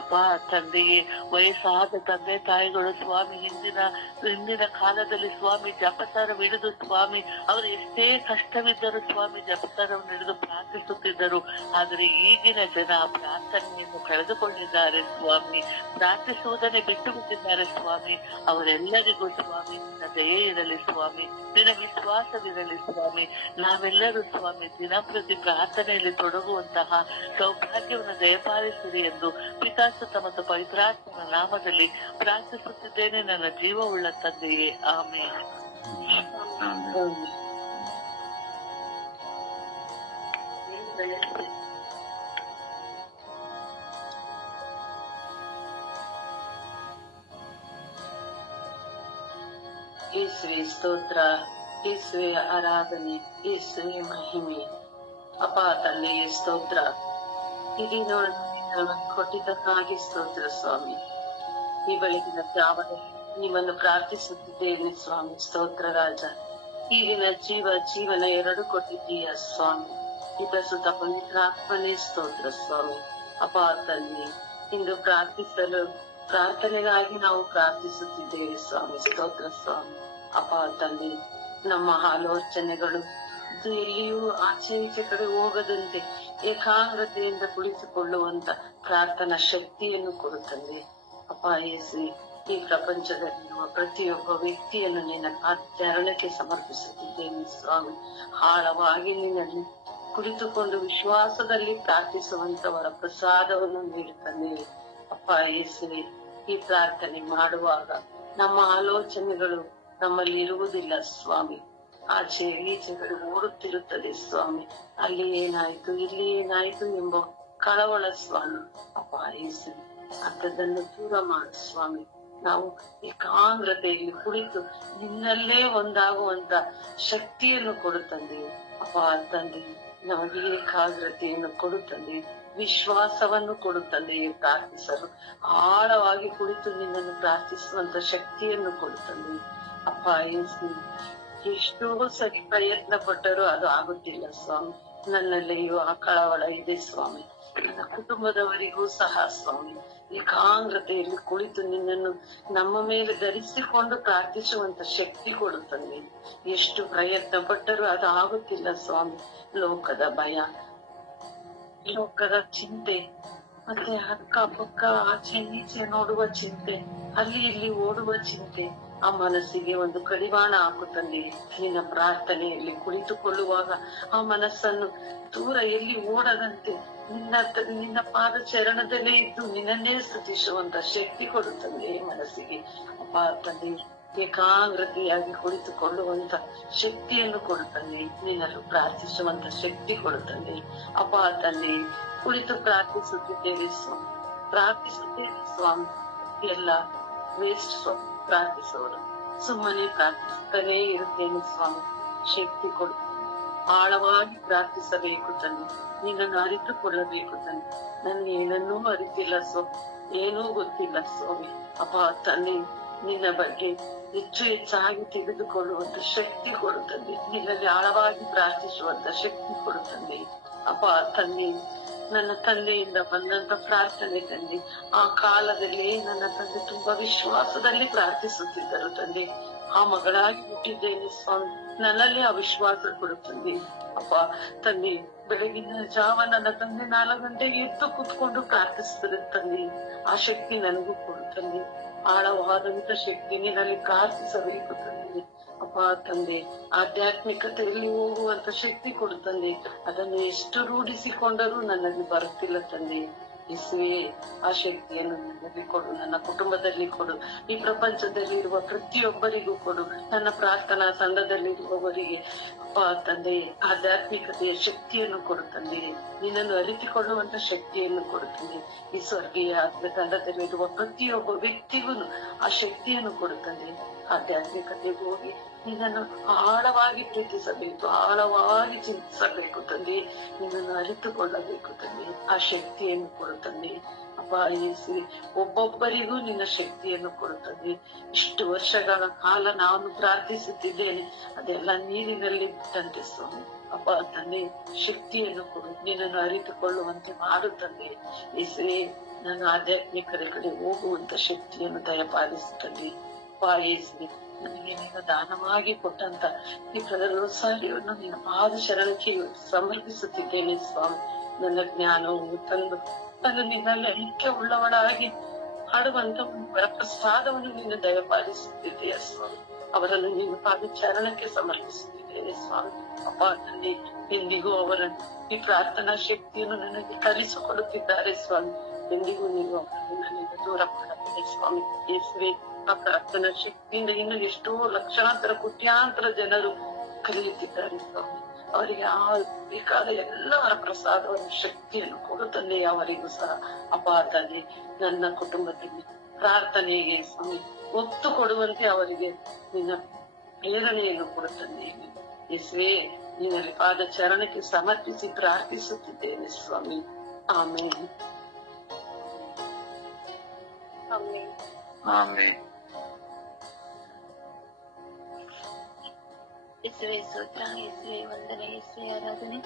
ಅಪ್ಪ ತಂದೆಯೇ, ವಯಸ್ಸಾದ ತಂದೆ ತಾಯಿಗಳು ಸ್ವಾಮಿ ಹಿಂದಿನ ಕಾಲದಲ್ಲಿ ಸ್ವಾಮಿ ಜಪತರವಿಡಿದು ಸ್ವಾಮಿ ಅವರು ಎಷ್ಟೇ ಕಷ್ಟವಿದ್ದರೂ ಸ್ವಾಮಿ ಜಪತರವನ್ನು ಹಿಡಿದು ಪ್ರಾರ್ಥಿಸುತ್ತಿದ್ದರು. ಆದರೆ ಈಗಿನ ಜನ ಪ್ರಾರ್ಥನೆಯನ್ನು ಕಳೆದುಕೊಂಡಿದ್ದಾರೆ ಸ್ವಾಮಿ, ಪ್ರಾರ್ಥಿಸುವುದನ್ನೇ ಬಿಟ್ಟು ಬಿಟ್ಟಿದ್ದಾರೆ ಸ್ವಾಮಿ. ಅವರೆಲ್ಲರಿಗೂ ಸ್ವಾಮಿ ನಿನ್ನ ದಯೆ ಇರಲಿ ಸ್ವಾಮಿ, ನಿನ್ನ ವಿಶ್ವಾಸವಿರಲಿ ಸ್ವಾಮಿ. ನಾವೆಲ್ಲರೂ ಸ್ವಾಮಿ ದಿನಪ್ರತಿ ಪ್ರಾರ್ಥನೆಯಲ್ಲಿ ತೊಡಗುವಂತಹ ಸೌಭಾಗ್ಯವನ್ನು ದಯಪಾಲಿಸಿರಿ ಎಂದು ಪಿತಾಸುತ ಮತ್ತು ಪವಿತ್ರಾತ್ಮನ ನಾಮದಲ್ಲಿ ಪ್ರಾರ್ಥಿಸುತ್ತಿದ್ದೇನೆ ನನ್ನ ಜೀವವುಳ್ಳ ತಂದೆಯೇ, ಆಮೇಲೆ. ಯೇಸುವೆ ಸ್ತೋತ್ರ, ಯೇಸುವೆ ಆರಾಧನೆ, ಯೇಸುವೆ ಮಹಿಮೆ. ಅಪ್ಪ ತಂದೆಯೇ ಸ್ತೋತ್ರ, ಈ ದಿನವನ್ನು ಕೊಟ್ಟಿದ್ದಕ್ಕಾಗಿ ಸ್ತೋತ್ರ ಸ್ವಾಮಿ. ಈ ಬೆಳಗಿನ ಜಾವದಲ್ಲಿ ನಿಮ್ಮನ್ನು ಪ್ರಾರ್ಥಿಸುತ್ತಿದ್ದೇನೆ ಸ್ವಾಮಿ. ಸ್ತೋತ್ರ ರಾಜ. ಈಗಿನ ಜೀವನ ಎರಡು ಕೊಟ್ಟಿದ್ದೀಯ ಸ್ವಾಮಿ. ಪಿತಸುತ ಪವಿತ್ರಾತ್ಮನೇ ಸ್ತೋತ್ರ ಸ್ವಾಮಿ. ಅಪ್ಪ ತಂದೆ, ಇಂದು ಪ್ರಾರ್ಥನೆಗಾಗಿ ನಾವು ಪ್ರಾರ್ಥಿಸುತ್ತಿದ್ದೇವೆ ಸ್ವಾಮಿ. ಸ್ತೋತ್ರ ಸ್ವಾಮಿ. ಅಪ್ಪ ತಂದೆ, ನಮ್ಮ ಆಲೋಚನೆಗಳು ಎಲ್ಲಿಯೂ ಆಚೆ ಈಚೆ ಕಡೆ ಹೋಗದಂತೆ ಏಕಾಗ್ರತೆಯಿಂದ ಕುಳಿತುಕೊಳ್ಳುವಂತ ಪ್ರಾರ್ಥನಾ ಶಕ್ತಿಯನ್ನು ಕೊಡುತ್ತದೆ. ಅಪ್ಪ ಯೇಸು, ಈ ಪ್ರಪಂಚದಲ್ಲಿರುವ ಪ್ರತಿಯೊಬ್ಬ ವ್ಯಕ್ತಿಯನ್ನು ನಿನ್ನ ಚರಣಕ್ಕೆ ಸಮರ್ಪಿಸುತ್ತಿದ್ದೇನೆ ಸ್ವಾಮಿ. ಆಳವಾಗಿ ನಿನ್ನಲ್ಲಿ ಕುಳಿತುಕೊಂಡು ವಿಶ್ವಾಸದಲ್ಲಿ ಪ್ರಾರ್ಥಿಸುವಂತವರ ಪ್ರಸಾದವನ್ನು ನೀಡುತ್ತಾನೆ. ಅಪ್ಪ ಯೇಸುವೆ, ಈ ಪ್ರಾರ್ಥನೆ ಮಾಡುವಾಗ ನಮ್ಮ ಆಲೋಚನೆಗಳು ನಮ್ಮಲ್ಲಿ ಇರುವುದಿಲ್ಲ ಸ್ವಾಮಿ. ಆಚೆ ಈಚೆಗಳು ಓಡುತ್ತಿರುತ್ತದೆ ಸ್ವಾಮಿ. ಅಲ್ಲಿ ಏನಾಯ್ತು, ಇಲ್ಲಿ ಏನಾಯ್ತು ಎಂಬ ಕಳವಳ ಸ್ವಾಮಿ. ಅಪ್ಪ ಯೇಸು, ಅಂಥದ್ದನ್ನು ದೂರ ಮಾಡು ಸ್ವಾಮಿ. ನಾವು ಏಕಾಗ್ರತೆಯಲ್ಲಿ ಕುಳಿತು ನಿನ್ನಲ್ಲೇ ಒಂದಾಗುವಂತ ಶಕ್ತಿಯನ್ನು ಕೊಡುತ್ತಂದೆ. ಅಪ್ಪ ತಂದೆ, ನಮಗೆ ಏಕಾಗ್ರತೆಯನ್ನು ಕೊಡುತ್ತಂದೆ, ವಿಶ್ವಾಸವನ್ನು ಕೊಡುತ್ತಂದೆ. ಪ್ರಾರ್ಥಿಸಲು ಆಳವಾಗಿ ಕುಳಿತು ನಿನ್ನನ್ನು ಪ್ರಾರ್ಥಿಸುವಂತ ಶಕ್ತಿಯನ್ನು ಕೊಡುತ್ತಂದೆ. ಅಪ್ಪ ಯೇಸು, ಎಷ್ಟೋ ಸರಿ ಪ್ರಯತ್ನ ಪಟ್ಟರೂ ಅದು ಆಗುತ್ತಿಲ್ಲ ಸ್ವಾಮಿ. ನನ್ನಲ್ಲಿಯೂ ಆ ಕಳವಳ ಇದೆ ಸ್ವಾಮಿ. ನನ್ನ ಕುಟುಂಬದವರಿಗೂ ಸಹ ಸ್ವಾಮಿ ಏಕಾಗ್ರತೆಯಲ್ಲಿ ಕುಳಿತು ನಿನ್ನನ್ನು ನಮ್ಮ ಮೇಲೆ ಧರಿಸಿಕೊಂಡು ಪ್ರಾರ್ಥಿಸುವಂತ ಶಕ್ತಿ ಕೊಡುತ್ತದೆ. ಎಷ್ಟು ಪ್ರಯತ್ನ ಪಟ್ಟರೂ ಅದು ಆಗುತ್ತಿಲ್ಲ ಸ್ವಾಮಿ. ಲೋಕದ ಭಯ, ಲೋಕದ ಚಿಂತೆ, ಮತ್ತೆ ಅಕ್ಕಪಕ್ಕ ಆಚೆ ಈಚೆ ನೋಡುವ ಚಿಂತೆ, ಅಲ್ಲಿ ಇಲ್ಲಿ ಓಡುವ ಚಿಂತೆ ಆ ಮನಸ್ಸಿಗೆ ಒಂದು ಕಡಿವಾಣ ಹಾಕುತ್ತದೆ. ನಿನ್ನ ಪ್ರಾರ್ಥನೆಯಲ್ಲಿ ಕುಳಿತುಕೊಳ್ಳುವಾಗ ಆ ಮನಸ್ಸನ್ನು ದೂರ ಎಲ್ಲಿ ಓಡದಂತೆ ನಿನ್ನ ಪಾದ ಚರಣದಲ್ಲೇ ಇದ್ದು ನಿನ್ನನ್ನೇ ಸ್ತುತಿಸುವಂತ ಶಕ್ತಿ ಕೊಡುತ್ತದೆ ಮನಸ್ಸಿಗೆ. ಅಪ್ಪ ತಂದೆ, ಏಕಾಗ್ರತೆಯಾಗಿ ಕುಳಿತುಕೊಳ್ಳುವಂತ ಶಕ್ತಿಯನ್ನು ಕೊಡುತ್ತದೆ. ನಿನ್ನನ್ನು ಪ್ರಾರ್ಥಿಸುವಂತ ಶಕ್ತಿ ಕೊಡುತ್ತದೆ. ಅಪ್ಪ ತಂದೆ, ಕುಳಿತು ಪ್ರಾರ್ಥಿಸುತ್ತಿದ್ದೇವೆ ಸ್ವಾಮಿ. ಎಲ್ಲ ವೇಸ್ಟ್ ಸ್ವಾಮಿ ಪ್ರಾರ್ಥಿಸೋರು. ಸುಮ್ಮನೆ ಪ್ರಾರ್ಥಿಸುತ್ತಲೇ ಇರುತ್ತೇನೆ ಸ್ವಾಮಿ. ಶಕ್ತಿ ಕೊಡು. ಆಳವಾಗಿ ಪ್ರಾರ್ಥಿಸಬೇಕು ತಂದೆ. ನಿನ್ನನ್ನು ಅರಿತುಕೊಳ್ಳಬೇಕು ತಂದೆ. ನನ್ನ ಏನನ್ನೂ ಅರಿತಿಲ್ಲ ಸ್ವಾಮಿ, ಏನೂ ಗೊತ್ತಿಲ್ಲ ಸ್ವಾಮಿ. ಅಪ್ಪ ತಂದೆ, ನಿನ್ನ ಬಗ್ಗೆ ಹೆಚ್ಚು ಹೆಚ್ಚಾಗಿ ತಿಳಿದುಕೊಳ್ಳುವಂತ ಶಕ್ತಿ ಕೊಡುತ್ತದೆ. ನಿನ್ನಲ್ಲಿ ಆಳವಾಗಿ ಪ್ರಾರ್ಥಿಸುವಂತ ಶಕ್ತಿ ಕೊಡುತ್ತದೆ. ಅಪ್ಪ ತಂದೆ, ನನ್ನ ತಂದೆಯಿಂದ ಬಂದಂತ ಪ್ರಾರ್ಥನೆ ತಂದೆ, ಆ ಕಾಲದಲ್ಲಿ ನನ್ನ ತಂದೆ ತುಂಬಾ ವಿಶ್ವಾಸದಲ್ಲಿ ಪ್ರಾರ್ಥಿಸುತ್ತಿದ್ದರು ತಂದೆ. ಆ ಮಗಳಾಗಿ ಹುಟ್ಟಿದ್ದೇನೆ ಸ್ವಾಮಿ, ನನ್ನಲ್ಲಿ ಆ ವಿಶ್ವಾಸ ಕೊಡುತ್ತದೆ. ಅಪ್ಪ ತಂದೆ, ಬೆಳಗಿನ ಜಾವ ನನ್ನ ತಂದೆ 4 ಗಂಟೆಗೆ ಎದ್ದು ಕೂತ್ಕೊಂಡು ಪ್ರಾರ್ಥಿಸುತ್ತದೆ ತಂದೆ. ಆ ಶಕ್ತಿ ನನಗೂ ಕೊಡುತ್ತದೆ. ಆಳವಾದಂತ ಶಕ್ತಿ ನಿನ್ನಲ್ಲಿ ಪ್ರಾರ್ಥಿಸಬೇಕು ತಂದೆ. ಅಪ್ಪ ತಂದೆ, ಆಧ್ಯಾತ್ಮಿಕತೆಯಲ್ಲಿ ಹೋಗುವಂತ ಶಕ್ತಿ ಕೊಡುತ್ತಂದೆ. ಅದನ್ನು ಎಷ್ಟು ರೂಢಿಸಿಕೊಂಡರೂ ನನ್ನಲ್ಲಿ ಬರುತ್ತಿಲ್ಲ ತಂದೆ. ಯೇಸುವೇ, ಆ ಶಕ್ತಿಯನ್ನು ನನ್ನಲ್ಲಿ ಕೊಡು, ನನ್ನ ಕುಟುಂಬದಲ್ಲಿ ಕೊಡು, ಈ ಪ್ರಪಂಚದಲ್ಲಿರುವ ಪ್ರತಿಯೊಬ್ಬರಿಗೂ ಕೊಡು, ನನ್ನ ಪ್ರಾರ್ಥನಾ ತಂಡದಲ್ಲಿರುವವರಿಗೆ ಅಪ್ಪ ತಂದೆ ಆಧ್ಯಾತ್ಮಿಕತೆಯ ಶಕ್ತಿಯನ್ನು ಕೊಡುತ್ತಂದೆ. ನಿನ್ನನ್ನು ಅರಿತುಕೊಳ್ಳುವಂತ ಶಕ್ತಿಯನ್ನು ಕೊಡುತ್ತಂದೆ. ಈ ಸ್ವರ್ಗೀಯ ತಂಡದಲ್ಲಿರುವ ಪ್ರತಿಯೊಬ್ಬ ವ್ಯಕ್ತಿಗೂ ಆ ಶಕ್ತಿಯನ್ನು ಕೊಡುತ್ತಂದೆ. ಆಧ್ಯಾತ್ಮಿಕತೆಗೆ ಹೋಗಿ ನಿನ್ನನ್ನು ಆಳವಾಗಿ ಪ್ರೀತಿಸಬೇಕು, ಆಳವಾಗಿ ಚಿಂತಿಸಬೇಕು ತಂದೆ. ನಿನ್ನನ್ನು ಅರಿತುಕೊಳ್ಳಬೇಕು ತಂದೆ. ಆ ಶಕ್ತಿಯನ್ನು ಕೊಡುತ್ತಂದೆ. ಅಪ್ಪ ಅಪ್ಪ ಯೇಸುವೆ, ಒಬ್ಬೊಬ್ಬರಿಗೂ ನಿನ್ನ ಶಕ್ತಿಯನ್ನು ಕೊಡುತ್ತದೆ. ಇಷ್ಟು ವರ್ಷಗಳ ಕಾಲ ನಾನು ಪ್ರಾರ್ಥಿಸುತ್ತಿದ್ದೇನೆ, ಅದೆಲ್ಲ ನೀರಿನಲ್ಲಿ ಬಿಟ್ಟಂತೆ ಸ್ವಾಮಿ. ಅಪ್ಪ ತಂದೆ, ಶಕ್ತಿಯನ್ನು ಕೊಡು, ನಿನ್ನನ್ನು ಅರಿತುಕೊಳ್ಳುವಂತೆ ಮಾಡು ತಂದೆ ಯೇಸುವೆ. ನಾನು ಆಧ್ಯಾತ್ಮಿಕರ ಕಡೆ ಹೋಗುವಂತ ಶಕ್ತಿಯನ್ನು ದಯಪಾಲಿಸುತ್ತದೆ ಅಪ್ಪ ಯೇಸುವೆ. ನನಗೆ ನಿನ್ನ ದಾನವಾಗಿ ಕೊಟ್ಟಂತ ಈ ಪ್ರದೋಸಾರಿಯನ್ನು ನಿನ್ನ ಪಾದ ಶರಣಕ್ಕೆ ಸಮರ್ಪಿಸುತ್ತಿದ್ದೇನೆ ಸ್ವಾಮಿ. ನನ್ನ ಜ್ಞಾನವನ್ನು ತಂದು ನಿನ್ನಲ್ಲಿ ಐಕ್ಯ ಉಳ್ಳವಳಾಗಿ ಹಾಡುವಂತ ಒಂದು ವರಪ್ರಸಾದವನ್ನು ನೀನು ದಯಪಾಲಿಸುತ್ತಿದ್ದೀಯ ಸ್ವಾಮಿ. ಅವರನ್ನು ನಿನ್ನ ಪಾದ ಚರಣಕ್ಕೆ ಸಮರ್ಪಿಸುತ್ತಿದ್ದೇನೆ ಸ್ವಾಮಿ. ಅಪ್ಪ ತಂದೆ, ಎಂದಿಗೂ ಅವರ ಈ ಪ್ರಾರ್ಥನಾ ಶಕ್ತಿಯನ್ನು ನನಗೆ ಕಲಿಸಿಕೊಡುತ್ತಿದ್ದಾರೆ ಸ್ವಾಮಿ. ಎಂದಿಗೂ ನೀವು ಅವರನ್ನು ನನಗೆ ದೂರ ಮಾಡಬೇಡಿ ಸ್ವಾಮಿ ಯೇಸುವೆ. ಆ ಪ್ರಾರ್ಥನಾ ಶಕ್ತಿಯಿಂದ ಇನ್ನು ಎಷ್ಟೋ ಲಕ್ಷಾಂತರ ಕೋಟ್ಯಾಂತರ ಜನರು ಕಲಿಯುತ್ತಿದ್ದಾರೆ ಸ್ವಾಮಿ. ಅವರಿಗೆ ಆ ಬೇಕಾದ ಎಲ್ಲ ಪ್ರಸಾದವನ್ನು ಶಕ್ತಿಯನ್ನು ಕೊಡು ತಂದೆ. ಅವರಿಗೂ ಸಹ ಅಪ್ಪ ತಂದೆ, ನನ್ನ ಕುಟುಂಬದಲ್ಲಿ ಪ್ರಾರ್ಥನೆಗೆ ಸ್ವಾಮಿ ಒತ್ತು ಕೊಡುವಂತೆ ಅವರಿಗೆ ನಿನ್ನ ಪ್ರೇರಣೆಯನ್ನು ಕೊಡು ತಂದೆ ಯೇಸುವೆ. ನಿನ್ನಲ್ಲಿ ಪಾದ ಚರಣಕ್ಕೆ ಸಮರ್ಪಿಸಿ ಪ್ರಾರ್ಥಿಸುತ್ತಿದ್ದೇನೆ ಸ್ವಾಮಿ. ಆಮೇಲೆ ಯೇಸುವೆ ಸ್ತೋತ್ರ, ಯೇಸುವೆ ವಂದನೆ, ಯೇಸುವೆ ಆರಾಧನೆ.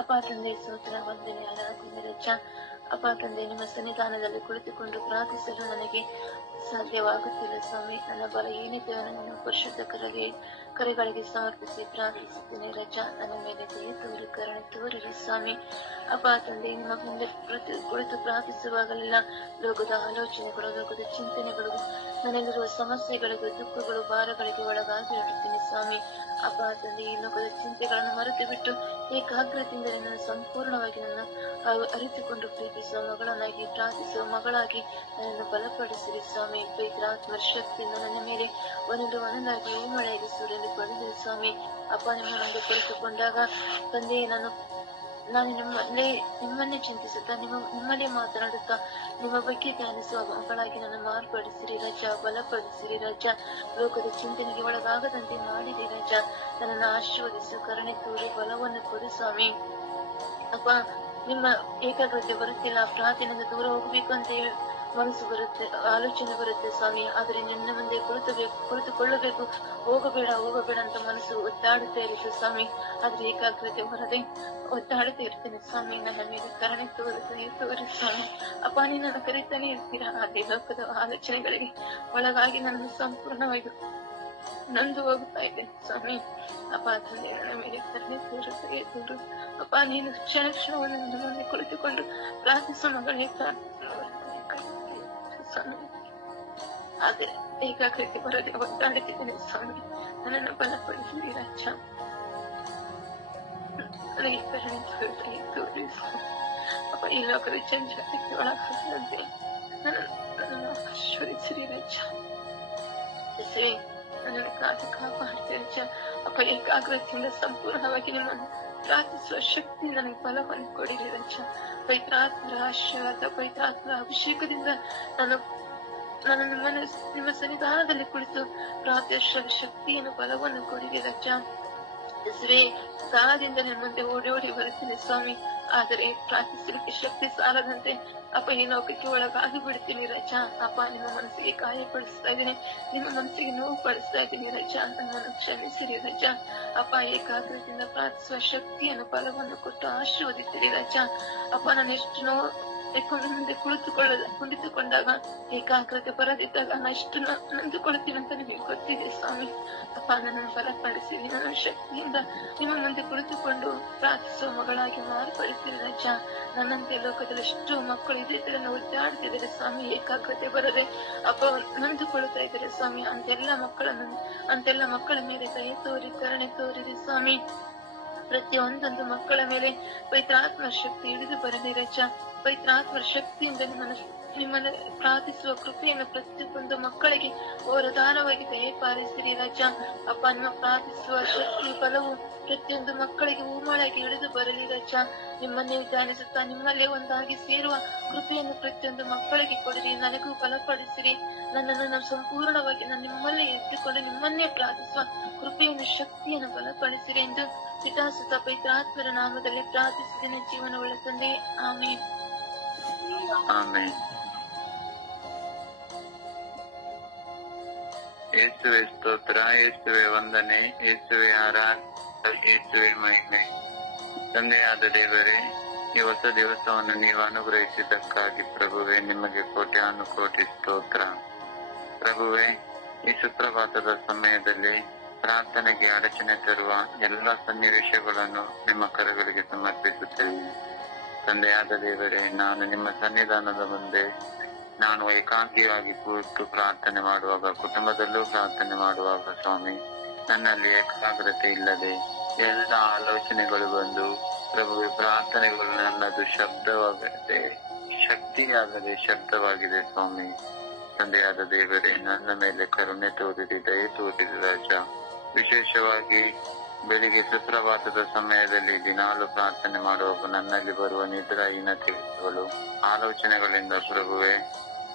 ಅಪ್ಪ ತಂದೆ ಸ್ತೋತ್ರ, ವಂದನೆ, ಆರಾಧನೆ ರಜ. ಅಪ್ಪ ತಂದೆ, ನಿಮ್ಮ ಸನ್ನಿಧಾನದಲ್ಲಿ ಕುಳಿತುಕೊಂಡು ಪ್ರಾರ್ಥಿಸಲು ನನಗೆ ಸಾಧ್ಯವಾಗುತ್ತಿಲ್ಲ ಸ್ವಾಮಿ. ನನ್ನ ಬಲ ಏನಿದೆಯನ್ನು ಪರಿಶುದ್ಧ ಕರೆಗಳಿಗೆ ಸಮರ್ಪಿಸಿ ಪ್ರಾರ್ಥಿಸುತ್ತೇನೆ ರಜ. ನನ್ನ ಮೇಲೆ ದಯ ತೋರಿ ಕರುಣೆ ತೋರಿರಿ ಸ್ವಾಮಿ. ಅಪ್ಪ ತಂದೆ, ನಿಮ್ಮ ಮುಂದೆ ಕುಳಿತು ಪ್ರಾರ್ಥಿಸುವಾಗಲೆಲ್ಲ ಲೋಕದ ಆಲೋಚನೆಗಳು, ಲೋಕದ ಚಿಂತನೆಗಳು, ನನ್ನಲ್ಲಿರುವ ಸಮಸ್ಯೆಗಳಿಗೂ ದುಃಖಗಳು, ಭಾರಗಳಿಗೆ ಒಳಗಾಗಿ ಇಡುತ್ತೀನಿ ಸ್ವಾಮಿ. ಅಪ್ಪ ತಂದೆ, ಈ ಲೋಕದ ಚಿಂತೆಗಳನ್ನು ಮರೆತು ಬಿಟ್ಟು ಏಕಾಗ್ರತೆಯಿಂದ ನನ್ನ ಸಂಪೂರ್ಣವಾಗಿ ನನ್ನ ಅರಿತುಕೊಂಡು ಪ್ರೀತಿಸುವ ಮಗಳನ್ನಾಗಿ, ಪ್ರಾರ್ಥಿಸುವ ಮಗಳಾಗಿ ನನ್ನನ್ನು ಬಲಪಡಿಸಿರಿ ಸ್ವಾಮಿ. ಪವಿತ್ರಾತ್ಮ ಶಕ್ತಿಯಿಂದ ನನ್ನ ಮೇಲೆ ಒಂದೊಂದಾಗಿ ಮಳೆಯಾಗಿ ಸೂರ್ಯನಲ್ಲಿ ಪಡೆದಿರಿ ಸ್ವಾಮಿ. ಅಪ್ಪ, ನಿಮ್ಮ ಮುಂದೆ ಕುಳಿತುಕೊಂಡಾಗ ತಂದೆ, ನಾನು ನಿಮ್ಮನ್ನೇ ಚಿಂತಿಸುತ್ತಾ, ನಿಮ್ಮನ್ನೇ ಮಾತನಾಡುತ್ತಾ, ನಿಮ್ಮ ಬಗ್ಗೆ ಧ್ಯಾನಿಸುವ ಮಕ್ಕಳಾಗಿ ನನ್ನ ಮಾರ್ಪಡಿಸಿರಿ ರಜ. ಬಲಪಡಿಸಿರಿ ರಜ. ಲೋಕದ ಚಿಂತನೆಗೆ ಒಳಗಾಗದಂತೆ ಮಾಡಿರಿ ರಜ. ನನ್ನನ್ನು ಆಶೀರ್ವದಿಸು, ಕರುಣೆ ತೋರಿ ಬಲವನ್ನು ಕೊಡು ಸ್ವಾಮಿ. ಅಪ್ಪ, ನಿಮ್ಮ ಏಕಾಗ್ರತೆ ಬರುತ್ತಿಲ್ಲ, ಪ್ರಾರ್ಥನೆಯಿಂದ ದೂರ ಹೋಗ್ಬೇಕು ಅಂತ ಮನಸ್ಸು ಬರುತ್ತೆ, ಆಲೋಚನೆ ಬರುತ್ತೆ ಸ್ವಾಮಿ. ಆದ್ರೆ ನಿನ್ನ ಮುಂದೆ ಕುಳಿತುಕೊಳ್ಳಬೇಕು, ಹೋಗಬೇಡ ಅಂತ ಮನಸ್ಸು ಒತ್ತಾಡುತ್ತಾ ಇರುತ್ತೆ ಸ್ವಾಮಿ. ಆದ್ರೆ ಏಕಾಗ್ರತೆ ಬರದೆ ಒತ್ತಾಡುತ್ತಾ ಇರ್ತೇನೆ ಸ್ವಾಮಿ. ನನ್ನ ಮೇಲೆ ಕರುಣೆ ತೋರಿ ಸ್ವಾಮಿ. ಅಪ್ಪ, ನಿನ್ನನ್ನು ಕರೀತಾನೆ ಇರ್ತೀರಾ. ಅದೇ ಲೋಕದ ಆಲೋಚನೆಗಳಿಗೆ ಒಳಗಾಗಿ ನನ್ನನ್ನು ಸಂಪೂರ್ಣವಾಗಿ ನೊಂದು ಹೋಗ್ತಾ ಇದ್ದೇನೆ ಸ್ವಾಮಿ. ಅಪ್ಪ ತಂದೆ, ನನ್ನ ಮೇಲೆ ಕರುಣೆ ತೋರು. ಅಪ್ಪ, ನೀನು ಕ್ಷಣವನ್ನು ನನ್ನ ಮುಂದೆ ಕುಳಿತುಕೊಂಡು ಪ್ರಾರ್ಥಿಸುವ ಮಗಳೇ ಸ್ವಾಮಿ. ಆದ್ರೆ ಏಕಾಗ್ರತೆ ಬರದೆ ಒದ್ದಾಡುತ್ತಿದ್ದೇನೆ ಸ್ವಾಮಿ. ನನ್ನನ್ನು ಬಲಪಡಿಸಿ ರಾಜ. ನನಗೆ ಕರುಣೆ ತೋರಿ ಸ್ವಾಮಿ. ಅಪ್ಪ, ಈ ಲೋಕದ ಚಂಚಲಕ್ಕೆ ಒಳಗಾಗದಂತೆ ನನ್ನನ್ನು ಆಶೀರ್ವದಿಸಿರಿ ರಾಜ. ನನ್ನನ್ನು ಕಾಪಾಡ್ತೀರಿ ರಾಜ. ಅಪ್ಪ, ಏಕಾಗ್ರತೆಯಿಂದ ಸಂಪೂರ್ಣವಾಗಿ ನಿಮ್ಮನ್ನು ಪ್ರಾರ್ಥಿಸುವ ಶಕ್ತಿ ನನಗೆ ಬಲವನ್ನು ಕೊಡಿರಿ ರಾಜ. ಪವಿತ್ರಾತ್ಮರ ಆಶೀರ್ವಾದ, ಪವಿತ್ರಾತ್ಮರ ಅಭಿಷೇಕದಿಂದ ನಾನು ನಿಮ್ಮ ಸನ್ನಿಧಾನದಲ್ಲಿ ಕುಳಿತು ಪ್ರಾರ್ಥಿಸುವ ಶಕ್ತಿಯನ್ನು ಬಲವನ್ನು ಕೊಡಿರಿ ರಾಜ. ಯೇಸುವೆ, ಸಾಲದಿಂದ ನನ್ನ ಮುಂದೆ ಓಡಿ ಬರುತ್ತೇನೆ ಸ್ವಾಮಿ. ಆದರೆ ಪ್ರಾರ್ಥಿಸಲಿಕ್ಕೆ ಶಕ್ತಿ ಸಾಲದಂತೆ ಅಪ್ಪ, ಈ ಲೋಕಕ್ಕೆ ಒಳಗಾಗಿ ಬಿಡ್ತೀನಿ ರಜ. ಅಪ್ಪ, ನಿಮ್ಮ ಮನಸ್ಸಿಗೆ ಗಾಯಪಡಿಸ್ತಾ ಇದ್ದೀನಿ, ನಿಮ್ಮ ಮನಸ್ಸಿಗೆ ನೋವು ಪಡಿಸ್ತಾ ಇದ್ದೀನಿ ರಜ. ನನ್ನನ್ನು ಕ್ಷಮಿಸಿರಿ ರಜ. ಅಪ್ಪ, ಏಕಾಗ್ರತೆಯಿಂದ ಪ್ರಾರ್ಥಿಸುವ ಶಕ್ತಿಯನ್ನು ಬಲವನ್ನು ಕೊಟ್ಟು ಆಶೀರ್ವದಿಸಿರಿ ರಜ. ಅಪ್ಪ, ನಾನು ಎಷ್ಟು ನೋವು ಮುಂದೆ ಕುಳಿತುಕೊಂಡಾಗ ಏಕಾಗ್ರತೆ ಬರದಿದ್ದಾಗ ನಾನು ಎಷ್ಟು ನೊಂದುಕೊಳ್ತೀನಿ ಅಂತ ನಿಮಗೆ ಗೊತ್ತಿದೆ ಸ್ವಾಮಿ. ಅಪ್ಪ, ನನ್ನನ್ನು ಬಲಪಡಿಸಿರಿ. ನನ್ನ ಶಕ್ತಿಯಿಂದ ನಿಮ್ಮ ಮುಂದೆ ಕುಳಿತುಕೊಂಡು ಪ್ರಾರ್ಥಿಸುವ ಮಗಳಾಗಿ ಮಾರ್ಪಡಿಸಿರಿ ರಾಜ. ನನ್ನಂತೆ ಲೋಕದಲ್ಲಿ ಎಷ್ಟು ಮಕ್ಕಳು ಇದನ್ನು ಒದ್ದಾಡ್ತಿದ್ದಾರೆ ಸ್ವಾಮಿ. ಏಕಾಗ್ರತೆ ಬರದೆ ಅಪ್ಪ ನೊಂದುಕೊಳ್ತಾ ಇದ್ದಾರೆ ಸ್ವಾಮಿ. ಅಂತೆಲ್ಲ ಮಕ್ಕಳ ಮೇಲೆ ದಯೆ ತೋರಿ ಕರುಣೆ ತೋರಿರಿ ಸ್ವಾಮಿ. ಪ್ರತಿಯೊಂದೊಂದು ಮಕ್ಕಳ ಮೇಲೆ ಪವಿತ್ರಾತ್ಮ ಶಕ್ತಿ ಹಿಡಿದು ಬರಲಿ ರಜ. ಪವಿತ್ರಾತ್ಮ ಶಕ್ತಿಯಿಂದ ನಿಮ್ಮನ್ನು ಪ್ರಾರ್ಥಿಸುವ ಕೃಪೆಯನ್ನು ಪ್ರತಿಯೊಂದು ಮಕ್ಕಳಿಗೆ ವರದಾನವಾಗಿ ದಯಪಾಲಿಸಿರಿ ರಜ. ಅಪ್ಪ, ನಿಮ್ಮ ಪ್ರಾರ್ಥಿಸುವ ಶಕ್ತಿ ಬಲವು ಪ್ರತಿಯೊಂದು ಮಕ್ಕಳಿಗೆ ಹೂಮಳಾಗಿ ಹಿಡಿದು ಬರಲಿ ರಜ. ನಿಮ್ಮನ್ನೇ ಧ್ಯಾನಿಸುತ್ತಾ ನಿಮ್ಮಲ್ಲೇ ಒಂದಾಗಿ ಸೇರುವ ಕೃಪೆಯನ್ನು ಪ್ರತಿಯೊಂದು ಮಕ್ಕಳಿಗೆ ಕೊಡಿರಿ. ನನಗೂ ಬಲಪಡಿಸಿರಿ. ನನ್ನನ್ನು ಸಂಪೂರ್ಣವಾಗಿ ನಾನು ನಿಮ್ಮಲ್ಲೇ ಎತ್ತಿಕೊಂಡು ನಿಮ್ಮನ್ನೇ ಪ್ರಾರ್ಥಿಸುವ ಕೃಪೆಯನ್ನು ಶಕ್ತಿಯನ್ನು ಬಲಪಡಿಸಿರಿ ಎಂದು ಪಿತಾಸುತ ಪವಿತ್ರಾತ್ಮರ ನಾಮದಲ್ಲಿ ಪ್ರಾರ್ಥಿಸಿದ ಜೀವನವುಳ್ಳ ತಂದೆ. ಆಮೇನ್. ಯೇಸುವೆ ಸ್ತೋತ್ರ, ಯೇಸುವೆ ವಂದನೆ, ಯೇಸುವೆ ಆರಾಧನೆ, ಯೇಸುವೆ ಮಹಿಮೆ. ತಂದೆಯಾದ ದೇವರೇ, ಈ ಹೊಸ ದಿವಸವನ್ನು ನೀವು ಅನುಗ್ರಹಿಸಿದ್ದಕ್ಕಾಗಿ ಪ್ರಭುವೆ ನಿಮಗೆ ಕೋಟ್ಯಾನುಕೋಟಿ ಸ್ತೋತ್ರ. ಪ್ರಭುವೆ, ಈ ಸುಪ್ರಭಾತದ ಸಮಯದಲ್ಲಿ ಪ್ರಾರ್ಥನೆಗೆ ಅಡಚಣೆ ತರುವ ಎಲ್ಲ ಸನ್ನಿವೇಶಗಳನ್ನು ನಿಮ್ಮ ಕರಗಳಿಗೆ ಸಮರ್ಪಿಸುತ್ತೇನೆ. ತಂದೆಯಾದ ದೇವರೇ, ನಾನು ನಿಮ್ಮ ಸನ್ನಿಧಾನದ ಮುಂದೆ ನಾನು ಏಕಾಂಗಿಯಾಗಿ ಕೂತು ಪ್ರಾರ್ಥನೆ ಮಾಡುವಾಗ, ಕುಟುಂಬದಲ್ಲೂ ಪ್ರಾರ್ಥನೆ ಮಾಡುವಾಗ ಸ್ವಾಮಿ, ನನ್ನಲ್ಲಿ ಏಕಾಗ್ರತೆ ಇಲ್ಲದೆ ಎಲ್ಲ ಆಲೋಚನೆಗಳು ಬಂದು ಪ್ರಭುವೆ ಪ್ರಾರ್ಥನೆಗಳು ನನ್ನದು ಶಬ್ದವಾಗದೆ ಶಕ್ತಿಯಾಗದೆ ಶಬ್ದವಾಗಿದೆ ಸ್ವಾಮಿ. ತಂದೆಯಾದ ದೇವರೇ, ನನ್ನ ಮೇಲೆ ಕರುಣೆ ತೋರಿರಿ, ದಯೆ ತೋರಿರಿ ರಾಜ. ವಿಶೇಷವಾಗಿ ಬೆಳಿಗ್ಗೆ ಸುಪ್ರಭಾತದ ಸಮಯದಲ್ಲಿ ದಿನಾಲು ಪ್ರಾರ್ಥನೆ ಮಾಡುವಾಗ ನನ್ನಲ್ಲಿ ಬರುವ ನಿದ್ರಾಹೀನತೆಗಳು, ಆಲೋಚನೆಗಳಿಂದ ಪ್ರಭುವೆ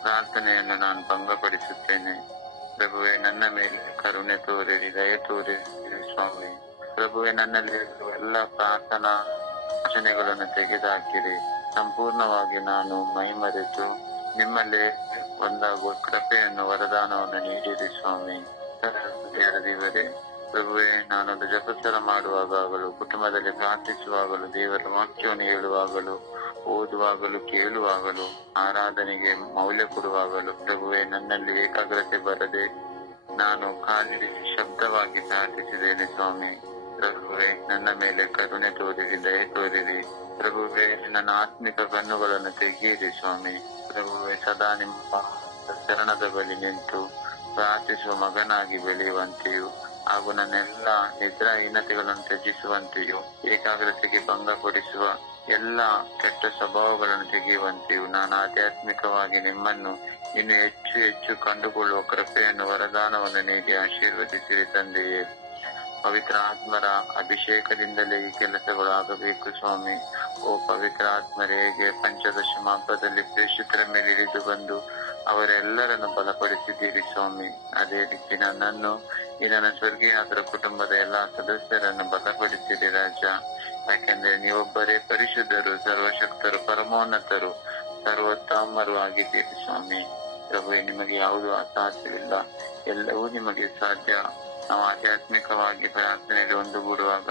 ಪ್ರಾರ್ಥನೆಯನ್ನು ನಾನು ಭಂಗಪಡಿಸುತ್ತೇನೆ. ಪ್ರಭುವೆ, ನನ್ನ ಮೇಲೆ ಕರುಣೆ ತೋರಿರಿ, ದಯೆ ತೋರಿರಿ ಸ್ವಾಮಿ. ಪ್ರಭುವೆ, ನನ್ನಲ್ಲಿ ಎಲ್ಲ ಪ್ರಾರ್ಥನಾ ರಚನೆಗಳನ್ನು ತೆಗೆದುಹಾಕಿರಿ. ಸಂಪೂರ್ಣವಾಗಿ ನಾನು ಮೈಮರೆತು ನಿಮ್ಮಲ್ಲೇ ಒಂದಾಗುವ ಕೃಪೆಯನ್ನು, ವರದಾನವನ್ನು ನೀಡಿರಿ ಸ್ವಾಮಿ. ದೇವರೇ, ಪ್ರಭುವೆ, ನಾನೊಂದು ಜಪಸ್ಥಳ ಮಾಡುವಾಗಲೂ, ಕುಟುಂಬದಲ್ಲಿ ಪ್ರಾರ್ಥಿಸುವಾಗಲೂ, ದೇವರ ವಾಕ್ಯವನ್ನು ಹೇಳುವಾಗಲೂ, ಓದುವಾಗಲೂ, ಕೇಳುವಾಗಲೂ, ಆರಾಧನೆಗೆ ಮೌಲ್ಯ ಕೊಡುವಾಗಲೂ ಪ್ರಭುವೆ ನನ್ನಲ್ಲಿ ಏಕಾಗ್ರತೆ ಬರದೆ ನಾನು ಕಾಲಿಡಿಸಿ ಶಬ್ದವಾಗಿ ಪ್ರಾರ್ಥಿಸಿದ್ದೇನೆ ಸ್ವಾಮಿ. ಪ್ರಭುವೆ, ನನ್ನ ಮೇಲೆ ಕರುಣೆ ತೋರಿರಿ, ದಯೆ ತೋರಿರಿ. ಪ್ರಭುವೆ, ನನ್ನ ಆತ್ಮಿಕ ಕಣ್ಣುಗಳನ್ನು ತೆಗೆಯಿರಿ ಸ್ವಾಮಿ. ಪ್ರಭುವೆ, ಸದಾ ನಿಮ್ಮ ಚರಣದ ಬಳಿ ನಿಂತು ಪ್ರಾರ್ಥಿಸುವ ಮಗನಾಗಿ ಬೆಳೆಯುವಂತೆಯೂ ಹಾಗೂ ನನ್ನೆಲ್ಲ ನಿದ್ರಾಹೀನತೆಗಳನ್ನು ತ್ಯಜಿಸುವಂತೆಯೂ, ಏಕಾಗ್ರತೆಗೆ ಭಂಗ ಕೊಡಿಸುವ ಎಲ್ಲ ಕೆಟ್ಟ ಸ್ವಭಾವಗಳನ್ನು ತೆಗೆಯುವಂತೆಯೂ, ನಾನು ಆಧ್ಯಾತ್ಮಿಕವಾಗಿ ನಿಮ್ಮನ್ನು ಇನ್ನು ಹೆಚ್ಚು ಹೆಚ್ಚು ಕಂಡುಕೊಳ್ಳುವ ಕೃಪೆಯನ್ನು, ವರದಾನವನ್ನು ನೀಡಿ ಆಶೀರ್ವದಿಸಿರಿ ತಂದೆಯೇ. ಪವಿತ್ರ ಆತ್ಮರ ಅಭಿಷೇಕದಿಂದಲೇ ಈ ಕೆಲಸಗಳು ಆಗಬೇಕು ಸ್ವಾಮಿ. ಓ ಪವಿತ್ರ ಆತ್ಮರೇ, ಹೇಗೆ ಪಂಚದಶಮ ಹಬ್ಬದಲ್ಲಿ ಪ್ರೇಷಿತರ ಮೇಲೆ ಇಳಿದು ಬಂದು ಅವರೆಲ್ಲರನ್ನು ಬಲಪಡಿಸಿದ್ದೀರಿ ಸ್ವಾಮಿ, ಅದೇ ರೀತಿ ನನ್ನನ್ನು ಈ ನನ್ನ ಸ್ವರ್ಗೀಯಾತರ ಕುಟುಂಬದ ಎಲ್ಲಾ ಸದಸ್ಯರನ್ನು ಬಲಪಡಿಸಿರಿ ರಾಜ. ಯಾಕೆಂದ್ರೆ ನೀವೊಬ್ಬರೇ ಪರಿಶುದ್ಧರು, ಸರ್ವಶಕ್ತರು, ಪರಮೋನ್ನತರು, ಸರ್ವೋತ್ತಮರು ಆಗಿದ್ದೀರಿ ಸ್ವಾಮಿ. ಪ್ರಭು, ನಿಮಗೆ ಯಾವುದೂ ಅಸಾಧ್ಯವಿಲ್ಲ, ಎಲ್ಲವೂ ನಿಮಗೆ ಸಾಧ್ಯ. ನಾವು ಆಧ್ಯಾತ್ಮಿಕವಾಗಿ ಪ್ರಾರ್ಥನೆಯಲ್ಲಿ ಒಂದುಗೂಡುವಾಗ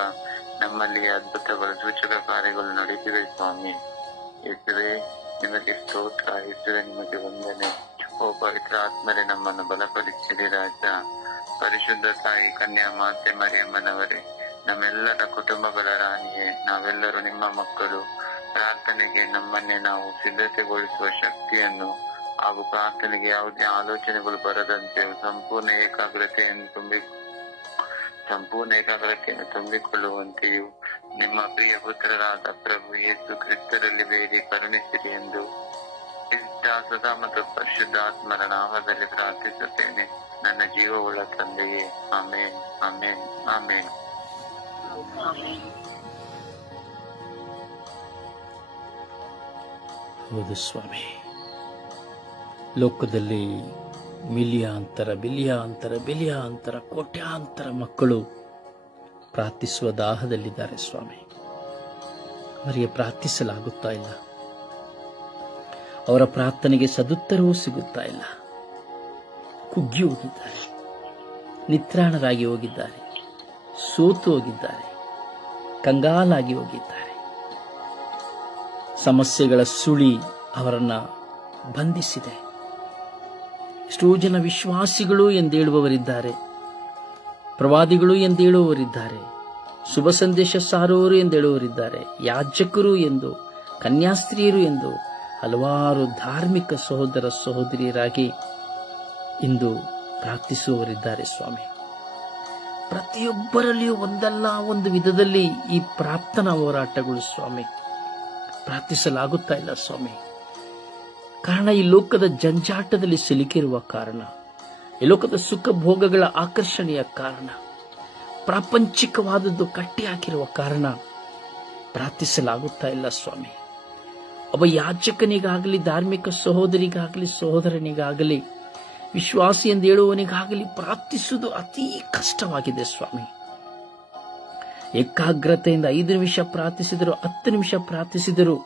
ನಮ್ಮಲ್ಲಿ ಅದ್ಭುತಗಳು, ಸೂಚಕ ಕಾರ್ಯಗಳು ನಡೆದಿವೆ ಸ್ವಾಮಿ. ಯೇಸುವೆ, ನಿಮಗೆ ಸ್ತೋತ್ರ. ಯೇಸುವೆ, ನಿಮಗೆ ವಂದನೆ. ಓ ಪವಿತ್ರ ಆತ್ಮರೇ, ನಮ್ಮನ್ನು ಬಲಪಡಿಸಿರಿ ರಾಜ. ಪರಿಶುದ್ಧ ತಾಯಿ ಕನ್ಯಾ ಮಾತೆ ಮರಿಯಮ್ಮನವರೇ, ನಮ್ಮೆಲ್ಲರ ಕುಟುಂಬಗಳ ರಾಣಿಯೇ, ನಾವೆಲ್ಲರೂ ನಿಮ್ಮ ಮಕ್ಕಳು. ಪ್ರಾರ್ಥನೆಗೆ ನಮ್ಮನ್ನೇ ನಾವು ಸಿದ್ಧತೆಗೊಳಿಸುವ ಶಕ್ತಿಯನ್ನು ಹಾಗೂ ಪ್ರಾರ್ಥನೆಗೆ ಯಾವುದೇ ಆಲೋಚನೆಗಳು ಬರದಂತೆ ಸಂಪೂರ್ಣ ಏಕಾಗ್ರತೆಯನ್ನು ತುಂಬಿಕೊಳ್ಳುವಂತೆಯೂ ನಿಮ್ಮ ಪ್ರಿಯ ಪುತ್ರರಾದ ಪ್ರಭು ಯೇಸು ಕ್ರಿಸ್ತರಲ್ಲಿ ಬೇಡಿ ಕರುಣಿಸಿರಿ ಎಂದು ಸದಾ ಮತ್ತು ಪರಿಶುದ್ಧಾತ್ಮರ ನಾಮದಲ್ಲಿ ಪ್ರಾರ್ಥಿಸುತ್ತೇನೆ, ನನ್ನ ಜೀವವುಳ್ಳ ತಂದೆಯೇ. ಆಮೇನ್, ಆಮೇನ್, ಆಮೇನ್. ಹೌದು ಸ್ವಾಮಿ, ಲೋಕದಲ್ಲಿ ಮಿಲಿಯಾಂತರ, ಬಿಲಿಯಾಂತರ, ಕೋಟ್ಯಾಂತರ ಮಕ್ಕಳು ಪ್ರಾರ್ಥಿಸುವ ದಾಹದಲ್ಲಿದ್ದಾರೆ ಸ್ವಾಮಿ. ಅವರಿಗೆ ಪ್ರಾರ್ಥಿಸಲಾಗುತ್ತಾ ಇಲ್ಲ, ಅವರ ಪ್ರಾರ್ಥನೆಗೆ ಸದುತ್ತರವೂ ಸಿಗುತ್ತಾ ಇಲ್ಲ. ಕುಗ್ಗಿ ಹೋಗಿದ್ದಾರೆ, ನಿತ್ರಾಣರಾಗಿ ಹೋಗಿದ್ದಾರೆ, ಸೋತು ಹೋಗಿದ್ದಾರೆ, ಕಂಗಾಲಾಗಿ ಹೋಗಿದ್ದಾರೆ. ಸಮಸ್ಯೆಗಳ ಸುಳಿ ಅವರನ್ನ ಬಂಧಿಸಿದೆ. ಎಷ್ಟೋ ಜನ ವಿಶ್ವಾಸಿಗಳು ಎಂದೇಳುವವರಿದ್ದಾರೆ, ಪ್ರವಾದಿಗಳು ಎಂದೇಳುವವರಿದ್ದಾರೆ, ಶುಭ ಸಂದೇಶ ಸಾರುವವರು ಎಂದೇಳುವವರಿದ್ದಾರೆ, ಯಾಜಕರು ಎಂದು, ಕನ್ಯಾಸ್ತ್ರೀಯರು ಎಂದು ಹಲವಾರು ಧಾರ್ಮಿಕ ಸಹೋದರ ಸಹೋದರಿಯರಾಗಿ ಇಂದು ಪ್ರಾರ್ಥಿಸುವವರಿದ್ದಾರೆ ಸ್ವಾಮಿ. ಪ್ರತಿಯೊಬ್ಬರಲ್ಲಿಯೂ ಒಂದಲ್ಲ ಒಂದು ವಿಧದಲ್ಲಿ ಈ ಪ್ರಾರ್ಥನಾ ಹೋರಾಟಗಳು ಸ್ವಾಮಿ. ಪ್ರಾರ್ಥಿಸಲಾಗುತ್ತಾ ಇಲ್ಲ ಸ್ವಾಮಿ. ಕಾರಣ ಈ ಲೋಕದ ಜಂಜಾಟದಲ್ಲಿ ಸಿಲುಕಿರುವ ಕಾರಣ, ಈ ಲೋಕದ ಸುಖ ಭೋಗಗಳ ಆಕರ್ಷಣೆಯ ಕಾರಣ, ಪ್ರಾಪಂಚಿಕವಾದದ್ದು ಕಟ್ಟಿ ಹಾಕಿರುವ ಕಾರಣ ಪ್ರಾರ್ಥಿಸಲಾಗುತ್ತಾ ಇಲ್ಲ ಸ್ವಾಮಿ. ಒಬ್ಬ ಯಾಜಕನಿಗಾಗಲಿ, ಧಾರ್ಮಿಕ ಸಹೋದರಿಗಾಗಲಿ, ಸಹೋದರನಿಗಾಗಲಿ, ವಿಶ್ವಾಸಿ ಎಂದು ಹೇಳುವವನಿಗಾಗಲಿ ಪ್ರಾರ್ಥಿಸುವುದು ಅತೀ ಕಷ್ಟವಾಗಿದೆ ಸ್ವಾಮಿ. ಏಕಾಗ್ರತೆಯಿಂದ 5 ನಿಮಿಷ ಪ್ರಾರ್ಥಿಸಿದರು, 10 ನಿಮಿಷ ಪ್ರಾರ್ಥಿಸಿದರು,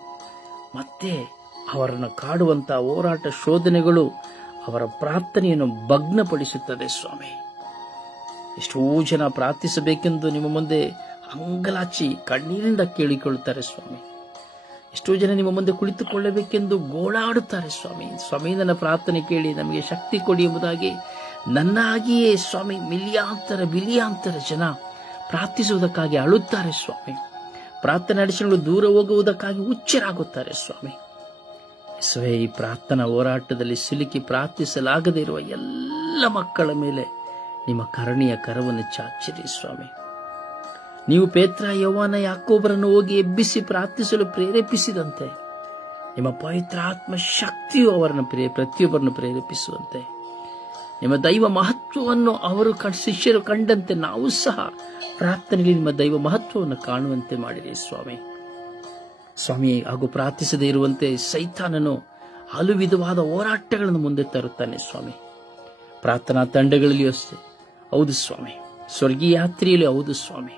ಮತ್ತೆ ಅವರನ್ನು ಕಾಡುವಂತಹ ಹೋರಾಟ, ಶೋಧನೆಗಳು, ಅವರ ಪ್ರಾರ್ಥನೆಯನ್ನು ಭಗ್ನಪಡಿಸುತ್ತದೆ ಸ್ವಾಮಿ. ಎಷ್ಟೋ ಜನ ಪ್ರಾರ್ಥಿಸಬೇಕೆಂದು ನಿಮ್ಮ ಮುಂದೆ ಅಂಗಲಾಚಿ ಕಣ್ಣೀರಿಂದ ಕೇಳಿಕೊಳ್ಳುತ್ತಾರೆ ಸ್ವಾಮಿ. ಎಷ್ಟೋ ಜನ ನಿಮ್ಮ ಮುಂದೆ ಕುಳಿತುಕೊಳ್ಳಬೇಕೆಂದು ಗೋಳಾಡುತ್ತಾರೆ ಸ್ವಾಮಿ. ಸ್ವಾಮಿ, ನನ್ನ ಪ್ರಾರ್ಥನೆ ಕೇಳಿ ನಮಗೆ ಶಕ್ತಿ ಕೊಡಿ ಎಂಬುದಾಗಿ ನನ್ನಾಗಿಯೇ ಸ್ವಾಮಿ ಬಿಲಿಯಾಂತರ ಜನ ಪ್ರಾರ್ಥಿಸುವುದಕ್ಕಾಗಿ ಅಳುತ್ತಾರೆ ಸ್ವಾಮಿ. ಪ್ರಾರ್ಥನೆ ನಡೆಸಲು ದೂರ ಹೋಗುವುದಕ್ಕಾಗಿ ಹುಚ್ಚರಾಗುತ್ತಾರೆ ಸ್ವಾಮಿ. ಈ ಪ್ರಾರ್ಥನಾ ಹೋರಾಟದಲ್ಲಿ ಸಿಲುಕಿ ಪ್ರಾರ್ಥಿಸಲಾಗದೇ ಇರುವ ಎಲ್ಲ ಮಕ್ಕಳ ಮೇಲೆ ನಿಮ್ಮ ಕರುಣೆಯ ಕರವನ್ನು ಚಾಚಿರಿ ಸ್ವಾಮಿ. ನೀವು ಪೇತ್ರ, ಯೌವನ, ಯಾಕೋಬರನ್ನು ಹೋಗಿ ಎಬ್ಬಿಸಿ ಪ್ರಾರ್ಥಿಸಲು ಪ್ರೇರೇಪಿಸಿದಂತೆ ನಿಮ್ಮ ಪವಿತ್ರಾತ್ಮ ಶಕ್ತಿಯು ಅವರನ್ನು ಪ್ರತಿಯೊಬ್ಬರನ್ನು ಪ್ರೇರೇಪಿಸುವಂತೆ, ನಿಮ್ಮ ದೈವ ಮಹತ್ವವನ್ನು ಅವರು ಶಿಷ್ಯರು ಕಂಡಂತೆ ನಾವು ಸಹ ಪ್ರಾರ್ಥನೆಯಲ್ಲಿ ನಿಮ್ಮ ದೈವ ಮಹತ್ವವನ್ನು ಕಾಣುವಂತೆ ಮಾಡಿರಿ ಸ್ವಾಮಿ. ಸ್ವಾಮಿ, ಹಾಗೂ ಪ್ರಾರ್ಥಿಸದೇ ಇರುವಂತೆ ಸೈತಾನನು ಹಲವು ವಿಧವಾದ ಹೋರಾಟಗಳನ್ನು ಮುಂದೆ ತರುತ್ತಾನೆ ಸ್ವಾಮಿ. ಪ್ರಾರ್ಥನಾ ತಂಡಗಳಲ್ಲಿಯೂ ಅಷ್ಟೇ ಹೌದು ಸ್ವಾಮಿ, ಸ್ವರ್ಗೀಯ ಯಾತ್ರೆಯಲ್ಲಿ ಹೌದು ಸ್ವಾಮಿ.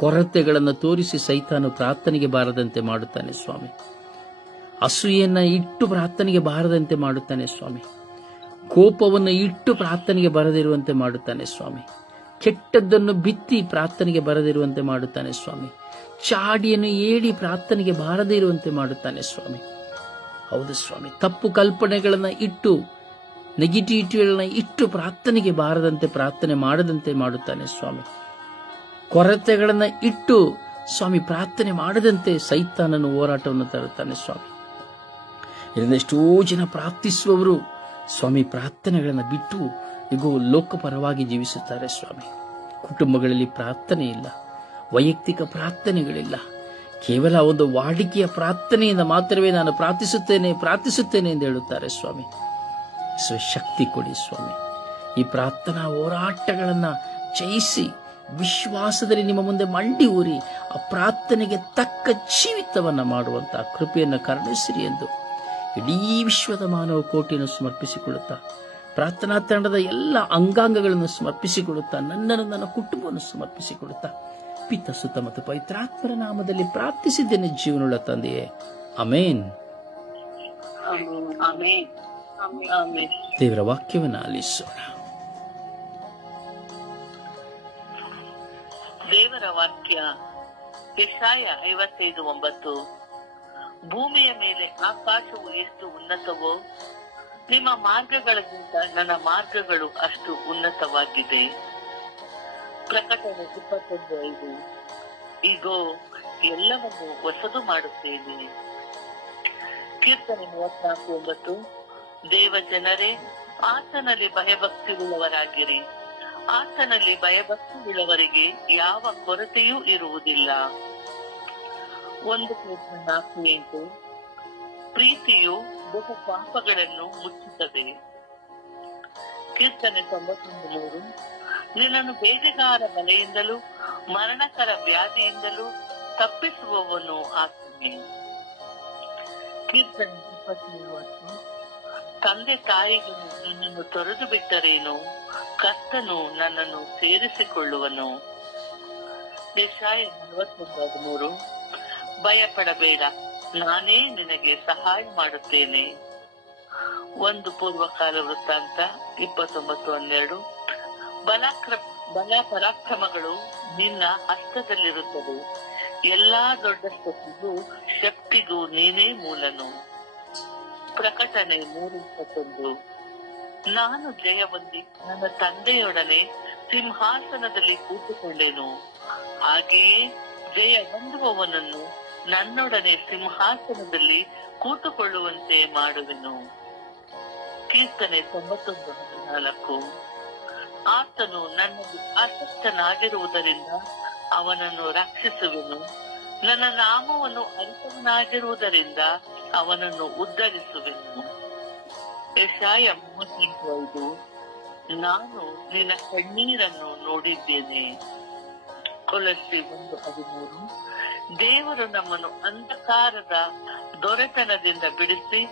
ಕೊರತೆಗಳನ್ನು ತೋರಿಸಿ ಸೈತಾನು ಪ್ರಾರ್ಥನೆಗೆ ಬಾರದಂತೆ ಮಾಡುತ್ತಾನೆ ಸ್ವಾಮಿ. ಅಸೂಯೆಯನ್ನ ಇಟ್ಟು ಪ್ರಾರ್ಥನೆಗೆ ಬಾರದಂತೆ ಮಾಡುತ್ತಾನೆ ಸ್ವಾಮಿ. ಕೋಪವನ್ನು ಇಟ್ಟು ಪ್ರಾರ್ಥನೆಗೆ ಬರದಿರುವಂತೆ ಮಾಡುತ್ತಾನೆ ಸ್ವಾಮಿ. ಕೆಟ್ಟದ್ದನ್ನು ಬಿತ್ತಿ ಪ್ರಾರ್ಥನೆಗೆ ಬರದಿರುವಂತೆ ಮಾಡುತ್ತಾನೆ ಸ್ವಾಮಿ. ಚಾಡಿಯನ್ನು ಏಡಿ ಪ್ರಾರ್ಥನೆಗೆ ಬಾರದೇ ಇರುವಂತೆ ಮಾಡುತ್ತಾನೆ ಸ್ವಾಮಿ. ಹೌದು ಸ್ವಾಮಿ, ತಪ್ಪು ಕಲ್ಪನೆಗಳನ್ನ ಇಟ್ಟು ನೆಗೆಟಿವಿಟಿಗಳನ್ನ ಇಟ್ಟು ಪ್ರಾರ್ಥನೆಗೆ ಬಾರದಂತೆ ಪ್ರಾರ್ಥನೆ ಮಾಡದಂತೆ ಮಾಡುತ್ತಾನೆ ಸ್ವಾಮಿ. ಕೊರತೆಗಳನ್ನ ಇಟ್ಟು ಸ್ವಾಮಿ ಪ್ರಾರ್ಥನೆ ಮಾಡದಂತೆ ಸೈತಾನನು ಹೋರಾಟವನ್ನು ತರುತ್ತಾನೆ ಸ್ವಾಮಿ. ಇದರಿಂದ ಎಷ್ಟೋ ಜನ ಪ್ರಾರ್ಥಿಸುವವರು ಸ್ವಾಮಿ ಪ್ರಾರ್ಥನೆಗಳನ್ನು ಬಿಟ್ಟು ಈಗ ಲೋಕಪರವಾಗಿ ಜೀವಿಸುತ್ತಾರೆ ಸ್ವಾಮಿ. ಕುಟುಂಬಗಳಲ್ಲಿ ಪ್ರಾರ್ಥನೆ ಇಲ್ಲ, ವೈಯಕ್ತಿಕ ಪ್ರಾರ್ಥನೆಗಳಿಲ್ಲ. ಕೇವಲ ಒಂದು ವಾಡಿಕೆಯ ಪ್ರಾರ್ಥನೆಯಿಂದ ಮಾತ್ರವೇ ನಾನು ಪ್ರಾರ್ಥಿಸುತ್ತೇನೆ ಎಂದು ಹೇಳುತ್ತಾರೆ ಸ್ವಾಮಿ. ಶಕ್ತಿ ಕೊಡಿ ಸ್ವಾಮಿ. ಈ ಪ್ರಾರ್ಥನಾ ಹೋರಾಟಗಳನ್ನು ಜಯಿಸಿ ವಿಶ್ವಾಸದಲ್ಲಿ ನಿಮ್ಮ ಮುಂದೆ ಮಂಡಿ ಊರಿ ಆ ಪ್ರಾರ್ಥನೆಗೆ ತಕ್ಕ ಜೀವಿತವನ್ನು ಮಾಡುವಂತಹ ಕೃಪೆಯನ್ನು ಕರುಣಿಸಿರಿ ಎಂದು ಇಡೀ ವಿಶ್ವದ ಮಾನವ ಕೋಟಿಯನ್ನು ಸಮರ್ಪಿಸಿಕೊಳ್ಳುತ್ತಾ, ಪ್ರಾರ್ಥನಾ ತಂಡದ ಎಲ್ಲ ಅಂಗಾಂಗಗಳನ್ನು ಸಮರ್ಪಿಸಿಕೊಳ್ಳುತ್ತಾ, ನನ್ನ ಕುಟುಂಬವನ್ನು ಸಮರ್ಪಿಸಿಕೊಳ್ಳುತ್ತಾ, ಪಿತ ಸುತ ಮತ್ತು ಪವಿತ್ರಾತ್ಮರ ನಾಮದಲ್ಲಿ ಪ್ರಾರ್ಥಿಸಿದ್ದೇನೆ ಜೀವನವುಳ್ಳ ತಂದೆಯೇ, ಆಮೇನ್. ದೇವರ ವಾಕ್ಯವನ್ನು ಆಲಿಸೋಣ. ದೇವರ ವಾಕ್ಯ ಯೆಶಾಯ 55:9. ಭೂಮಿಯ ಮೇಲೆ ಆಕಾಶವು ಎಷ್ಟು ಉನ್ನತವೋ ನಿಮ್ಮ ಮಾರ್ಗಗಳಿಗಿಂತ ನನ್ನ ಮಾರ್ಗಗಳು ಅಷ್ಟು ಉನ್ನತವಾಗಿದೆ. ಪ್ರಕಟಣೆ 21:5. ಈಗೋ ಎಲ್ಲವನ್ನು ಹೊಸದು ಮಾಡುತ್ತೇನೆ. ಕೀರ್ತನೆ 34:9. ದೇವ ಜನರೇ, ಆತನಲ್ಲಿ ಭಯಭಕ್ತಿಯುಳ್ಳವರಾಗಿರಿ. ಆತನಲ್ಲಿ ಭಯಭಕ್ತಿಯುಳ್ಳವರಿಗೆ ಯಾವ ಕೊರತೆಯೂ ಇರುವುದಿಲ್ಲ. 1 Peter 4:8. ಪ್ರೀತಿಯು ಬಹು ಪಾಪಗಳನ್ನು ಮುಚ್ಚುತ್ತದೆ. ಕೀರ್ತನೆ 91:3. ನಿನ್ನನ್ನು ಬೇಟೆಗಾರ ಬಲೆಯಿಂದಲೂ ಮರಣಕರ ವ್ಯಾಧಿಯಿಂದಲೂ ತಪ್ಪಿಸುವವನು ಆತನೇ. ಕೀರ್ತನೆ 20:20. ತಂದೆ ತಾಯಿಗಳು ನನ್ನನ್ನು ತೊರೆದು ಬಿಟ್ಟರೇನು, ಕರ್ತನು ನನ್ನನ್ನು ಸೇರಿಸಿಕೊಳ್ಳುವನು. ಯೆಶಾಯ 41:13. ಭಯಪಡಬೇಡ, ನಾನೇ ನಿನಗೆ ಸಹಾಯ ಮಾಡುತ್ತೇನೆ. 1 ಪೂರ್ವಕಾಲ ವೃತ್ತಾಂತ 29:12. ಬಲ ಪರಾಕ್ರಮಗಳು ನಿನ್ನ ಹಸ್ತದಲ್ಲಿರುತ್ತದೆ. ಎಲ್ಲಾ ದೊಡ್ಡ ಶಕ್ತಿಗೂ ನೀನೇ ಮೂಲನು. ಪ್ರಕಟಣೆ 3:21. ನಾನು ಜಯ ಹೊಂದಿ ನನ್ನ ತಂದೆಯೊಡನೆ ಸಿಂಹಾಸನದಲ್ಲಿ ಕೂತುಕೊಂಡೆನು. ಹಾಗೆಯೇ ಜಯ ಹೊಂದುವವನನ್ನು ನನ್ನೊಡನೆ ಸಿಂಹಾಸನದಲ್ಲಿ ಕೂತುಕೊಳ್ಳುವಂತೆ ಮಾಡುವೆನು. ಕೀರ್ತನೆ 99:4. ಆತನು ನನ್ನಲ್ಲಿ ಆಸಕ್ತನಾಗಿರುವುದರಿಂದ ಅವನನ್ನು ರಕ್ಷಿಸುವೆನು. ನನ್ನ ನಾಮವನ್ನು ಅರಿತವನಾಗಿರುವುದರಿಂದ ಅವನನ್ನು ಉದ್ಧರಿಸುವೆನು. ಯೆಶಾಯ 38:5. ನಾನು ನಿನ್ನ ಕಣ್ಣೀರನ್ನು ನೋಡಿದ್ದೇನೆ. ಕೊಲಸ್ಸೆ 1:13. ದೇವರು ನಮ್ಮನ್ನು ಅಂಧಕಾರದ ದೊರೆತನದಿಂದ ಬಿಡಿಸಿ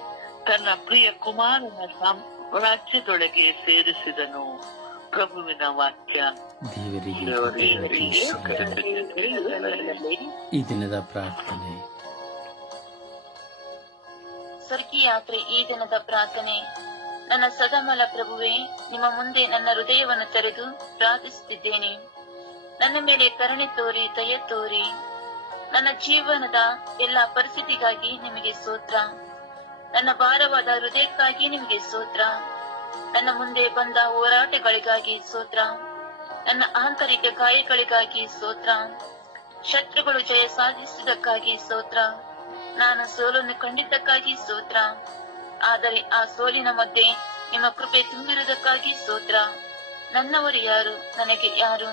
ತನ್ನ ಪ್ರಿಯ ಕುಮಾರನ ಸಾಮ್ರಾಜ್ಯದೊಳಗೆ ಸೇರಿಸಿದನು. ಪ್ರಭುವಿನ ವಾಕ್ಯ. ಈ ದಿನದ ಪ್ರಾರ್ಥನೆ. ಸ್ವರ್ಗೀಯ ಯಾತ್ರೆ ಈ ದಿನದ ಪ್ರಾರ್ಥನೆ. ನನ್ನ ಸದಮಲ ಪ್ರಭುವೇ, ನಿಮ್ಮ ಮುಂದೆ ನನ್ನ ಹೃದಯವನ್ನು ತೆರೆದು ಪ್ರಾರ್ಥಿಸುತ್ತಿದ್ದೇನೆ. ನನ್ನ ಮೇಲೆ ಕರುಣೆ ತೋರಿ, ದಯ ತೋರಿ. ನನ್ನ ಜೀವನದ ಎಲ್ಲ ಪರಿಸ್ಥಿತಿಗಾಗಿ ನಿಮಗೆ ಸ್ತೋತ್ರ. ನನ್ನ ಭಾರವಾದ ಹೃದಯಕ್ಕಾಗಿ ನಿಮಗೆ ಸ್ತೋತ್ರ. ನನ್ನ ಮುಂದೆ ಬಂದ ಹೋರಾಟಗಳಿಗಾಗಿ ಸ್ತೋತ್ರ. ನನ್ನ ಆಂತರಿಕ ಗಾಯಗಳಿಗಾಗಿ ಸ್ತೋತ್ರ. ಶತ್ರುಗಳು ಜಯ ಸಾಧಿಸಿದ್ದಕ್ಕಾಗಿ ಸ್ತೋತ್ರ. ನಾನು ಸೋಲನ್ನು ಕಂಡಿದ್ದಕ್ಕಾಗಿ ಸ್ತೋತ್ರ. ಆದರೆ ಆ ಸೋಲಿನ ಮಧ್ಯೆ ನಿಮ್ಮ ಕೃಪೆ ತುಂಬಿರುವುದಕ್ಕಾಗಿ ಸ್ತೋತ್ರ. ನನ್ನವರು ಯಾರು, ನನಗೆ ಯಾರು,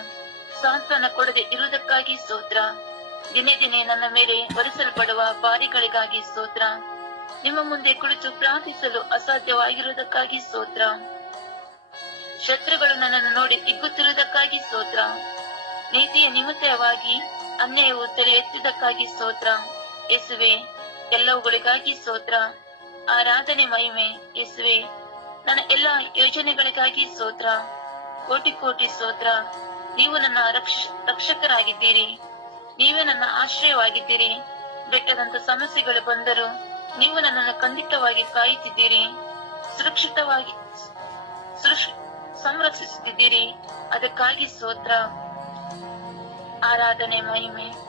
ಸಾಂತ್ವನ ಕೊಡದೆ ಇರುವುದಕ್ಕಾಗಿ ಸ್ತೋತ್ರ. ದಿನೇ ದಿನೇ ನನ್ನ ಮೇಲೆ ಹೊರಿಸಲ್ಪಡುವ ಭಾರಿಗಳಿಗಾಗಿ ಸ್ತೋತ್ರ. ನಿಮ್ಮ ಮುಂದೆ ಕುಳಿತು ಪ್ರಾರ್ಥಿಸಲು ಅಸಾಧ್ಯವಾಗಿರುವುದಕ್ಕಾಗಿ ಸ್ತೋತ್ರ. ಶತ್ರುಗಳು ನನ್ನನ್ನು ನೋಡಿ ಹಿಗ್ಗುತ್ತಿರುವುದಕ್ಕಾಗಿ ಸ್ತೋತ್ರ. ನೀತಿಯ ನಿಮಿತ್ತವಾಗಿ ಅನ್ಯಾಯವು ತಲೆ ಎತ್ತಿದ್ದಕ್ಕಾಗಿ ಸ್ತೋತ್ರ. ಯೇಸುವೆ, ಎಲ್ಲವುಗಳಿಗಾಗಿ ಸ್ತೋತ್ರ. ಆರಾಧನೆ ಮಹಿಮೆ ಯೇಸುವೆ. ನನ್ನ ಎಲ್ಲಾ ಯೋಜನೆಗಳಿಗಾಗಿ ಸ್ತೋತ್ರ. ಕೋಟಿ ಕೋಟಿ ಸ್ತೋತ್ರ. ನೀವು ನನ್ನ ರಕ್ಷಕರಾಗಿದ್ದೀರಿ. ನೀವೇ ನನ್ನ ಆಶ್ರಯವಾಗಿದ್ದೀರಿ. ಬೆಟ್ಟದಂತ ಸಮಸ್ಯೆಗಳು ಬಂದರೂ ನೀವು ನನ್ನನ್ನು ಖಂಡಿತವಾಗಿ ಕಾಯುತ್ತಿದ್ದೀರಿ. ಸುರಕ್ಷಿತವಾಗಿ ಸಂರಕ್ಷಿಸುತ್ತಿದ್ದೀರಿ. ಅದಕ್ಕಾಗಿ ಸ್ತೋತ್ರ. ಆರಾಧನೆ ಮಹಿಮೆ.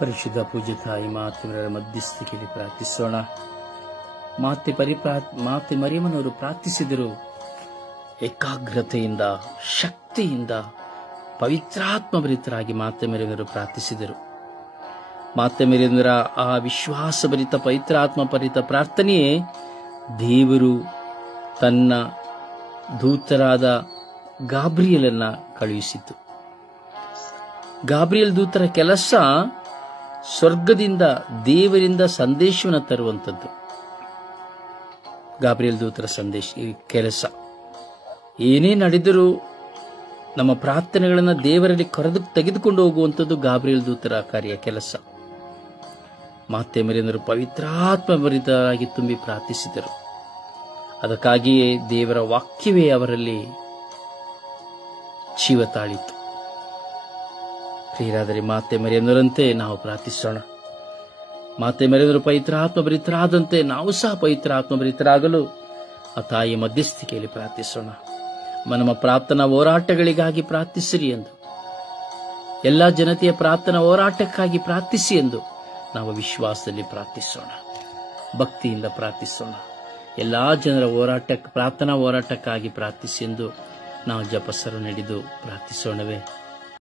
ಪರಿಶುದ್ಧ ಪೂಜ್ಯ ತಾಯಿ ಮಾತೆಯವರ ಮಧ್ಯಸ್ಥಿಕೆಯಲ್ಲಿ ಪ್ರಾರ್ಥಿಸೋಣ. ಮಾತೆ ಮರಿಯಮ್ಮನವರು ಪ್ರಾರ್ಥಿಸಿದರು. ಏಕಾಗ್ರತೆಯಿಂದ, ಶಕ್ತಿಯಿಂದ, ಪವಿತ್ರಾತ್ಮಭರಿತರಾಗಿ ಮಾತೆ ಮರಿಯಮ್ಮನವರು ಪ್ರಾರ್ಥಿಸಿದರು. ಮಾತೆ ಮರಿಯಮ್ಮನವರ ಆ ವಿಶ್ವಾಸಭರಿತ ಪವಿತ್ರಾತ್ಮಭರಿತ ಪ್ರಾರ್ಥನೆಯೇ ದೇವರು ತನ್ನ ದೂತರಾದ ಗಾಬ್ರಿಯಲನ್ನ ಕಳುಹಿಸಿತು. ಗಾಬ್ರಿಯಲ್ ದೂತರ ಕೆಲಸ ಸ್ವರ್ಗದಿಂದ, ದೇವರಿಂದ ಸಂದೇಶವನ್ನು ತರುವಂಥದ್ದು. ಗಾಬ್ರಿಯಲ್ ದೂತರ ಕೆಲಸ ಏನೇ ನಡೆದರೂ ನಮ್ಮ ಪ್ರಾರ್ಥನೆಗಳನ್ನು ದೇವರಲ್ಲಿ ತೆಗೆದುಕೊಂಡು ಹೋಗುವಂಥದ್ದು ಗಾಬ್ರಿಯಲ್ ದೂತರ ಕೆಲಸ. ಮಾತೆ ಮರಿಯಮ್ಮನವರು ಪವಿತ್ರಾತ್ಮಭರಿತರಾಗಿ ತುಂಬಿ ಪ್ರಾರ್ಥಿಸಿದರು. ಅದಕ್ಕಾಗಿಯೇ ದೇವರ ವಾಕ್ಯವೇ ಅವರಲ್ಲಿ ಜೀವ ತಾಳಿತು. ಪ್ರಿಯರಾದರೆ ಮಾತೆ ಮರಿಯಮ್ಮನವರಂತೆ ನಾವು ಪ್ರಾರ್ಥಿಸೋಣ. ಮಾತೆ ಮರಿಯಮ್ಮನವರು ಪವಿತ್ರಾತ್ಮಭರಿತರಾದಂತೆ ನಾವು ಸಹ ಪವಿತ್ರಾತ್ಮಭರಿತರಾಗಲು ಆ ತಾಯಿಯ ಮಧ್ಯಸ್ಥಿಕೆಯಲ್ಲಿ ಪ್ರಾರ್ಥಿಸೋಣ. ನಮ್ಮ ಪ್ರಾರ್ಥನಾ ಹೋರಾಟಗಳಿಗಾಗಿ ಪ್ರಾರ್ಥಿಸಿರಿ ಎಂದು, ಎಲ್ಲಾ ಜನತೆಯ ಪ್ರಾರ್ಥನಾ ಹೋರಾಟಕ್ಕಾಗಿ ಪ್ರಾರ್ಥಿಸಿ ಎಂದು ನಾವು ವಿಶ್ವಾಸದಲ್ಲಿ ಪ್ರಾರ್ಥಿಸೋಣ. ಭಕ್ತಿಯಿಂದ ಪ್ರಾರ್ಥಿಸೋಣ. ಎಲ್ಲಾ ಜನರ ಪ್ರಾರ್ಥನಾ ಹೋರಾಟಕ್ಕಾಗಿ ಪ್ರಾರ್ಥಿಸಿ ಎಂದು ನಾವು ಜಪಸರು ನಡೆದು ಪ್ರಾರ್ಥಿಸೋಣವೇ.